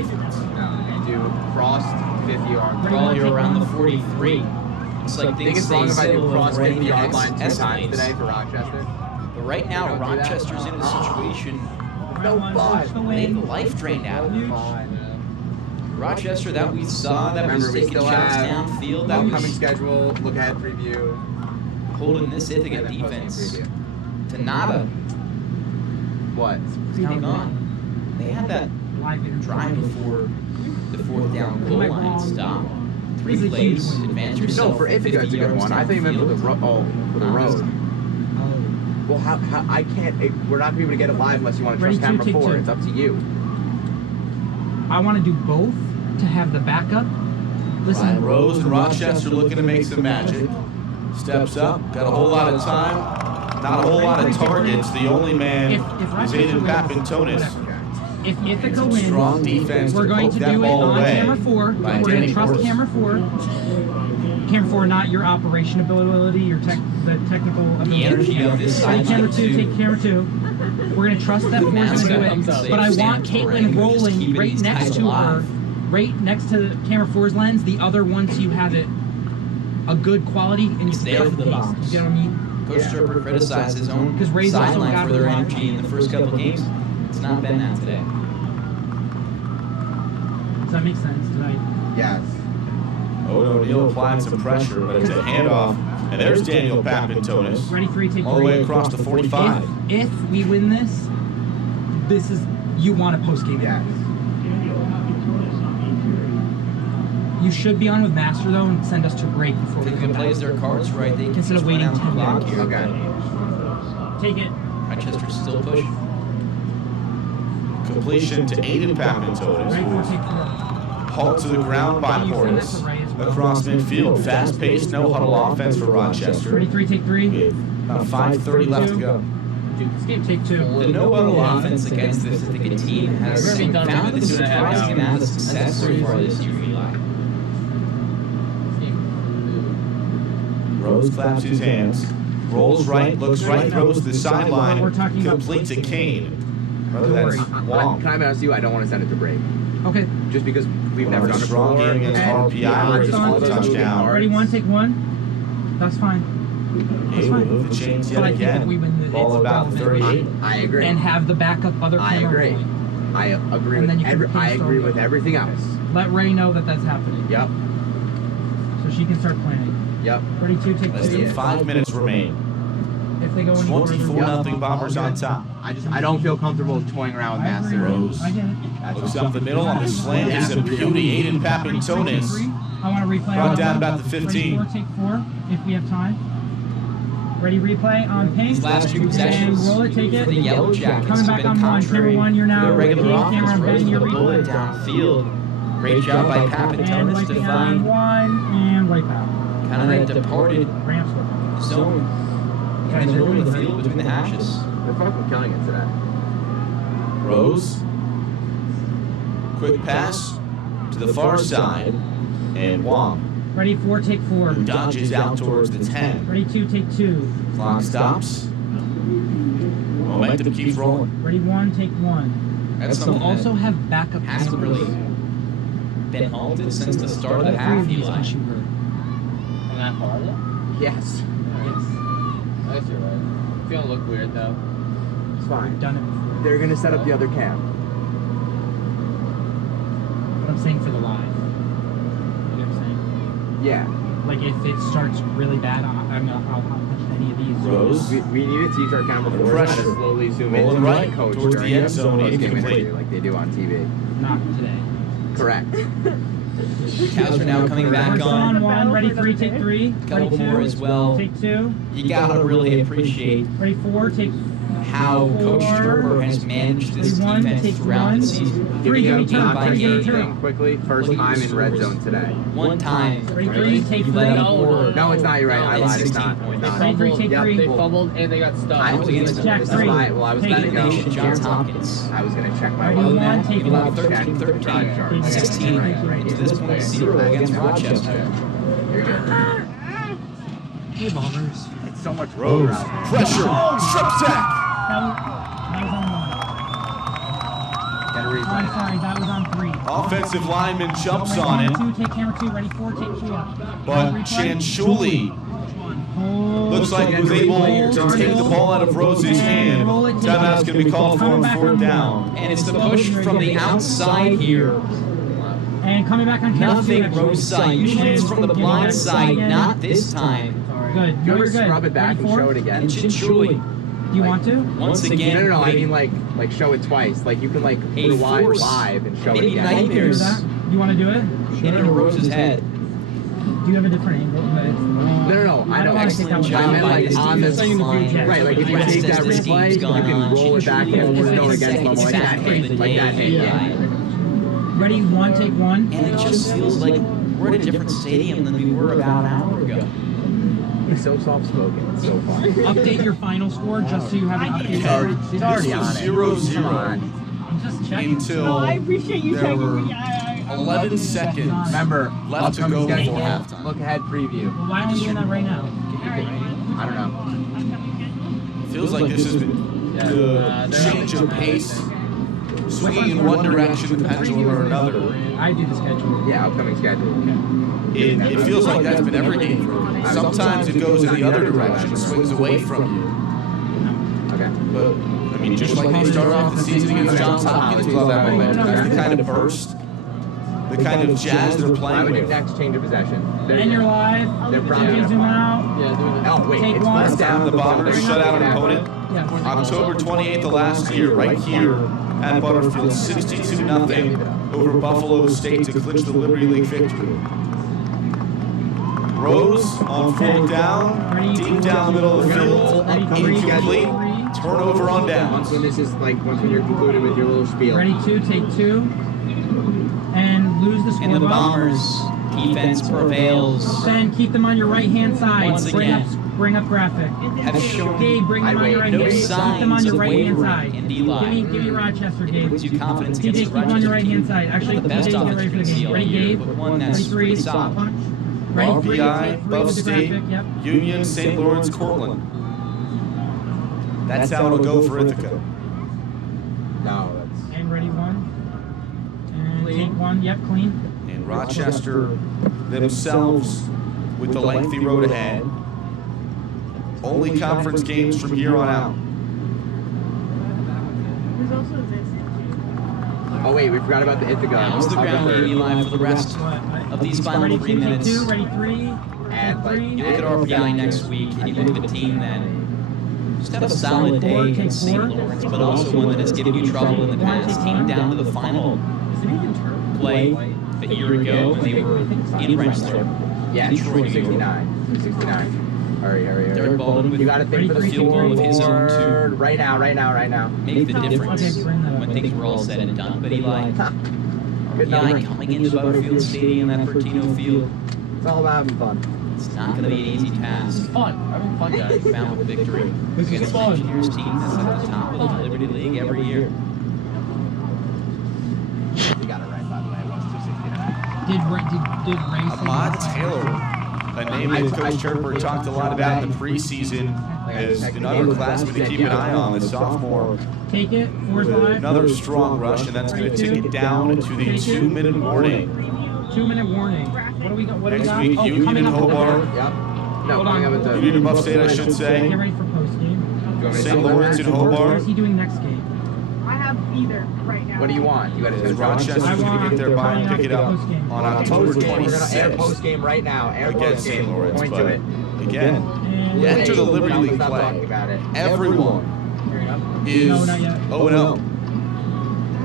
you do crossed 50-yard. Well, you're around the 43. It's like I think things it's stay wrong if I do civil cross and ready 50-yard to line 2 times escalate. today for Rochester. But right now, Don't do that. Rochester's in a situation No they have the life drained out of them. Rochester that we saw, that Remember, was we taking still shots have downfield, that upcoming was schedule, look ahead preview, holding this and Ithaca then defense post-game preview. to nada. What? It's now gone. They had that drive before the 4th down goal line stop. 3 plays, advance yourself. No, for Ithaca, it's a good one. I think you meant for the road. For the road. Well, how I can't. We're not gonna be able to get it live unless you want to Ready, trust 2, camera take 4. 2. It's up to you. I want to do both to have the backup. Listen, Ryan Rose and Rochester looking to make some magic. Steps up, got a whole lot of time, not a whole lot of targets. The only man If is Rochester Aiden wins, Papintonis. if Ithaca Some wins, strong defense we're to going poke to that do it ball on away camera 4. by We're going Danny to trust Morris. camera 4. Camera 4, not your operation ability, your the technical ability. energy of this Ready, sideline camera 2, too. take camera 2. We're going to trust that 4's going to do it. But I want Caitlin rolling right next to her, right next to camera 4's lens, the other one, so you have it a good quality and It's you there can for the pace. Bombers. You get what I mean? Coach Sherper criticized his own 'Cause Ray's also sideline got for the their line. energy in the first couple of games. It's not been that today. Does that make sense? Did I? Yes. Owen O'Neill applying some pressure, but it's a handoff. And there's Daniel Papintonis Ready, 3, take 3. all the way across the 45. If we win this is, you want a post-game. Yes. You should be on with Master, though, and send us to break before we Ithaca come plays back. their cards right. They can Instead of just run waiting out the 10 clock minutes. here. Okay. Take it. Rochester's still pushing. Completion to Aiden Papintonis. Ready, 4, take 4. Hauled to the ground by Portis. Across midfield. Fast-paced, no-huddle offense for Rochester. Ready, 3, take 3. With About 5:30 left to go. Take 2. The no-huddle offense against this Ithaca team has found a surprising amount of success so far this year, Eli. Rose claps his hands, rolls right, looks right, throws to the sideline, complete to Kane. Brother, that's long. Can I be honest with you? I don't want to send it to break. Okay. Just because we've never done it strong before. game against RPI, where it's all touchdown. Ready, 1, take 1. That's fine. Hey, we move the chains yet again. Ball about 38. I agree. And have the backup other I camera agree. rolling. I agree And then with you can I post agree all with that. everything else. Let Ray know that that's happening. Yep. So she can start planning. Yep. Ready, 2, take 2. Less than 5 minutes remain. If they go any 24-0 Bombers on top. I don't feel comfortable toying around with Master. Rose I get it. looks up the middle on the slant. It's a beauty. Aiden Papantonis. I want to replay. Brought on down one. about the 15. Ready, 4, take 4, if we have time. Ready, replay on pink. These last 2 possessions And roll it, take it. for the Yellow Jackets Coming have back been on 1. contrary Camera 1, you're to now. their regular Camera offense. on Rose Ben, you're with the bullet replay. downfield. Great job by And Papantonis to wiping on find 1 and wipe out. kind of that departed Ramps with it. zone in the middle of the field between the hashes. They're fucking killing it today. Rose. Quick pass to the far side. And Wong Ready, 4, take 4. dodges out towards the 10. Ready, 2, take 2. Clock stops. Momentum keeps rolling. Ready, 1, take 1. That's So something also that have backup hasn't cameras. really been halted since the start of the All 3 half, of these Eli. can shoot her. And that part of it? Yes. I guess you're right. It's gonna look weird though. It's fine. Done it before. They're gonna set up the other cam. But I'm saying for the live. You know what I'm saying? Yeah. Like if it starts really bad, I'll touch any of these. Rose. We need to teach our camera force how to Pressure. slowly zoom in Rolling to right the coach towards during the end a zone. post-game Incomplete. interview like they do on TV. Not today. Correct. Cows are now coming back First on. on 1, ready, 3, take 3. Couple Ready, 2. more as well. Take 2. You gotta really appreciate Ready, 4, take how Coach Turber has managed this Ready, 1, defense take throughout 1. the season. 3, give me Not turn. by 3, give me game. turn. Quickly, first time in red zone today. One time, Ready, 3, take you 3. let up more. No, it's not. You're right. I And lied. It's 16 not. points. It's Ready, not. 3, take Yep, 3. they fumbled and they got I stuck. was against Jack, this is 3. why. Well, I was Take betting it. go. Nation, Johns Hopkins. I was gonna check my Ready, Other than 1, that, take you allowed 1. 13-13, Drive chart. 16 Right. to this point, 0 against Rochester. You're good. Hey, Bombers. It's so much Rose. road out. Pressure. Strip sack. That was on 1. Gotta Oh, replay I'm that. sorry, that was on 3. Offensive lineman jumps Ready, on it, 2, take camera 2. Ready, 4, take 4. but Replay. Chanchuli Hold. looks like he was able to take the ball out of Rose's hand. Timeout's going to be called for on 4th down. And it's the push from the outside here. And coming back on camera 2. Nothing actually. Rose side. Usually it's from the blind side, not this time. Good. You ever You're good. scrub it back Ready, and 4? show it again? And Chinchuli, You want to? once No, again, no, I mean like show it twice. Like you can like A rewind force. live and show Maybe it again. Do nightmares. that? You want to do it? into Rose's head. Do you have a different angle? No, I know. Excellent I job meant by like this on this defensive line. right, like if you Rest take as that this replay, game's you gone can on. roll it back and forth going against them like that hit. Like that hit, yeah. Ready, 1, take 1. And it just feels like we're at a different stadium than we were about an hour ago. He's so soft spoken. It's so fun. Update your final score just so you have an update. It's already This was on it. 0-0 I'm just checking. until No, I appreciate you there checking were me. 11 seconds Remember, left to upcoming go schedule, before halftime. look ahead preview. Well, why aren't we doing that right now? I don't know. Feels like this has been the change of pace, swinging in one direction, the pendulum or another. I do the schedule. Yeah, upcoming schedule. It feels like that's been every game for me. Sometimes it goes in the other direction, swings away from you. Okay. But, I mean, just like they started off the season against Johns Hopkins with all that momentum, that's the kind of burst, the kind of jazz they're Why playing would you with. next change of possession? And you're live. They're probably Okay, gonna zoom find- out. Yeah, do it. Oh wait, Take it's one. first Last time down. the Bombers shut out an opponent, Yeah. October 28th of last year, right here at Butterfield, 62-0 over Buffalo State to clinch the Liberty League victory. Rose on 4th down, deep down the middle of the field, incomplete, turnover on Once downs. when this is like once when you're concluded with your little spiel. Ready, 2, take 2. And lose the And the score. Bombers defense prevails. Then keep them on your right hand side. Once Bring again. up Bring up graphic. have shown Gabe, bring them on your right hand. no Keep them on signs your of right hand wavering side. in D-line. Give me Rochester, Gabe. Puts you confidence TJ, against keep the them on your Rochester right hand team. side. Actually, The best TJ, get offense ready for we the see game. all Ready, year, Gabe? but one that's Ready, pretty three. solid. Ready, three. RPI, Buff State, Yep. Union, St. Lawrence, Cortland. That's how it'll go for Ithaca. No, that's. And ready, one. And take one. Yep, clean. And Rochester themselves with the lengthy road ahead. Only conference games from here on out. There's also this. Oh wait, we forgot about the Ithaca. Now's the ground game live for the rest of these final Ready, 3 two, take minutes. two. Ready, three. And like, You look at RPI next week, and you look at a team that just had a solid day against St. Lawrence, but also one that has given you trouble in the past. Came down to the final play a year ago when they were in Rensselaer. Yeah, Detroit, 69. 69. Hurry. Derek Baldwin with You got to think for the field goal of his own scoreboard. to Right now. make the difference when things were all said and done. But Eli, RPI coming into Butterfield Stadium, that Bertino Field, It's all about having fun. it's not going to be an easy task. Fun. Having fun, guys. Found with victory against the Engineers team that's at the top of the Liberty League every year. You got it right, by the way. It was 269. Did Ray say Ahmad Taylor, a name that Coach Sherper talked a lot about in the preseason, as another classman to keep an eye on, the sophomore. Take it. Four's live. Another strong rush, and that's going to take it down to the 2-minute warning. 2-minute warning. What do we got? What do we Next got? week, Union coming and up with the- Hobart. Yep. No, Hold coming on. up with the. Union and Buff State, I should say. Get ready for post game. St. Lawrence and What Hobart. is he doing next game? I have either right now. What do you want? You got to Is Rochester's I going to want get their bye and pick it up post-game. on October Post game. We're gonna air post 26th game right now. Air against post St. game. Lawrence. Point to But it. again, And you enter the Liberty League Stop play. talking about it. Everyone is No, not yet. 0-0.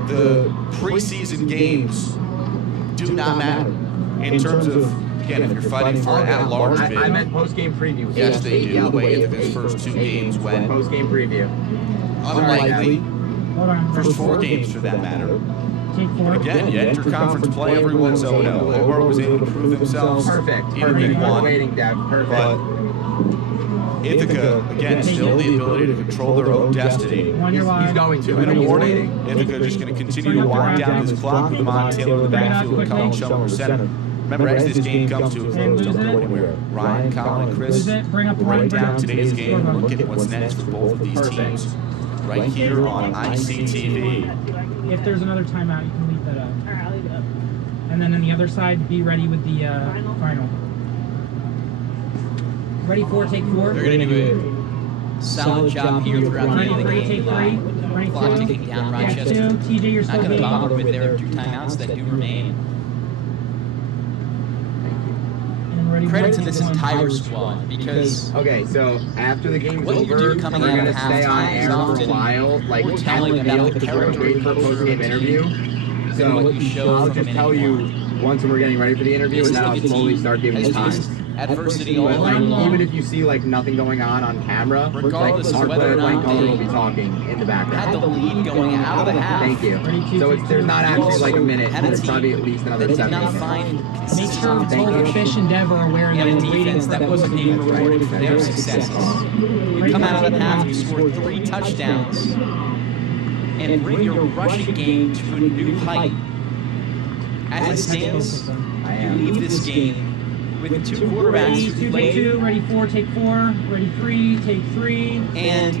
The preseason games do not matter in terms of, again, if you're fighting for an at-large bid. I meant post game preview. Yes, they do, the way Ithaca's first 2 games went. Post game preview. Unlikely. Hold on. First 4 games for that matter. Take four. Again, you enter conference play, everyone's 0-0. Hobart was able to prove themselves Perfect. in week We're 1. waiting, Dad. Perfect. But Ithaca, again, still the ability to control their own destiny. One you're He's live. going to. 2-minute He's warning. waiting. Ithaca just going to continue to wind down this clock with Ahmad Taylor in the backfield and Colin Shummer center. Remember, as this game comes to a close, don't go anywhere. Ryan, Colin, and Chris Lose it. Bring up will one. break Bring down up today's two. game and look at what's next for both of these teams right here on ICTV. If there's another timeout, you can leave that up. Alright, I'll leave it up. And then on the other side, be ready with the final. Ready for take 4. They're going to do a solid job here throughout the Ready end of the 3, game. take 3. Ready Clock 2. ticking down, Take Rochester. 2. TJ, you're Not still going to game. bother with their 2 timeouts that do remain. And ready Credit for to this take one. entire squad because Okay, so after the game's What you over, do coming we're out gonna of stay on halftime is air for a often while, like we're at telling the about field, the because we're character waiting for a post-game interview. than what So you show I'll from just minute tell you one. once we're getting ready for the interview, This and is then I'll like a slowly team start giving has you time. faced adversity all But night like, long. even if you see like nothing going on camera, Regardless like, of our whether or player not Color will they be talking in the had background. the lead going out of the half. Thank you. Ready, two, So take there's two. not actually like a minute. Had a There's team probably at least another that did 7 not minutes. find Make consistent sure Thank both you. Fish and Dev are aware and that a we're waiting defense for that wasn't being That's right. rewarded for their That's right. successes. You come out of the half, you score 3 touchdowns, and bring your rushing game to a new height. As it stands, I you am. leave this game with 2 Ready, quarterbacks 2, who take played 2. Ready 4, take 4. Ready 3, take 3. and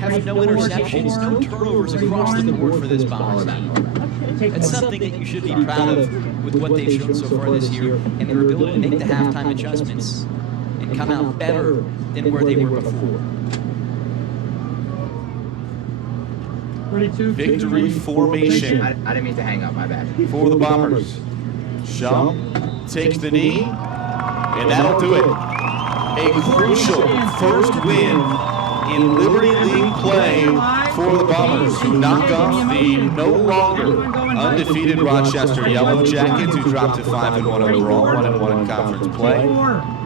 have no Ready, 4, take interceptions, 4. no turnovers Ready, across the 1. board for this Bombers team. Take That's 4. something that you should be proud of with what they've shown so far this year and their ability to make the halftime adjustments and come out better than where they were before. Ready 2. Victory formation I didn't mean to hang up. My bad. for the Bombers. Shum takes the knee, and that'll do it. A crucial first win in Liberty League play for the Bombers, who knock off the no longer undefeated Rochester Yellow Jackets, who dropped to 5-1 overall, 1-1 in conference play. Take 4.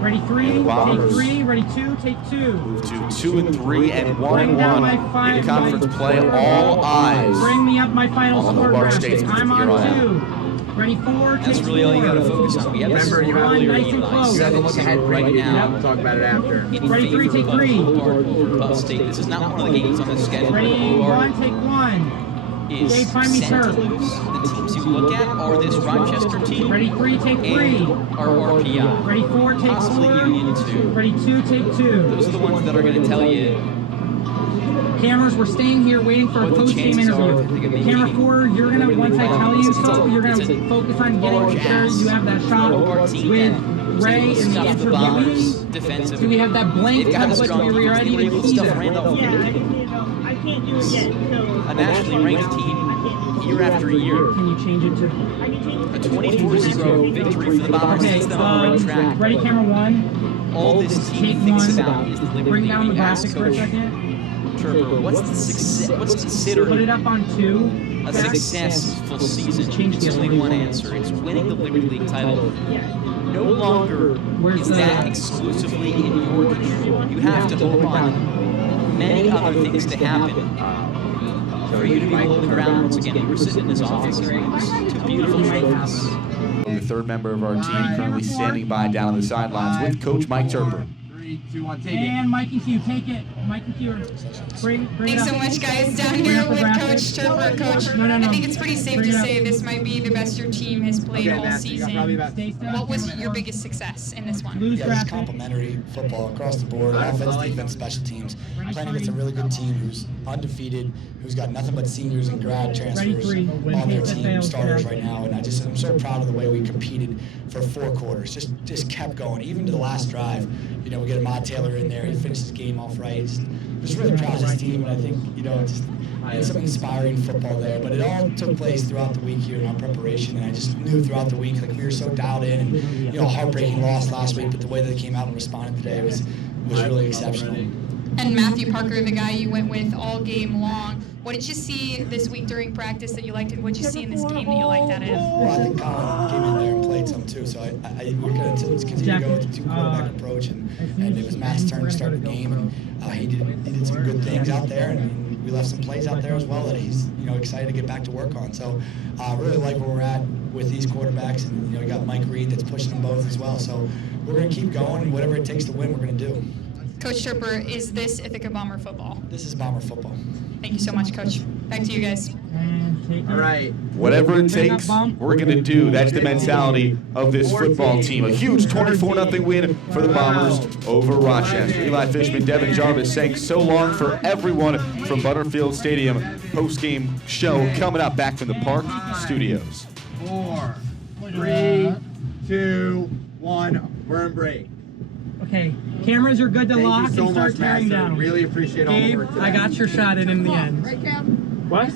Ready 3, And the take Bombers 3. Ready 2, take 2. Move to 2-3 and 1-1 in conference play. All eyes Bring me up my final on score Hobart graphic. State's I'm here on on out. 2. Ready, 4, That's take really all you 4. got to focus on. We had this Remember, you have earlier, nice and Eli. close. You have to look ahead 7-0 right now. now. We'll talk about it after. In Ready, 3, favor take of 3. Hobart over Bus State. This is not one of the games on the schedule. Ready, Hobart 1, take 1. is Dave, find me set to turf. lose. The teams you look at are this Rochester team Ready, 3, take 3. and our RPI. Ready, 4, take Possibly 4. Union 2. Ready, 2, take 2. Those are the ones that are going to tell you Cameras, we're staying here waiting for a what the post-game chances are interview. that they can make Camera it. 4, you're gonna, once I tell you so, you're it's gonna a focus on large getting sure ass you have that shot Hobart team with that Ray was and the able to stuff the Bombers interviewee. defensively. So we have that blank They've got a template strong to be defense. ready They were able to to see stuff that. Randolph. Yeah, I can't do it yet. So A nationally ranked team year after year. Can you change it to? I can change it. A 24-0 victory for the Bombers Okay, sets them on the right track. ready, camera 1. All this Take team thinks 1. about is the liberty. Bring down the We asked graphics for a Coach second. Turper, what's the success? What's Put considered it up on 2. a successful season? Change the There's only other one one. answer. It's winning the Liberty League title. No longer Where's is the- that exclusively in your control. You have to hope on many other things to happen for you to be below the ground once again. We were sitting in his office and there's 2 beautiful trophies. The third member of our team currently standing by down on the sidelines with Coach Mike Turper. 3, 2, 1, take it. And Mike and Q, take it. Mike and Q, bring Thanks it so up. much, guys. Down Bring here up the with graphics. Coach Turper. Coach, No. I think it's pretty safe Bring to it up. say this might be the best your team has played Okay, all Matt, you got probably season. about- Stay still. What was your biggest success in this one? Lose Yeah, just graphic. complimentary football across the board, offense, defense, special teams. Playing against a really good team who's undefeated, who's got nothing but seniors and grad transfers 3. on their That team, fails, starters yeah. right now. And I'm so proud of the way we competed for 4 quarters. Just kept going, even to the last drive. You know, we get Ahmad Taylor in there. He finished his game off right. Just really proud of this team, and I think it's some inspiring football there. But it all took place throughout the week here in our preparation, and I just knew throughout the week, like we were so dialed in, and heartbreaking loss last week, but the way that they came out and responded today was really exceptional. And Matthew Parker, the guy you went with all game long. What did you see this week during practice that you liked, and what did you see in this game that you liked out of him? Well, I think Colin came in there and played some too, so we're going to continue to go with the 2 quarterback approach, and it was Matt's turn to start the game, and he did some good things out there, and we left some plays out there as well that he's excited to get back to work on. So I really like where we're at with these quarterbacks, and we got Mike Reed that's pushing them both as well. So we're going to keep going, whatever it takes to win, we're going to do. Coach Turper, is this Ithaca Bomber football? This is Bomber football. Thank you so much, Coach. Back to you guys. And take it. All right. Whatever it takes, we're going to do. That's the mentality of this football team. A huge 24-0 win for the Bombers over Rochester. Eli Fishman, Devin Jarvis saying so long for everyone from Butterfield Stadium. Post-game show coming up back from the Park Studios. 4, 3, 2, 1. Burn break. Okay, cameras are good to Thank lock you so and start much, Matt. tearing down. Really appreciate all the Gabe, work today. I got your shot in the end. What?